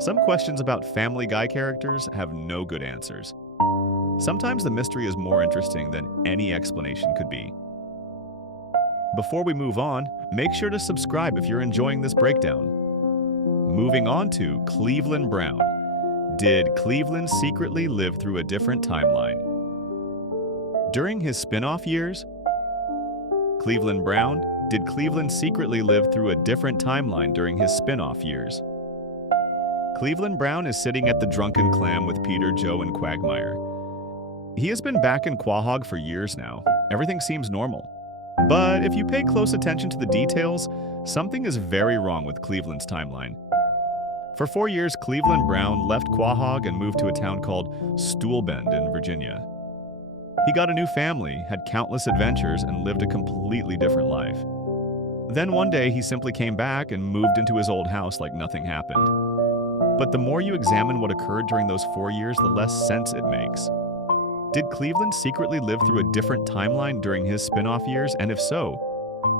some questions about Family Guy characters have no good answers. Sometimes the mystery is more interesting than any explanation could be. Before we move on, make sure to subscribe if you're enjoying this breakdown. Moving on to Cleveland Brown. Did Cleveland secretly live through a different timeline? During his spin-off years, Cleveland Brown, did Cleveland secretly live through a different timeline during his spin-off years? Cleveland Brown is sitting at the Drunken Clam with Peter, Joe, and Quagmire. He has been back in Quahog for years now. Everything seems normal. But if you pay close attention to the details, something is very wrong with Cleveland's timeline. For 4 years, Cleveland Brown left Quahog and moved to a town called Stoolbend in Virginia. He got a new family, had countless adventures, and lived a completely different life. Then one day, he simply came back and moved into his old house like nothing happened. But the more you examine what occurred during those 4 years, the less sense it makes. Did Cleveland secretly live through a different timeline during his spin-off years? And if so,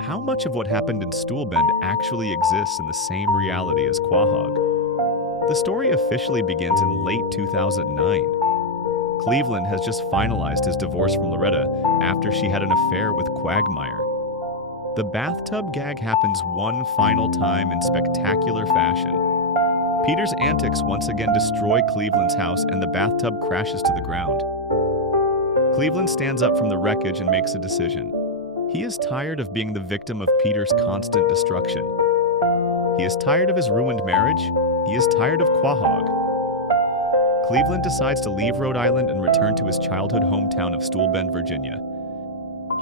how much of what happened in Stoolbend actually exists in the same reality as Quahog? The story officially begins in late 2009. Cleveland has just finalized his divorce from Loretta after she had an affair with Quagmire. The bathtub gag happens one final time in spectacular fashion. Peter's antics once again destroy Cleveland's house and the bathtub crashes to the ground. Cleveland stands up from the wreckage and makes a decision. He is tired of being the victim of Peter's constant destruction. He is tired of his ruined marriage. He is tired of Quahog. Cleveland decides to leave Rhode Island and return to his childhood hometown of Stool Bend, Virginia.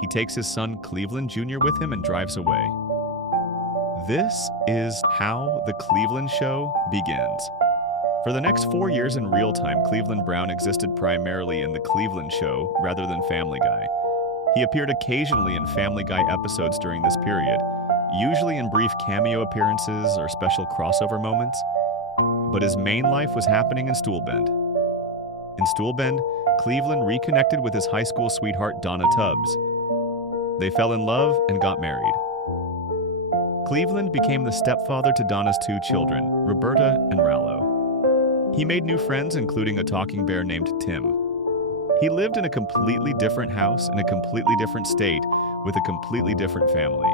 He takes his son Cleveland Jr. with him and drives away. This is how The Cleveland Show begins. For the next 4 years in real time, Cleveland Brown existed primarily in The Cleveland Show rather than Family Guy. He appeared occasionally in Family Guy episodes during this period, usually in brief cameo appearances or special crossover moments, but his main life was happening in Stool Bend. In Stool Bend, Cleveland reconnected with his high school sweetheart Donna Tubbs. They fell in love and got married. Cleveland became the stepfather to Donna's 2 children, Roberta and Rallo. He made new friends, including a talking bear named Tim. He lived in a completely different house in a completely different state with a completely different family.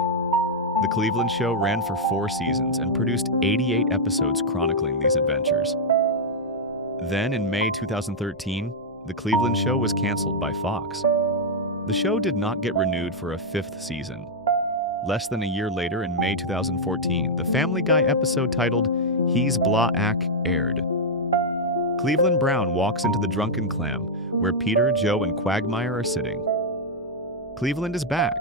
The Cleveland Show ran for 4 seasons and produced 88 episodes chronicling these adventures. Then, in May 2013, The Cleveland Show was canceled by Fox. The show did not get renewed for a 5th season. Less than a year later, in May 2014, the Family Guy episode titled He's Blah Ack aired. Cleveland Brown walks into the Drunken Clam, where Peter, Joe, and Quagmire are sitting. Cleveland is back.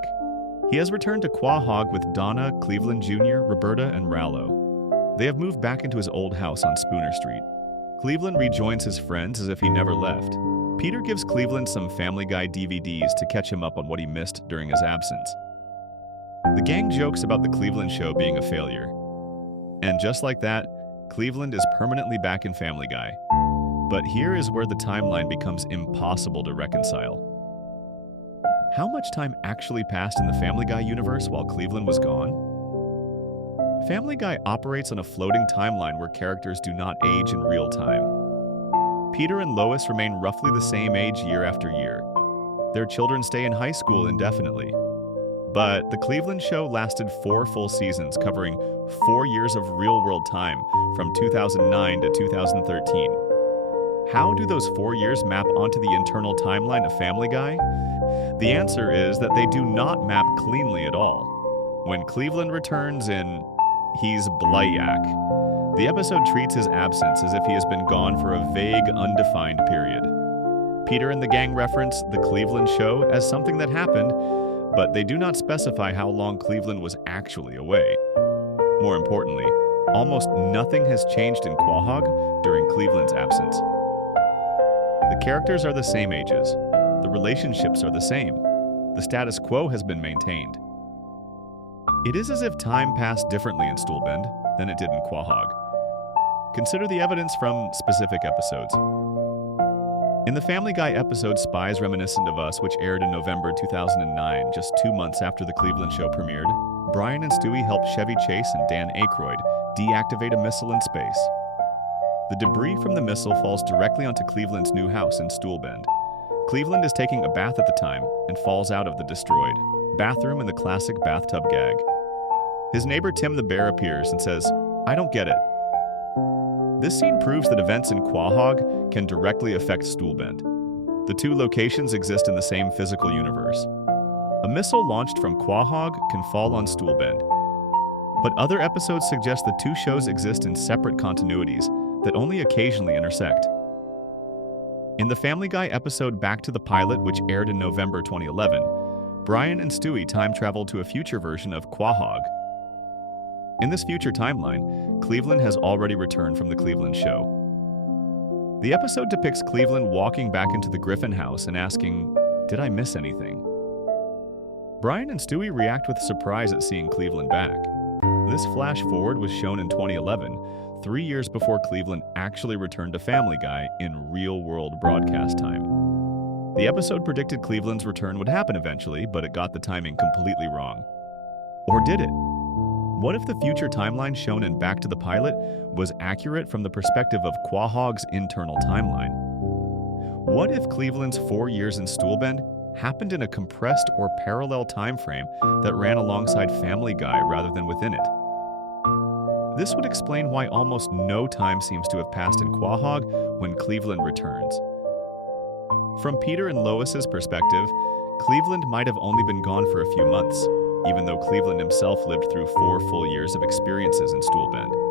He has returned to Quahog with Donna, Cleveland Jr., Roberta, and Rallo. They have moved back into his old house on Spooner Street. Cleveland rejoins his friends as if he never left. Peter gives Cleveland some Family Guy DVDs to catch him up on what he missed during his absence. The gang jokes about the Cleveland Show being a failure. And just like that, Cleveland is permanently back in Family Guy. But here is where the timeline becomes impossible to reconcile. How much time actually passed in the Family Guy universe while Cleveland was gone? Family Guy operates on a floating timeline where characters do not age in real time. Peter and Lois remain roughly the same age year after year. Their children stay in high school indefinitely. But The Cleveland Show lasted 4 full seasons, covering 4 years of real-world time from 2009 to 2013. How do those 4 years map onto the internal timeline of Family Guy? The answer is that they do not map cleanly at all. When Cleveland returns in He's Blah-Ack, the episode treats his absence as if he has been gone for a vague, undefined period. Peter and the gang reference The Cleveland Show as something that happened, but they do not specify how long Cleveland was actually away. More importantly, almost nothing has changed in Quahog during Cleveland's absence. The characters are the same ages. The relationships are the same. The status quo has been maintained. It is as if time passed differently in Stool Bend than it did in Quahog. Consider the evidence from specific episodes. In the Family Guy episode Spies Reminiscent of Us, which aired in November 2009, just 2 months after The Cleveland Show premiered, Brian and Stewie helped Chevy Chase and Dan Aykroyd deactivate a missile in space. The debris from the missile falls directly onto Cleveland's new house in Stool Bend. Cleveland is taking a bath at the time and falls out of the destroyed bathroom in the classic bathtub gag. His neighbor Tim the Bear appears and says, "I don't get it." This scene proves that events in Quahog can directly affect Stool Bend. The 2 locations exist in the same physical universe. A missile launched from Quahog can fall on Stool Bend, but other episodes suggest the 2 shows exist in separate continuities that only occasionally intersect. In the Family Guy episode Back to the Pilot, which aired in November 2011, Brian and Stewie time travel to a future version of Quahog. In this future timeline, Cleveland has already returned from The Cleveland Show. The episode depicts Cleveland walking back into the Griffin house and asking, "Did I miss anything?" Brian and Stewie react with surprise at seeing Cleveland back. This flash forward was shown in 2011, 3 years before Cleveland actually returned to Family Guy in real-world broadcast time. The episode predicted Cleveland's return would happen eventually, but it got the timing completely wrong. Or did it? What if the future timeline shown in Back to the Pilot was accurate from the perspective of Quahog's internal timeline? What if Cleveland's 4 years in Stoolbend happened in a compressed or parallel time frame that ran alongside Family Guy rather than within it? This would explain why almost no time seems to have passed in Quahog when Cleveland returns. From Peter and Lois's perspective, Cleveland might have only been gone for a few months, even though Cleveland himself lived through 4 full years of experiences in Stoolbend.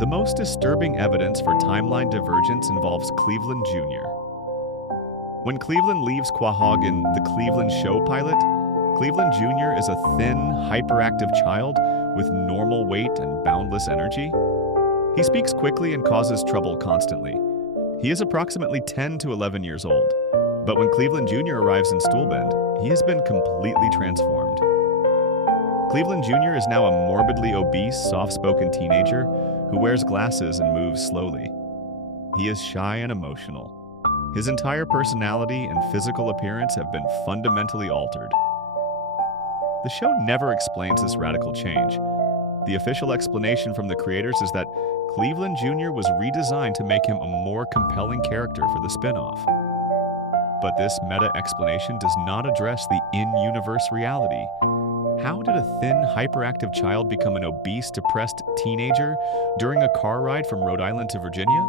The most disturbing evidence for timeline divergence involves Cleveland Jr. When Cleveland leaves Quahog in The Cleveland Show pilot, Cleveland Jr. is a thin, hyperactive child with normal weight and boundless energy. He speaks quickly and causes trouble constantly. He is approximately 10 to 11 years old, but when Cleveland Jr. arrives in Stoolbend, he has been completely transformed. Cleveland Jr. is now a morbidly obese, soft-spoken teenager who wears glasses and moves slowly. He is shy and emotional. His entire personality and physical appearance have been fundamentally altered. The show never explains this radical change. The official explanation from the creators is that Cleveland Jr. was redesigned to make him a more compelling character for the spin-off. But this meta-explanation does not address the in-universe reality. How did a thin, hyperactive child become an obese, depressed teenager during a car ride from Rhode Island to Virginia?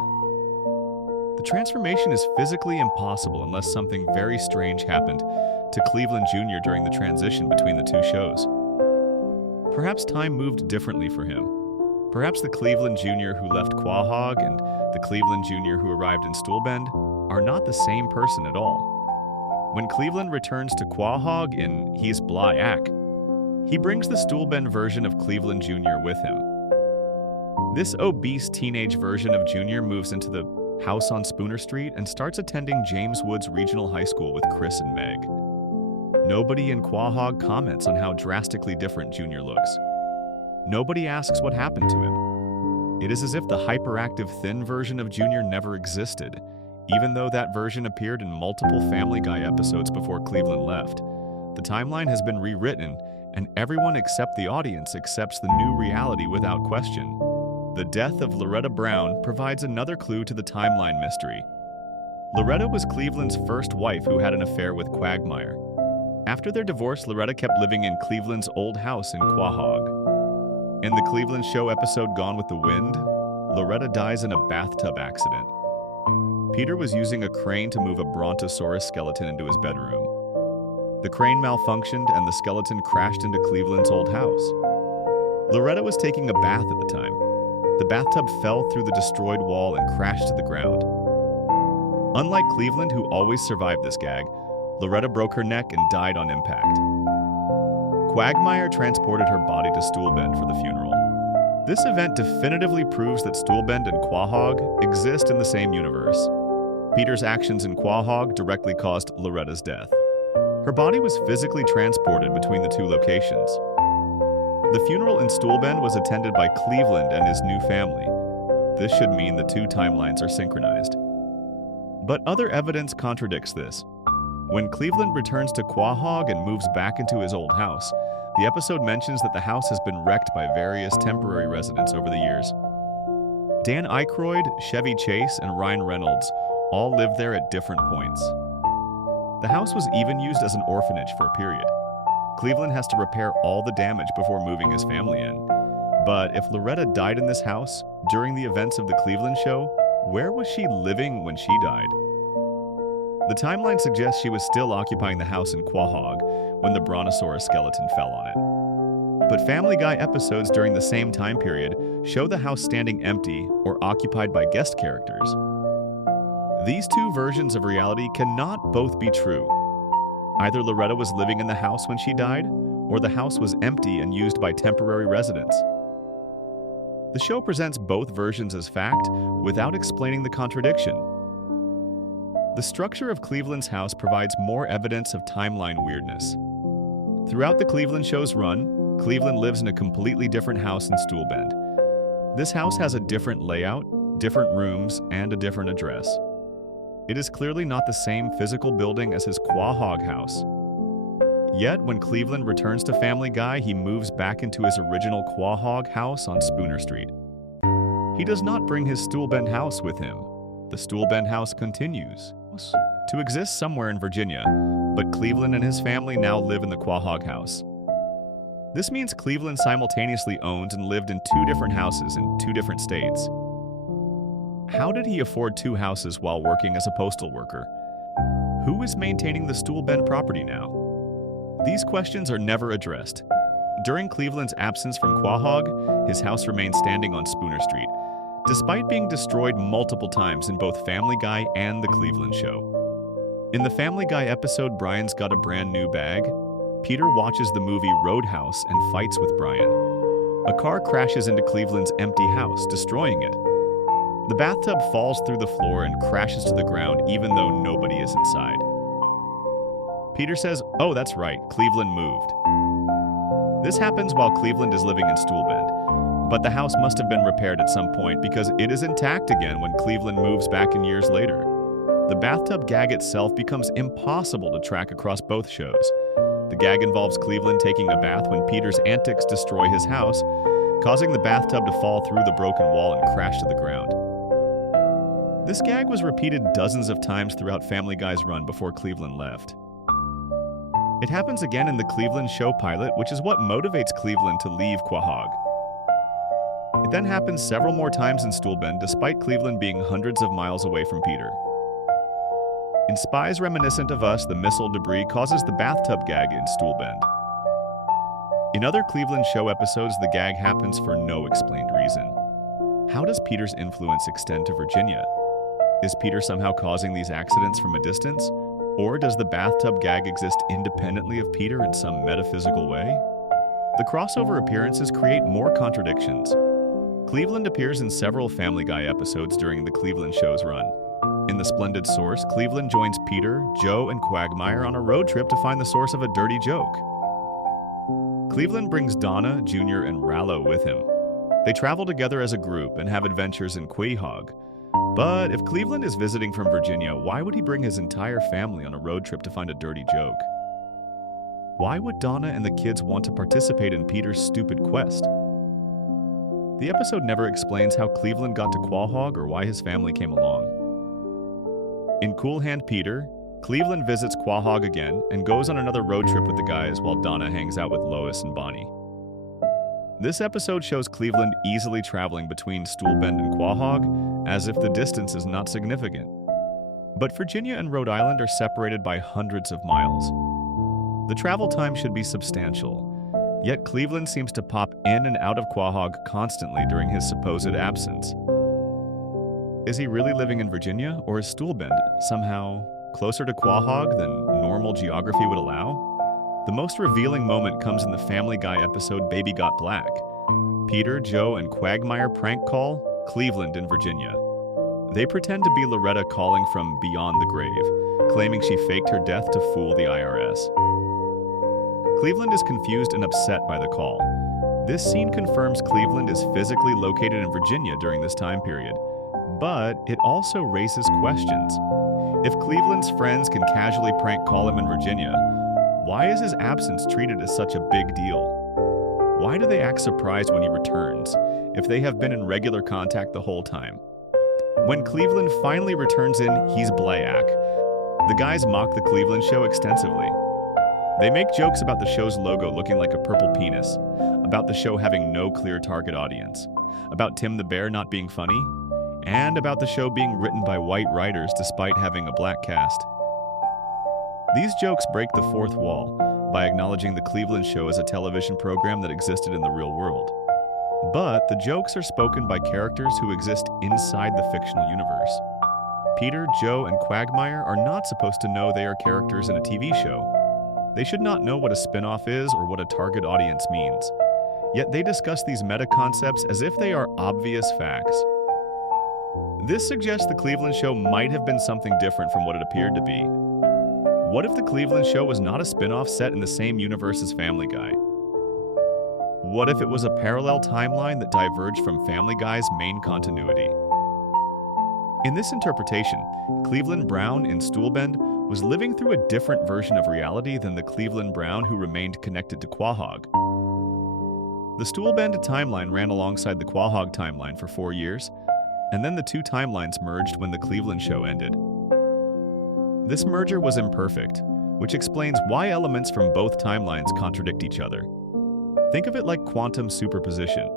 The transformation is physically impossible unless something very strange happened to Cleveland Jr. during the transition between the two shows. Perhaps time moved differently for him. Perhaps the Cleveland Jr. who left Quahog and the Cleveland Jr. who arrived in Stoolbend are not the same person at all. When Cleveland returns to Quahog in He's Bly Ack, he brings the Stoolbend version of Cleveland Jr. with him. This obese teenage version of Jr. moves into the house on Spooner Street and starts attending James Woods Regional High School with Chris and Meg. Nobody in Quahog comments on how drastically different Jr. looks. Nobody asks what happened to him. It is as if the hyperactive thin version of Jr. never existed, even though that version appeared in multiple Family Guy episodes before Cleveland left. The timeline has been rewritten, and everyone except the audience accepts the new reality without question. The death of Loretta Brown provides another clue to the timeline mystery. Loretta was Cleveland's first wife who had an affair with Quagmire. After their divorce, Loretta kept living in Cleveland's old house in Quahog. In the Cleveland Show episode Gone with the Wind, Loretta dies in a bathtub accident. Peter was using a crane to move a Brontosaurus skeleton into his bedroom. The crane malfunctioned and the skeleton crashed into Cleveland's old house. Loretta was taking a bath at the time. The bathtub fell through the destroyed wall and crashed to the ground. Unlike Cleveland, who always survived this gag, Loretta broke her neck and died on impact. Quagmire transported her body to Stoolbend for the funeral. This event definitively proves that Stoolbend and Quahog exist in the same universe. Peter's actions in Quahog directly caused Loretta's death. Her body was physically transported between the two locations. The funeral in Stoolbend was attended by Cleveland and his new family. This should mean the two timelines are synchronized. But other evidence contradicts this. When Cleveland returns to Quahog and moves back into his old house, the episode mentions that the house has been wrecked by various temporary residents over the years. Dan Aykroyd, Chevy Chase, and Ryan Reynolds all lived there at different points. The house was even used as an orphanage for a period. Cleveland has to repair all the damage before moving his family in. But if Loretta died in this house during the events of The Cleveland Show, where was she living when she died? The timeline suggests she was still occupying the house in Quahog when the Brontosaurus skeleton fell on it. But Family Guy episodes during the same time period show the house standing empty or occupied by guest characters. These two versions of reality cannot both be true. Either Loretta was living in the house when she died, or the house was empty and used by temporary residents. The show presents both versions as fact without explaining the contradiction. The structure of Cleveland's house provides more evidence of timeline weirdness. Throughout the Cleveland Show's run, Cleveland lives in a completely different house in Stoolbend. This house has a different layout, different rooms, and a different address. It is clearly not the same physical building as his Quahog house. Yet, when Cleveland returns to Family Guy, he moves back into his original Quahog house on Spooner Street. He does not bring his Stoolbend house with him. the Stuhlbend house continues to exist somewhere in Virginia, but Cleveland and his family now live in the Quahog house. This means Cleveland simultaneously owned and lived in two different houses in two different states. How did he afford two houses while working as a postal worker? Who is maintaining the Stuhlbend property now? These questions are never addressed. During Cleveland's absence from Quahog, his house remained standing on Spooner Street, despite being destroyed multiple times in both Family Guy and The Cleveland Show. In the Family Guy episode Brian's Got a Brand New Bag, Peter watches the movie Roadhouse and fights with Brian. A car crashes into Cleveland's empty house, destroying it. The bathtub falls through the floor and crashes to the ground even though nobody is inside. Peter says, "Oh, that's right, Cleveland moved." This happens while Cleveland is living in Stuhlbend, but the house must have been repaired at some point because it is intact again when Cleveland moves back in years later. The bathtub gag itself becomes impossible to track across both shows. The gag involves Cleveland taking a bath when Peter's antics destroy his house, causing the bathtub to fall through the broken wall and crash to the ground. This gag was repeated dozens of times throughout Family Guy's run before Cleveland left. It happens again in the Cleveland Show pilot, which is what motivates Cleveland to leave Quahog. It then happens several more times in Stuhlbend, despite Cleveland being hundreds of miles away from Peter. In Spies Reminiscent of Us, the missile debris causes the bathtub gag in Stuhlbend. In other Cleveland Show episodes, the gag happens for no explained reason. How does Peter's influence extend to Virginia? Is Peter somehow causing these accidents from a distance? Or does the bathtub gag exist independently of Peter in some metaphysical way? The crossover appearances create more contradictions. Cleveland appears in several Family Guy episodes during the Cleveland Show's run. In The Splendid Source, Cleveland joins Peter, Joe, and Quagmire on a road trip to find the source of a dirty joke. Cleveland brings Donna, Junior, and Rallo with him. They travel together as a group and have adventures in Quahog. But if Cleveland is visiting from Virginia, why would he bring his entire family on a road trip to find a dirty joke? Why would Donna and the kids want to participate in Peter's stupid quest? The episode never explains how Cleveland got to Quahog or why his family came along. In Cool Hand Peter, Cleveland visits Quahog again and goes on another road trip with the guys while Donna hangs out with Lois and Bonnie. This episode shows Cleveland easily traveling between Stuhlbend and Quahog, as if the distance is not significant. But Virginia and Rhode Island are separated by hundreds of miles. The travel time should be substantial, yet Cleveland seems to pop in and out of Quahog constantly during his supposed absence. Is he really living in Virginia, or is Stuhlbend somehow closer to Quahog than normal geography would allow? The most revealing moment comes in the Family Guy episode Baby Got Black. Peter, Joe, and Quagmire prank call Cleveland in Virginia. They pretend to be Loretta calling from beyond the grave, claiming she faked her death to fool the IRS. Cleveland is confused and upset by the call. This scene confirms Cleveland is physically located in Virginia during this time period, but it also raises questions. If Cleveland's friends can casually prank call him in Virginia, why is his absence treated as such a big deal? Why do they act surprised when he returns, if they have been in regular contact the whole time? When Cleveland finally returns in, he's Blayak. The guys mock the Cleveland Show extensively. They make jokes about the show's logo looking like a purple penis, about the show having no clear target audience, about Tim the Bear not being funny, and about the show being written by white writers despite having a black cast. These jokes break the fourth wall by acknowledging the Cleveland Show as a television program that existed in the real world. But the jokes are spoken by characters who exist inside the fictional universe. Peter, Joe, and Quagmire are not supposed to know they are characters in a TV show. They should not know what a spin-off is or what a target audience means. Yet they discuss these meta-concepts as if they are obvious facts. This suggests the Cleveland Show might have been something different from what it appeared to be. What if the Cleveland Show was not a spin-off set in the same universe as Family Guy? What if it was a parallel timeline that diverged from Family Guy's main continuity? In this interpretation, Cleveland Brown in Stuhlbend was living through a different version of reality than the Cleveland Brown who remained connected to Quahog. The Stuhlbend timeline ran alongside the Quahog timeline for 4 years, and then the two timelines merged when the Cleveland Show ended. This merger was imperfect, which explains why elements from both timelines contradict each other. Think of it like quantum superposition.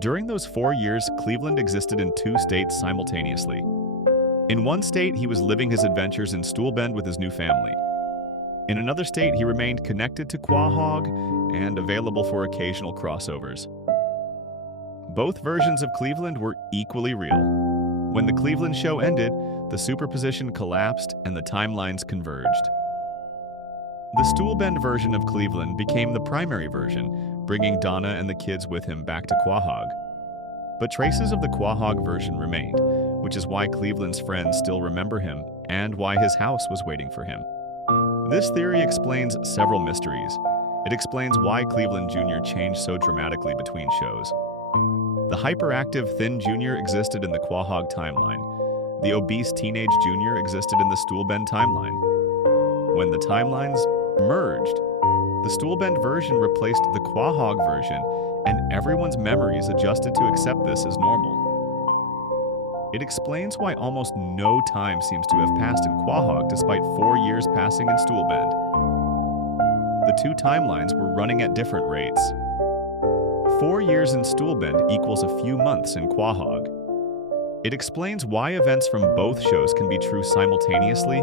During those 4 years, Cleveland existed in two states simultaneously. In one state, he was living his adventures in Stool Bend with his new family. In another state, he remained connected to Quahog and available for occasional crossovers. Both versions of Cleveland were equally real. When the Cleveland Show ended, the superposition collapsed and the timelines converged. The Stool Bend version of Cleveland became the primary version, bringing Donna and the kids with him back to Quahog. But traces of the Quahog version remained, which is why Cleveland's friends still remember him and why his house was waiting for him. This theory explains several mysteries. It explains why Cleveland Jr. changed so dramatically between shows. The hyperactive Thin Jr. existed in the Quahog timeline. The obese teenage Jr. existed in the Stool Bend timeline. When the timelines merged, the Stool Bend version replaced the Quahog version, and everyone's memories adjusted to accept this as normal. It explains why almost no time seems to have passed in Quahog despite 4 years passing in Stool Bend. The two timelines were running at different rates. 4 years in Stool Bend equals a few months in Quahog. It explains why events from both shows can be true simultaneously,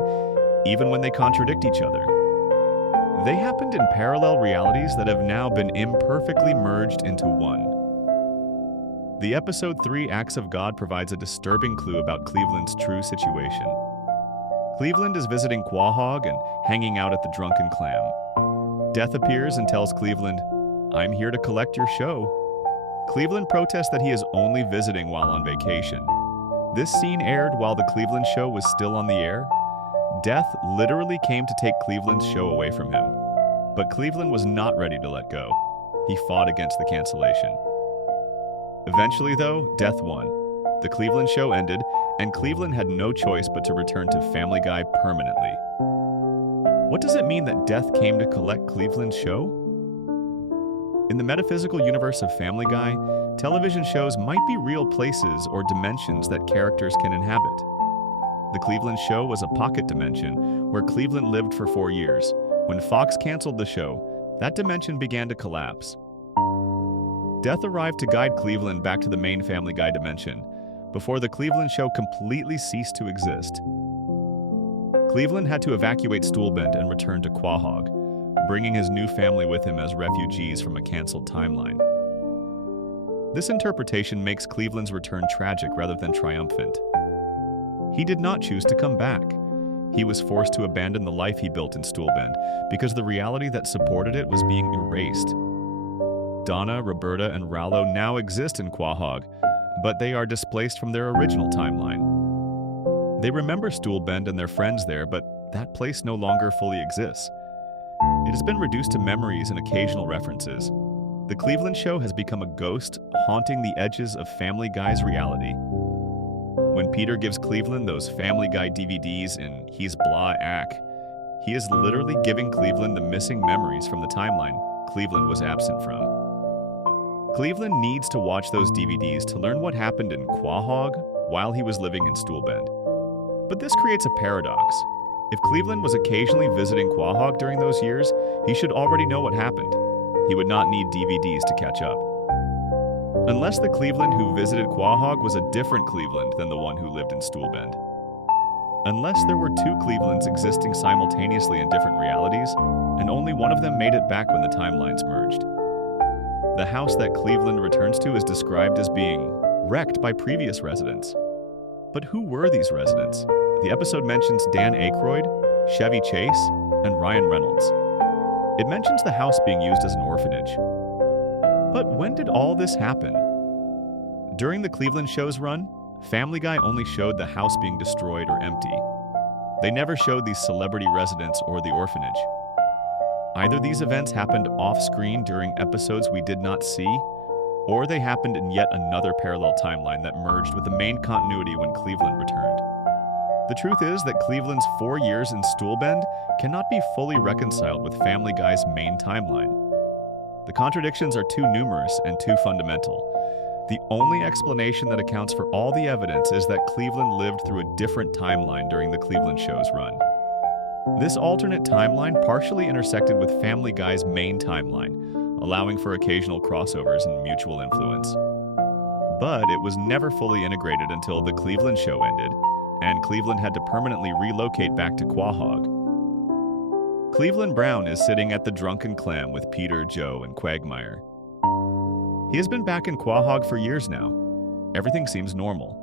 even when they contradict each other. They happened in parallel realities that have now been imperfectly merged into one. The episode 3 Acts of God provides a disturbing clue about Cleveland's true situation. Cleveland is visiting Quahog and hanging out at the Drunken Clam. Death appears and tells Cleveland, "I'm here to collect your show." Cleveland protests that he is only visiting while on vacation. This scene aired while the Cleveland Show was still on the air. Death literally came to take Cleveland's show away from him. But Cleveland was not ready to let go. He fought against the cancellation. Eventually, though, Death won. The Cleveland Show ended, and Cleveland had no choice but to return to Family Guy permanently. What does it mean that Death came to collect Cleveland's show? In the metaphysical universe of Family Guy, television shows might be real places or dimensions that characters can inhabit. The Cleveland Show was a pocket dimension where Cleveland lived for 4 years. When Fox canceled the show, that dimension began to collapse. Death arrived to guide Cleveland back to the main Family Guy dimension, before the Cleveland Show completely ceased to exist. Cleveland had to evacuate Stool Bend and return to Quahog, bringing his new family with him as refugees from a canceled timeline. This interpretation makes Cleveland's return tragic rather than triumphant. He did not choose to come back. He was forced to abandon the life he built in Stool Bend because the reality that supported it was being erased. Donna, Roberta, and Rallo now exist in Quahog, but they are displaced from their original timeline. They remember Stool Bend and their friends there, but that place no longer fully exists. It has been reduced to memories and occasional references. The Cleveland Show has become a ghost haunting the edges of Family Guy's reality. When Peter gives Cleveland those Family Guy DVDs in He's Blah Ack, he is literally giving Cleveland the missing memories from the timeline Cleveland was absent from. Cleveland needs to watch those DVDs to learn what happened in Quahog while he was living in Stool Bend. But this creates a paradox. If Cleveland was occasionally visiting Quahog during those years, he should already know what happened. He would not need DVDs to catch up. Unless the Cleveland who visited Quahog was a different Cleveland than the one who lived in Stool Bend. Unless there were two Clevelands existing simultaneously in different realities, and only one of them made it back when the timelines merged. The house that Cleveland returns to is described as being wrecked by previous residents. But who were these residents? The episode mentions Dan Aykroyd, Chevy Chase, and Ryan Reynolds. It mentions the house being used as an orphanage. But when did all this happen? During the Cleveland Show's run, Family Guy only showed the house being destroyed or empty. They never showed these celebrity residents or the orphanage. Either these events happened off-screen during episodes we did not see, or they happened in yet another parallel timeline that merged with the main continuity when Cleveland returned. The truth is that Cleveland's 4 years in Stool Bend cannot be fully reconciled with Family Guy's main timeline. The contradictions are too numerous and too fundamental. The only explanation that accounts for all the evidence is that Cleveland lived through a different timeline during the Cleveland Show's run. This alternate timeline partially intersected with Family Guy's main timeline, allowing for occasional crossovers and mutual influence. But it was never fully integrated until the Cleveland Show ended, and Cleveland had to permanently relocate back to Quahog. Cleveland Brown is sitting at the Drunken Clam with Peter, Joe, and Quagmire. He has been back in Quahog for years now. Everything seems normal,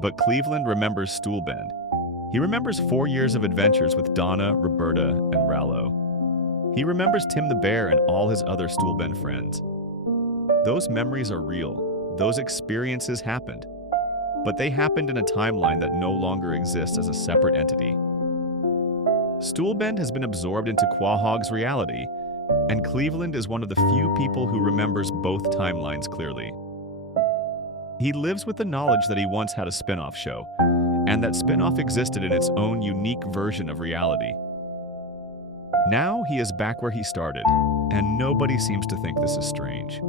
but Cleveland remembers Stool Bend. He remembers 4 years of adventures with Donna, Roberta, and Rallo. He remembers Tim the Bear and all his other Stool Bend friends. Those memories are real. Those experiences happened. But they happened in a timeline that no longer exists as a separate entity. Stool Bend has been absorbed into Quahog's reality, and Cleveland is one of the few people who remembers both timelines clearly. He lives with the knowledge that he once had a spin-off show, and that spin-off existed in its own unique version of reality. Now he is back where he started, and nobody seems to think this is strange.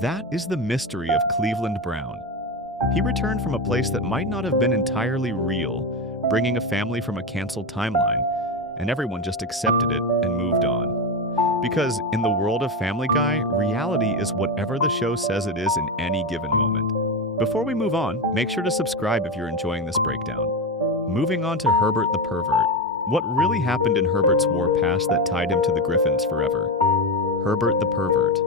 That is the mystery of Cleveland Brown. He returned from a place that might not have been entirely real, bringing a family from a canceled timeline, and everyone just accepted it and moved on. Because in the world of Family Guy, reality is whatever the show says it is in any given moment. Before we move on, make sure to subscribe if you're enjoying this breakdown. Moving on to Herbert the Pervert. What really happened in Herbert's war past that tied him to the Griffins forever? Herbert the Pervert.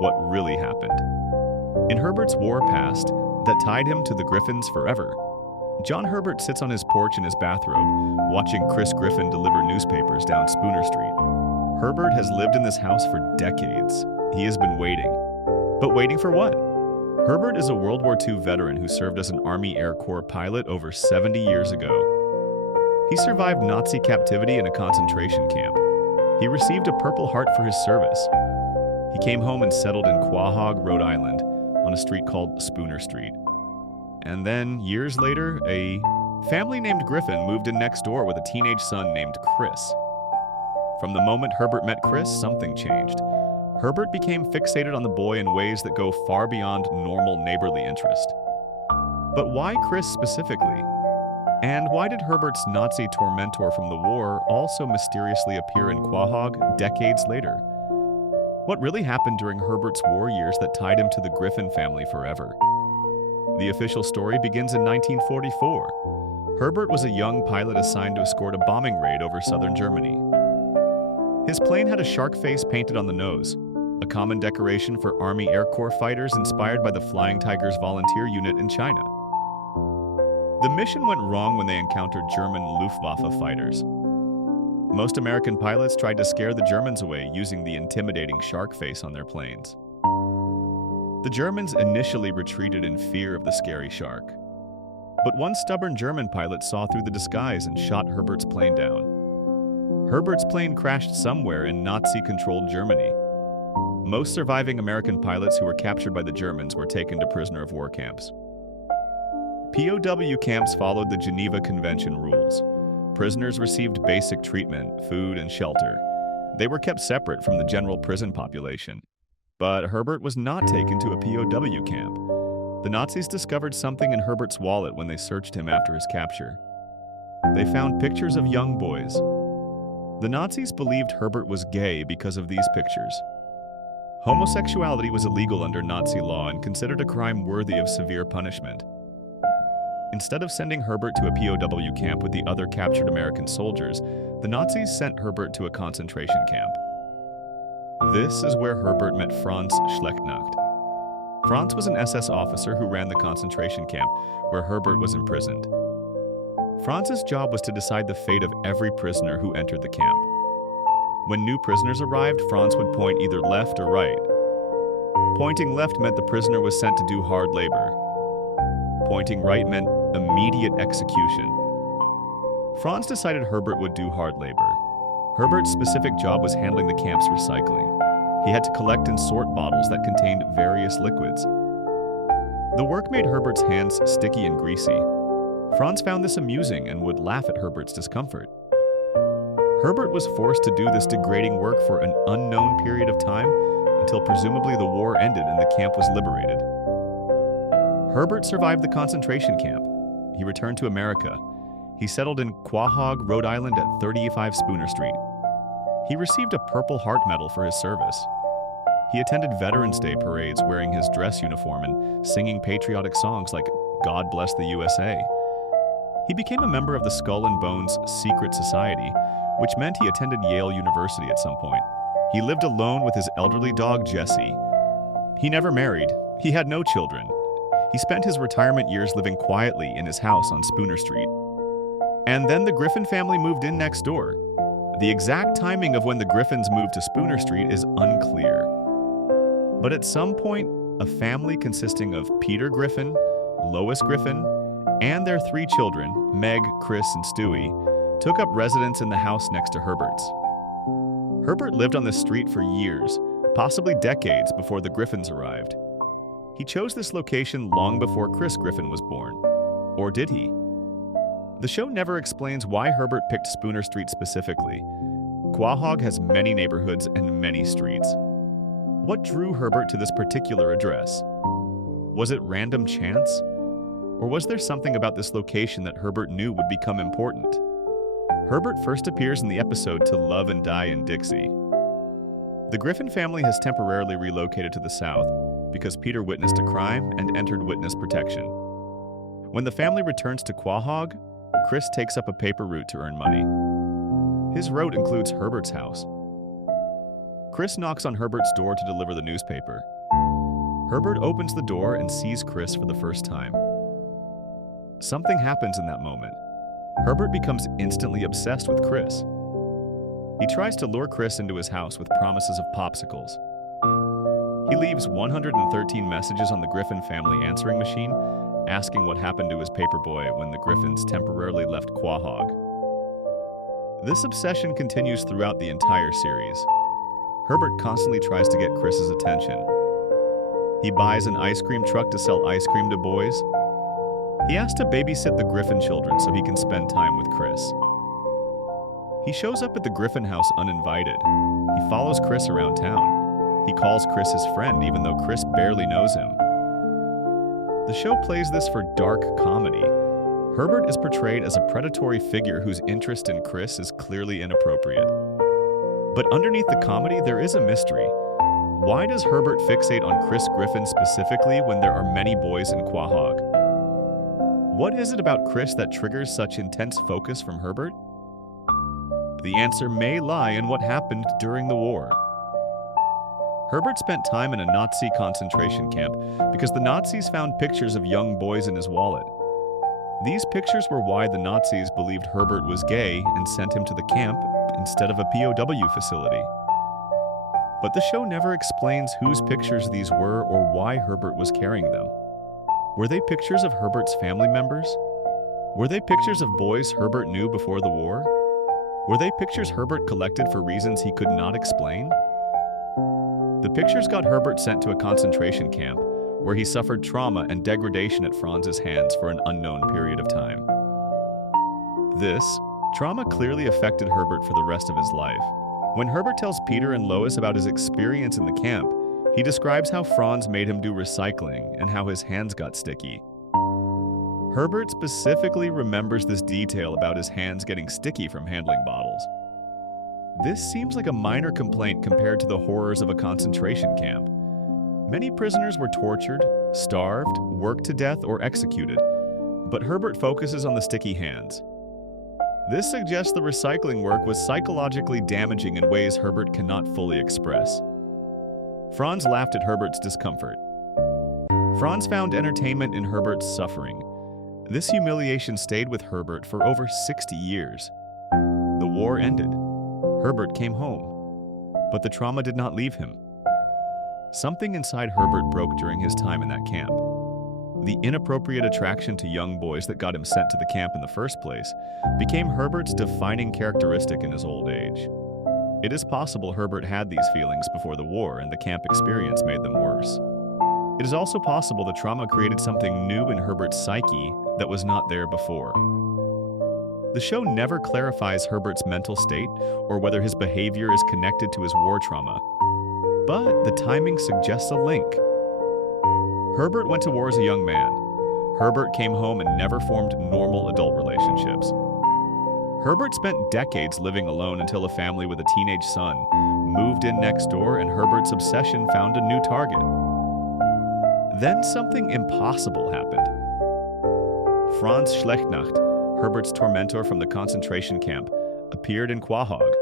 What really happened? In Herbert's war past that tied him to the Griffins forever, John Herbert sits on his porch in his bathrobe, watching Chris Griffin deliver newspapers down Spooner Street. Herbert has lived in this house for decades. He has been waiting. But waiting for what? Herbert is a World War II veteran who served as an Army Air Corps pilot over 70 years ago. He survived Nazi captivity in a concentration camp. He received a Purple Heart for his service. He came home and settled in Quahog, Rhode Island, on a street called Spooner Street. And then, years later, a family named Griffin moved in next door with a teenage son named Chris. From the moment Herbert met Chris, something changed. Herbert became fixated on the boy in ways that go far beyond normal neighborly interest. But why Chris specifically? And why did Herbert's Nazi tormentor from the war also mysteriously appear in Quahog decades later? What really happened during Herbert's war years that tied him to the Griffin family forever? The official story begins in 1944. Herbert was a young pilot assigned to escort a bombing raid over southern Germany. His plane had a shark face painted on the nose, a common decoration for Army Air Corps fighters inspired by the Flying Tigers volunteer unit in China. The mission went wrong when they encountered German Luftwaffe fighters. Most American pilots tried to scare the Germans away using the intimidating shark face on their planes. The Germans initially retreated in fear of the scary shark. But one stubborn German pilot saw through the disguise and shot Herbert's plane down. Herbert's plane crashed somewhere in Nazi-controlled Germany. Most surviving American pilots who were captured by the Germans were taken to prisoner of war camps. POW camps followed the Geneva Convention rules. Prisoners received basic treatment, food, and shelter. They were kept separate from the general prison population. But Herbert was not taken to a POW camp. The Nazis discovered something in Herbert's wallet when they searched him after his capture. They found pictures of young boys. The Nazis believed Herbert was gay because of these pictures. Homosexuality was illegal under Nazi law and considered a crime worthy of severe punishment. Instead of sending Herbert to a POW camp with the other captured American soldiers, the Nazis sent Herbert to a concentration camp. This is where Herbert met Franz Schlechtnacht. Franz was an SS officer who ran the concentration camp, where Herbert was imprisoned. Franz's job was to decide the fate of every prisoner who entered the camp. When new prisoners arrived, Franz would point either left or right. Pointing left meant the prisoner was sent to do hard labor. Pointing right meant immediate execution. Franz decided Herbert would do hard labor. Herbert's specific job was handling the camp's recycling. He had to collect and sort bottles that contained various liquids. The work made Herbert's hands sticky and greasy. Franz found this amusing and would laugh at Herbert's discomfort. Herbert was forced to do this degrading work for an unknown period of time, until presumably the war ended and the camp was liberated. Herbert survived the concentration camp. He returned to America. He settled in Quahog, Rhode Island at 35 Spooner Street. He received a Purple Heart Medal for his service. He attended Veterans Day parades wearing his dress uniform and singing patriotic songs like God Bless the USA. He became a member of the Skull and Bones Secret Society, which meant he attended Yale University at some point. He lived alone with his elderly dog, Jessie. He never married. He had no children. He spent his retirement years living quietly in his house on Spooner Street. And then the Griffin family moved in next door. The exact timing of when the Griffins moved to Spooner Street is unclear. But at some point, a family consisting of Peter Griffin, Lois Griffin, and their 3 children, Meg, Chris, and Stewie, took up residence in the house next to Herbert's. Herbert lived on this street for years, possibly decades before the Griffins arrived. He chose this location long before Chris Griffin was born. Or did he? The show never explains why Herbert picked Spooner Street specifically. Quahog has many neighborhoods and many streets. What drew Herbert to this particular address? Was it random chance? Or was there something about this location that Herbert knew would become important? Herbert first appears in the episode To Love and Die in Dixie. The Griffin family has temporarily relocated to the south because Peter witnessed a crime and entered witness protection. When the family returns to Quahog, Chris takes up a paper route to earn money. His route includes Herbert's house. Chris knocks on Herbert's door to deliver the newspaper. Herbert opens the door and sees Chris for the first time. Something happens in that moment. Herbert becomes instantly obsessed with Chris. He tries to lure Chris into his house with promises of popsicles. He leaves 113 messages on the Griffin family answering machine, asking what happened to his paperboy when the Griffins temporarily left Quahog. This obsession continues throughout the entire series. Herbert constantly tries to get Chris's attention. He buys an ice cream truck to sell ice cream to boys. He asks to babysit the Griffin children so he can spend time with Chris. He shows up at the Griffin house uninvited. He follows Chris around town. He calls Chris his friend even though Chris barely knows him. The show plays this for dark comedy. Herbert is portrayed as a predatory figure whose interest in Chris is clearly inappropriate. But underneath the comedy, there is a mystery. Why does Herbert fixate on Chris Griffin specifically when there are many boys in Quahog? What is it about Chris that triggers such intense focus from Herbert? The answer may lie in what happened during the war. Herbert spent time in a Nazi concentration camp because the Nazis found pictures of young boys in his wallet. These pictures were why the Nazis believed Herbert was gay and sent him to the camp instead of a POW facility. But the show never explains whose pictures these were or why Herbert was carrying them. Were they pictures of Herbert's family members? Were they pictures of boys Herbert knew before the war? Were they pictures Herbert collected for reasons he could not explain? The pictures got Herbert sent to a concentration camp, where he suffered trauma and degradation at Franz's hands for an unknown period of time. This trauma clearly affected Herbert for the rest of his life. When Herbert tells Peter and Lois about his experience in the camp, he describes how Franz made him do recycling and how his hands got sticky. Herbert specifically remembers this detail about his hands getting sticky from handling bottles. This seems like a minor complaint compared to the horrors of a concentration camp. Many prisoners were tortured, starved, worked to death, or executed, but Herbert focuses on the sticky hands. This suggests the recycling work was psychologically damaging in ways Herbert cannot fully express. Franz laughed at Herbert's discomfort. Franz found entertainment in Herbert's suffering. This humiliation stayed with Herbert for over 60 years. The war ended. Herbert came home. But the trauma did not leave him. Something inside Herbert broke during his time in that camp. The inappropriate attraction to young boys that got him sent to the camp in the first place became Herbert's defining characteristic in his old age. It is possible Herbert had these feelings before the war and the camp experience made them worse. It is also possible the trauma created something new in Herbert's psyche that was not there before. The show never clarifies Herbert's mental state or whether his behavior is connected to his war trauma. But the timing suggests a link. Herbert went to war as a young man. Herbert came home and never formed normal adult relationships. Herbert spent decades living alone until a family with a teenage son moved in next door and Herbert's obsession found a new target. Then something impossible happened. Franz Schlechtnacht, Herbert's tormentor from the concentration camp, appeared in Quahog.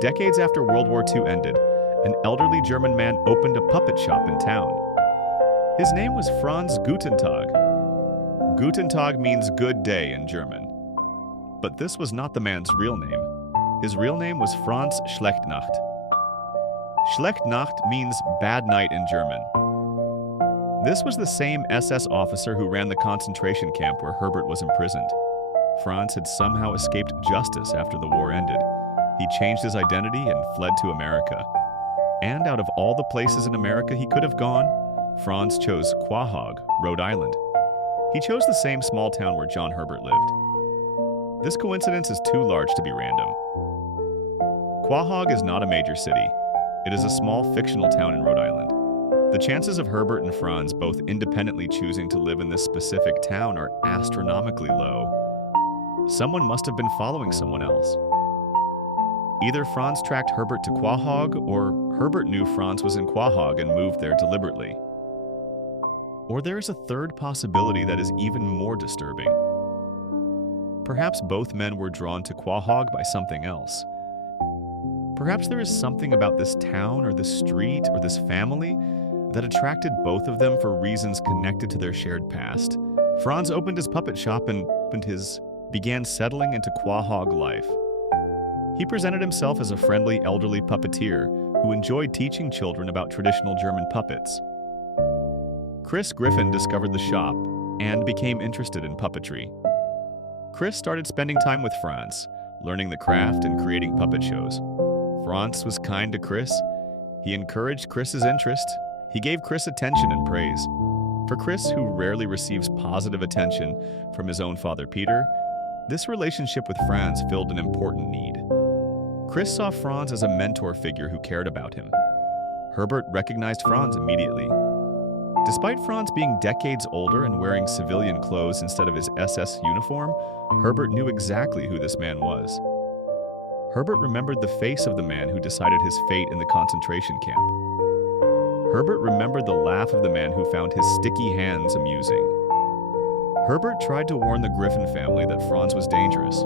Decades after World War II ended, an elderly German man opened a puppet shop in town. His name was Franz Gutentag. Gutentag means good day in German. But this was not the man's real name. His real name was Franz Schlechtnacht. Schlechtnacht means bad night in German. This was the same SS officer who ran the concentration camp where Herbert was imprisoned. Franz had somehow escaped justice after the war ended. He changed his identity and fled to America. And out of all the places in America he could have gone, Franz chose Quahog, Rhode Island. He chose the same small town where John Herbert lived. This coincidence is too large to be random. Quahog is not a major city. It is a small fictional town in Rhode Island. The chances of Herbert and Franz both independently choosing to live in this specific town are astronomically low. Someone must have been following someone else. Either Franz tracked Herbert to Quahog, or Herbert knew Franz was in Quahog and moved there deliberately. Or there is a third possibility that is even more disturbing. Perhaps both men were drawn to Quahog by something else. Perhaps there is something about this town or this street or this family that attracted both of them for reasons connected to their shared past. Franz opened his puppet shop and began settling into Quahog life. He presented himself as a friendly elderly puppeteer who enjoyed teaching children about traditional German puppets. Chris Griffin discovered the shop and became interested in puppetry. Chris started spending time with Franz, learning the craft and creating puppet shows. Franz was kind to Chris. He encouraged Chris's interest. He gave Chris attention and praise. For Chris, who rarely receives positive attention from his own father Peter, this relationship with Franz filled an important need. Chris saw Franz as a mentor figure who cared about him. Herbert recognized Franz immediately. Despite Franz being decades older and wearing civilian clothes instead of his SS uniform, Herbert knew exactly who this man was. Herbert remembered the face of the man who decided his fate in the concentration camp. Herbert remembered the laugh of the man who found his sticky hands amusing. Herbert tried to warn the Griffin family that Franz was dangerous.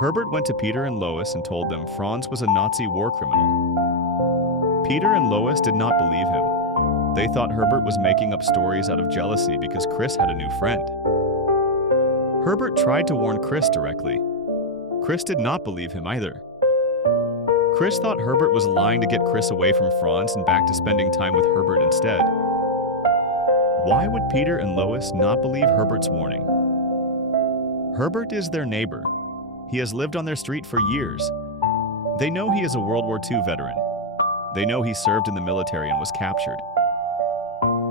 Herbert went to Peter and Lois and told them Franz was a Nazi war criminal. Peter and Lois did not believe him. They thought Herbert was making up stories out of jealousy because Chris had a new friend. Herbert tried to warn Chris directly. Chris did not believe him either. Chris thought Herbert was lying to get Chris away from Franz and back to spending time with Herbert instead. Why would Peter and Lois not believe Herbert's warning? Herbert is their neighbor. He has lived on their street for years. They know he is a World War II veteran. They know he served in the military and was captured.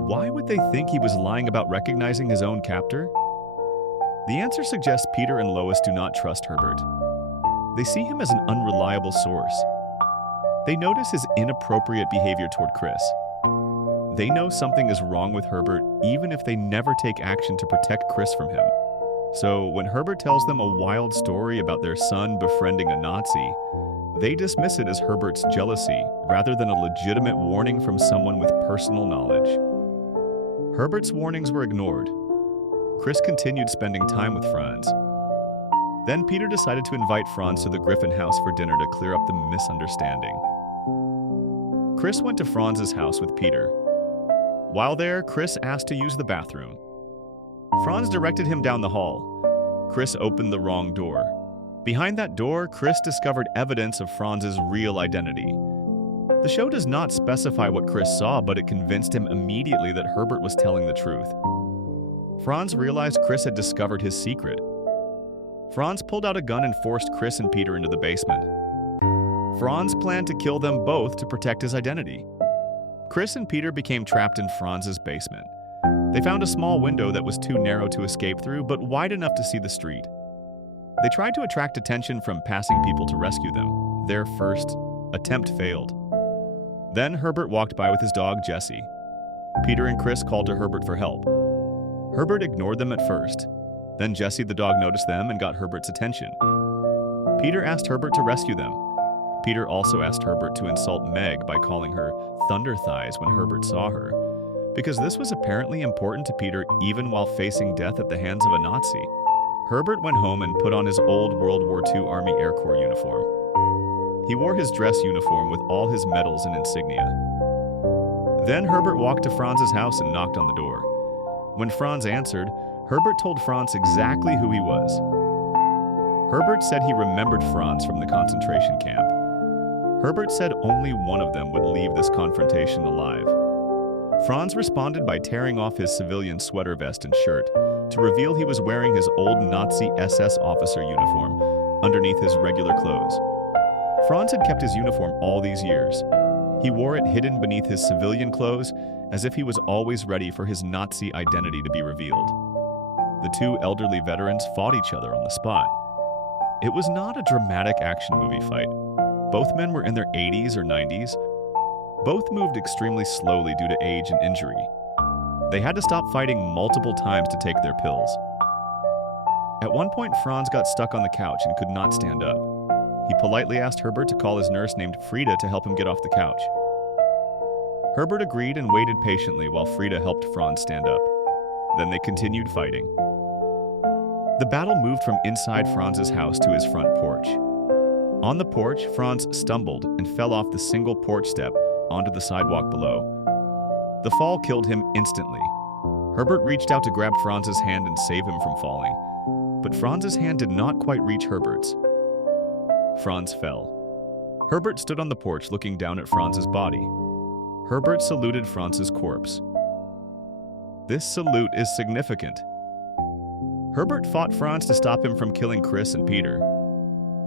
Why would they think he was lying about recognizing his own captor? The answer suggests Peter and Lois do not trust Herbert. They see him as an unreliable source. They notice his inappropriate behavior toward Chris. They know something is wrong with Herbert even if they never take action to protect Chris from him. So when Herbert tells them a wild story about their son befriending a Nazi, they dismiss it as Herbert's jealousy rather than a legitimate warning from someone with personal knowledge. Herbert's warnings were ignored. Chris continued spending time with Franz. Then Peter decided to invite Franz to the Griffin house for dinner to clear up the misunderstanding. Chris went to Franz's house with Peter. While there, Chris asked to use the bathroom. Franz directed him down the hall. Chris opened the wrong door. Behind that door, Chris discovered evidence of Franz's real identity. The show does not specify what Chris saw, but it convinced him immediately that Herbert was telling the truth. Franz realized Chris had discovered his secret. Franz pulled out a gun and forced Chris and Peter into the basement. Franz planned to kill them both to protect his identity. Chris and Peter became trapped in Franz's basement. They found a small window that was too narrow to escape through, but wide enough to see the street. They tried to attract attention from passing people to rescue them. Their first attempt failed. Then Herbert walked by with his dog, Jessie. Peter and Chris called to Herbert for help. Herbert ignored them at first. Then Jessie the dog noticed them and got Herbert's attention. Peter asked Herbert to rescue them. Peter also asked Herbert to insult Meg by calling her Thunder Thighs when Herbert saw her, because this was apparently important to Peter even while facing death at the hands of a Nazi. Herbert went home and put on his old World War II Army Air Corps uniform. He wore his dress uniform with all his medals and insignia. Then Herbert walked to Franz's house and knocked on the door. When Franz answered, Herbert told Franz exactly who he was. Herbert said he remembered Franz from the concentration camp. Herbert said only one of them would leave this confrontation alive. Franz responded by tearing off his civilian sweater vest and shirt to reveal he was wearing his old Nazi SS officer uniform underneath his regular clothes. Franz had kept his uniform all these years. He wore it hidden beneath his civilian clothes as if he was always ready for his Nazi identity to be revealed. The two elderly veterans fought each other on the spot. It was not a dramatic action movie fight. Both men were in their 80s or 90s. Both moved extremely slowly due to age and injury. They had to stop fighting multiple times to take their pills. At one point, Franz got stuck on the couch and could not stand up. He politely asked Herbert to call his nurse named Frida to help him get off the couch. Herbert agreed and waited patiently while Frida helped Franz stand up. Then they continued fighting. The battle moved from inside Franz's house to his front porch. On the porch, Franz stumbled and fell off the single porch step onto the sidewalk below. The fall killed him instantly. Herbert reached out to grab Franz's hand and save him from falling, but Franz's hand did not quite reach Herbert's. Franz fell. Herbert stood on the porch looking down at Franz's body. Herbert saluted Franz's corpse. This salute is significant. Herbert fought Franz to stop him from killing Chris and Peter.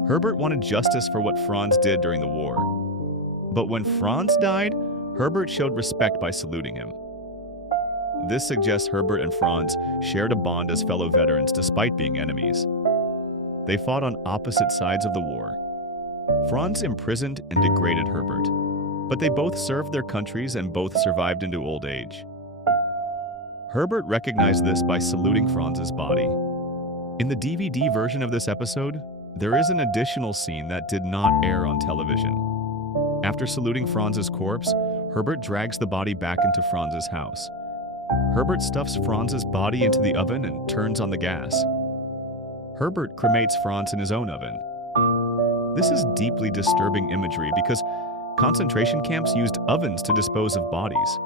Herbert wanted justice for what Franz did during the war. But when Franz died, Herbert showed respect by saluting him. This suggests Herbert and Franz shared a bond as fellow veterans despite being enemies. They fought on opposite sides of the war. Franz imprisoned and degraded Herbert, but they both served their countries and both survived into old age. Herbert recognized this by saluting Franz's body. In the DVD version of this episode, there is an additional scene that did not air on television. After saluting Franz's corpse, Herbert drags the body back into Franz's house. Herbert stuffs Franz's body into the oven and turns on the gas. Herbert cremates Franz in his own oven. This is deeply disturbing imagery because concentration camps used ovens to dispose of bodies.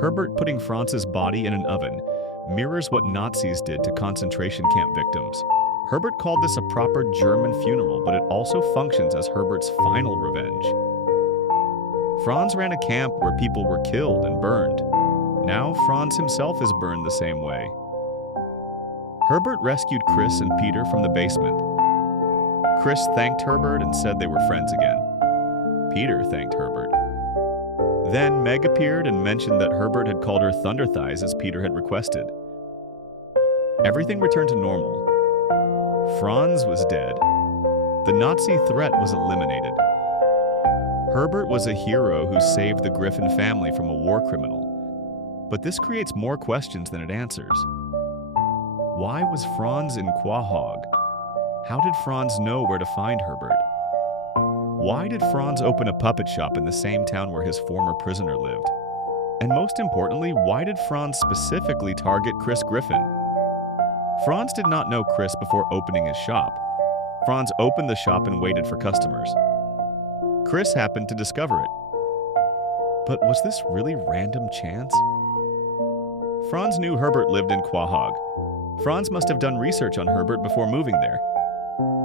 Herbert putting Franz's body in an oven mirrors what Nazis did to concentration camp victims. Herbert called this a proper German funeral, but it also functions as Herbert's final revenge. Franz ran a camp where people were killed and burned. Now Franz himself is burned the same way. Herbert rescued Chris and Peter from the basement. Chris thanked Herbert and said they were friends again. Peter thanked Herbert. Then Meg appeared and mentioned that Herbert had called her Thunder Thighs as Peter had requested. Everything returned to normal. Franz was dead. The Nazi threat was eliminated. Herbert was a hero who saved the Griffin family from a war criminal. But this creates more questions than it answers. Why was Franz in Quahog? How did Franz know where to find Herbert? Why did Franz open a puppet shop in the same town where his former prisoner lived? And most importantly, why did Franz specifically target Chris Griffin? Franz did not know Chris before opening his shop. Franz opened the shop and waited for customers. Chris happened to discover it. But was this really random chance? Franz knew Herbert lived in Quahog. Franz must have done research on Herbert before moving there.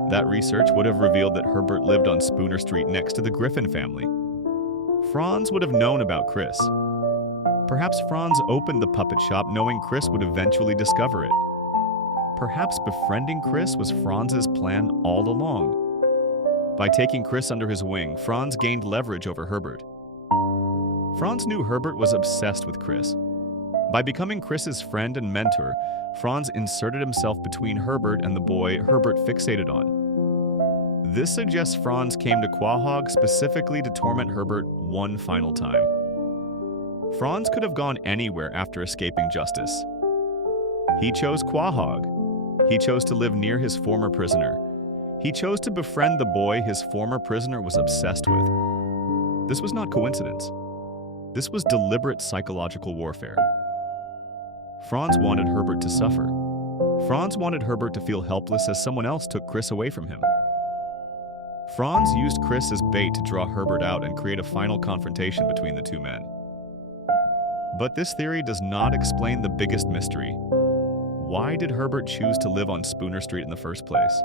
That research would have revealed that Herbert lived on Spooner Street next to the Griffin family. Franz would have known about Chris. Perhaps Franz opened the puppet shop knowing Chris would eventually discover it. Perhaps befriending Chris was Franz's plan all along. By taking Chris under his wing, Franz gained leverage over Herbert. Franz knew Herbert was obsessed with Chris. By becoming Chris's friend and mentor, Franz inserted himself between Herbert and the boy Herbert fixated on. This suggests Franz came to Quahog specifically to torment Herbert one final time. Franz could have gone anywhere after escaping justice. He chose Quahog. He chose to live near his former prisoner. He chose to befriend the boy his former prisoner was obsessed with. This was not coincidence. This was deliberate psychological warfare. Franz wanted Herbert to suffer. Franz wanted Herbert to feel helpless as someone else took Chris away from him. Franz used Chris as bait to draw Herbert out and create a final confrontation between the two men. But this theory does not explain the biggest mystery. Why did Herbert choose to live on Spooner Street in the first place?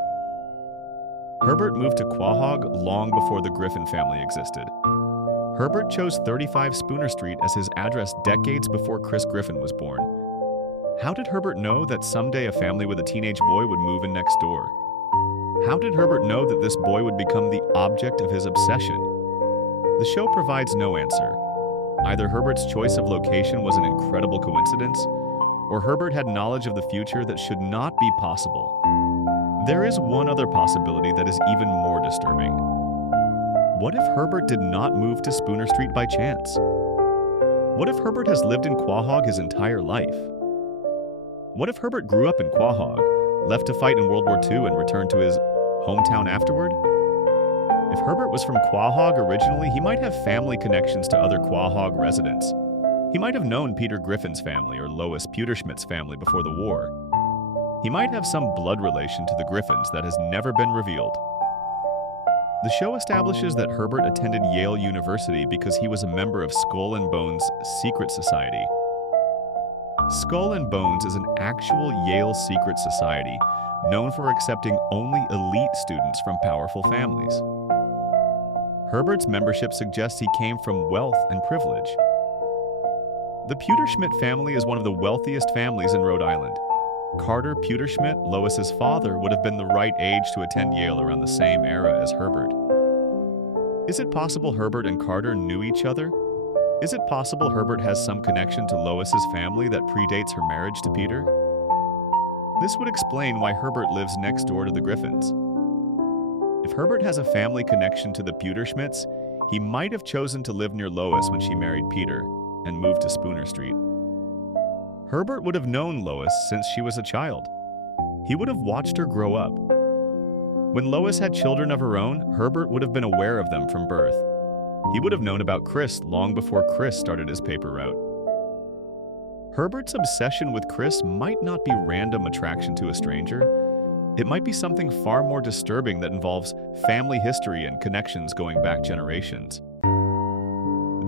Herbert moved to Quahog long before the Griffin family existed. Herbert chose 35 Spooner Street as his address decades before Chris Griffin was born. How did Herbert know that someday a family with a teenage boy would move in next door? How did Herbert know that this boy would become the object of his obsession? The show provides no answer. Either Herbert's choice of location was an incredible coincidence, or Herbert had knowledge of the future that should not be possible. There is one other possibility that is even more disturbing. What if Herbert did not move to Spooner Street by chance? What if Herbert has lived in Quahog his entire life? What if Herbert grew up in Quahog, left to fight in World War II and returned to his hometown afterward? If Herbert was from Quahog originally, he might have family connections to other Quahog residents. He might have known Peter Griffin's family or Lois Pewterschmidt's family before the war. He might have some blood relation to the Griffins that has never been revealed. The show establishes that Herbert attended Yale University because he was a member of Skull and Bones' secret society. Skull and Bones is an actual Yale secret society known for accepting only elite students from powerful families. Herbert's membership suggests he came from wealth and privilege. The Pewterschmidt family is one of the wealthiest families in Rhode Island. Carter Pewterschmidt, Lois's father, would have been the right age to attend Yale around the same era as Herbert. Is it possible Herbert and Carter knew each other? Is it possible Herbert has some connection to Lois's family that predates her marriage to Peter? This would explain why Herbert lives next door to the Griffins. If Herbert has a family connection to the Pewterschmidts, he might have chosen to live near Lois when she married Peter and moved to Spooner Street. Herbert would have known Lois since she was a child. He would have watched her grow up. When Lois had children of her own, Herbert would have been aware of them from birth. He would have known about Chris long before Chris started his paper route. Herbert's obsession with Chris might not be random attraction to a stranger. It might be something far more disturbing that involves family history and connections going back generations.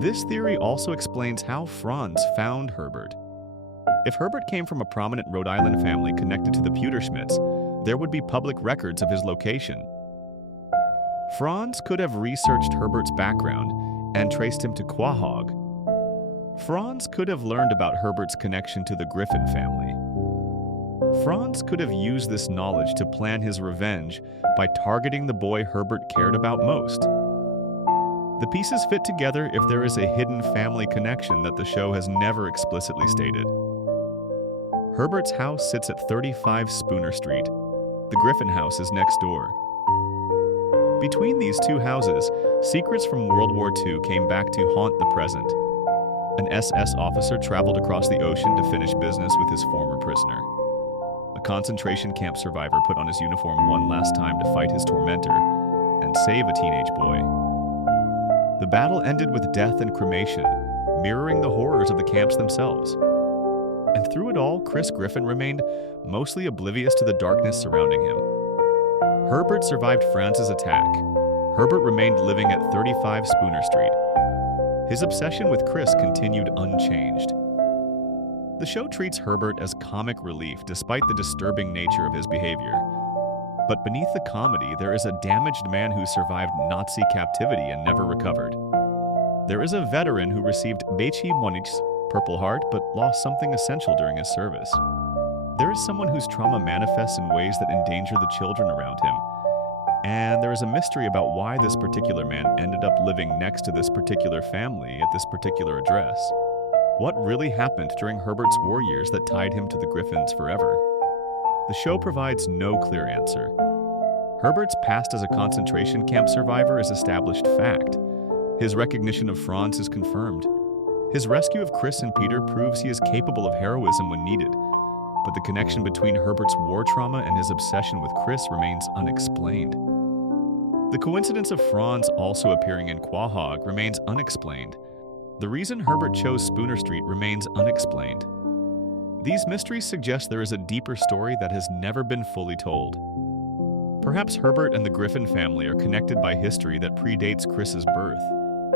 This theory also explains how Franz found Herbert. If Herbert came from a prominent Rhode Island family connected to the Pewterschmidts, there would be public records of his location. Franz could have researched Herbert's background and traced him to Quahog. Franz could have learned about Herbert's connection to the Griffin family. Franz could have used this knowledge to plan his revenge by targeting the boy Herbert cared about most. The pieces fit together if there is a hidden family connection that the show has never explicitly stated. Herbert's house sits at 35 Spooner Street. The Griffin house is next door. Between these two houses, secrets from World War II came back to haunt the present. An SS officer traveled across the ocean to finish business with his former prisoner. A concentration camp survivor put on his uniform one last time to fight his tormentor and save a teenage boy. The battle ended with death and cremation, mirroring the horrors of the camps themselves. And through it all, Chris Griffin remained mostly oblivious to the darkness surrounding him. Herbert survived Franz's attack. Herbert remained living at 35 Spooner Street. His obsession with Chris continued unchanged. The show treats Herbert as comic relief despite the disturbing nature of his behavior. But beneath the comedy, there is a damaged man who survived Nazi captivity and never recovered. There is a veteran who received Bechi Monich's Purple Heart but lost something essential during his service. There is someone whose trauma manifests in ways that endanger the children around him. And there is a mystery about why this particular man ended up living next to this particular family at this particular address. What really happened during Herbert's war years that tied him to the Griffins forever? The show provides no clear answer. Herbert's past as a concentration camp survivor is established fact. His recognition of Franz is confirmed. His rescue of Chris and Peter proves he is capable of heroism when needed. But the connection between Herbert's war trauma and his obsession with Chris remains unexplained. The coincidence of Franz also appearing in Quahog remains unexplained. The reason Herbert chose Spooner Street remains unexplained. These mysteries suggest there is a deeper story that has never been fully told. Perhaps Herbert and the Griffin family are connected by history that predates Chris's birth.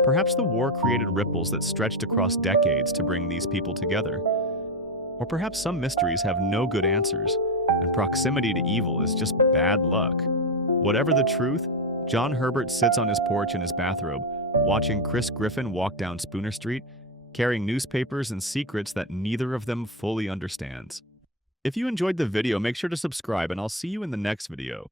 Perhaps the war created ripples that stretched across decades to bring these people together. Or perhaps some mysteries have no good answers, and proximity to evil is just bad luck. Whatever the truth, John Herbert sits on his porch in his bathrobe, watching Chris Griffin walk down Spooner Street, carrying newspapers and secrets that neither of them fully understands. If you enjoyed the video, make sure to subscribe, and I'll see you in the next video.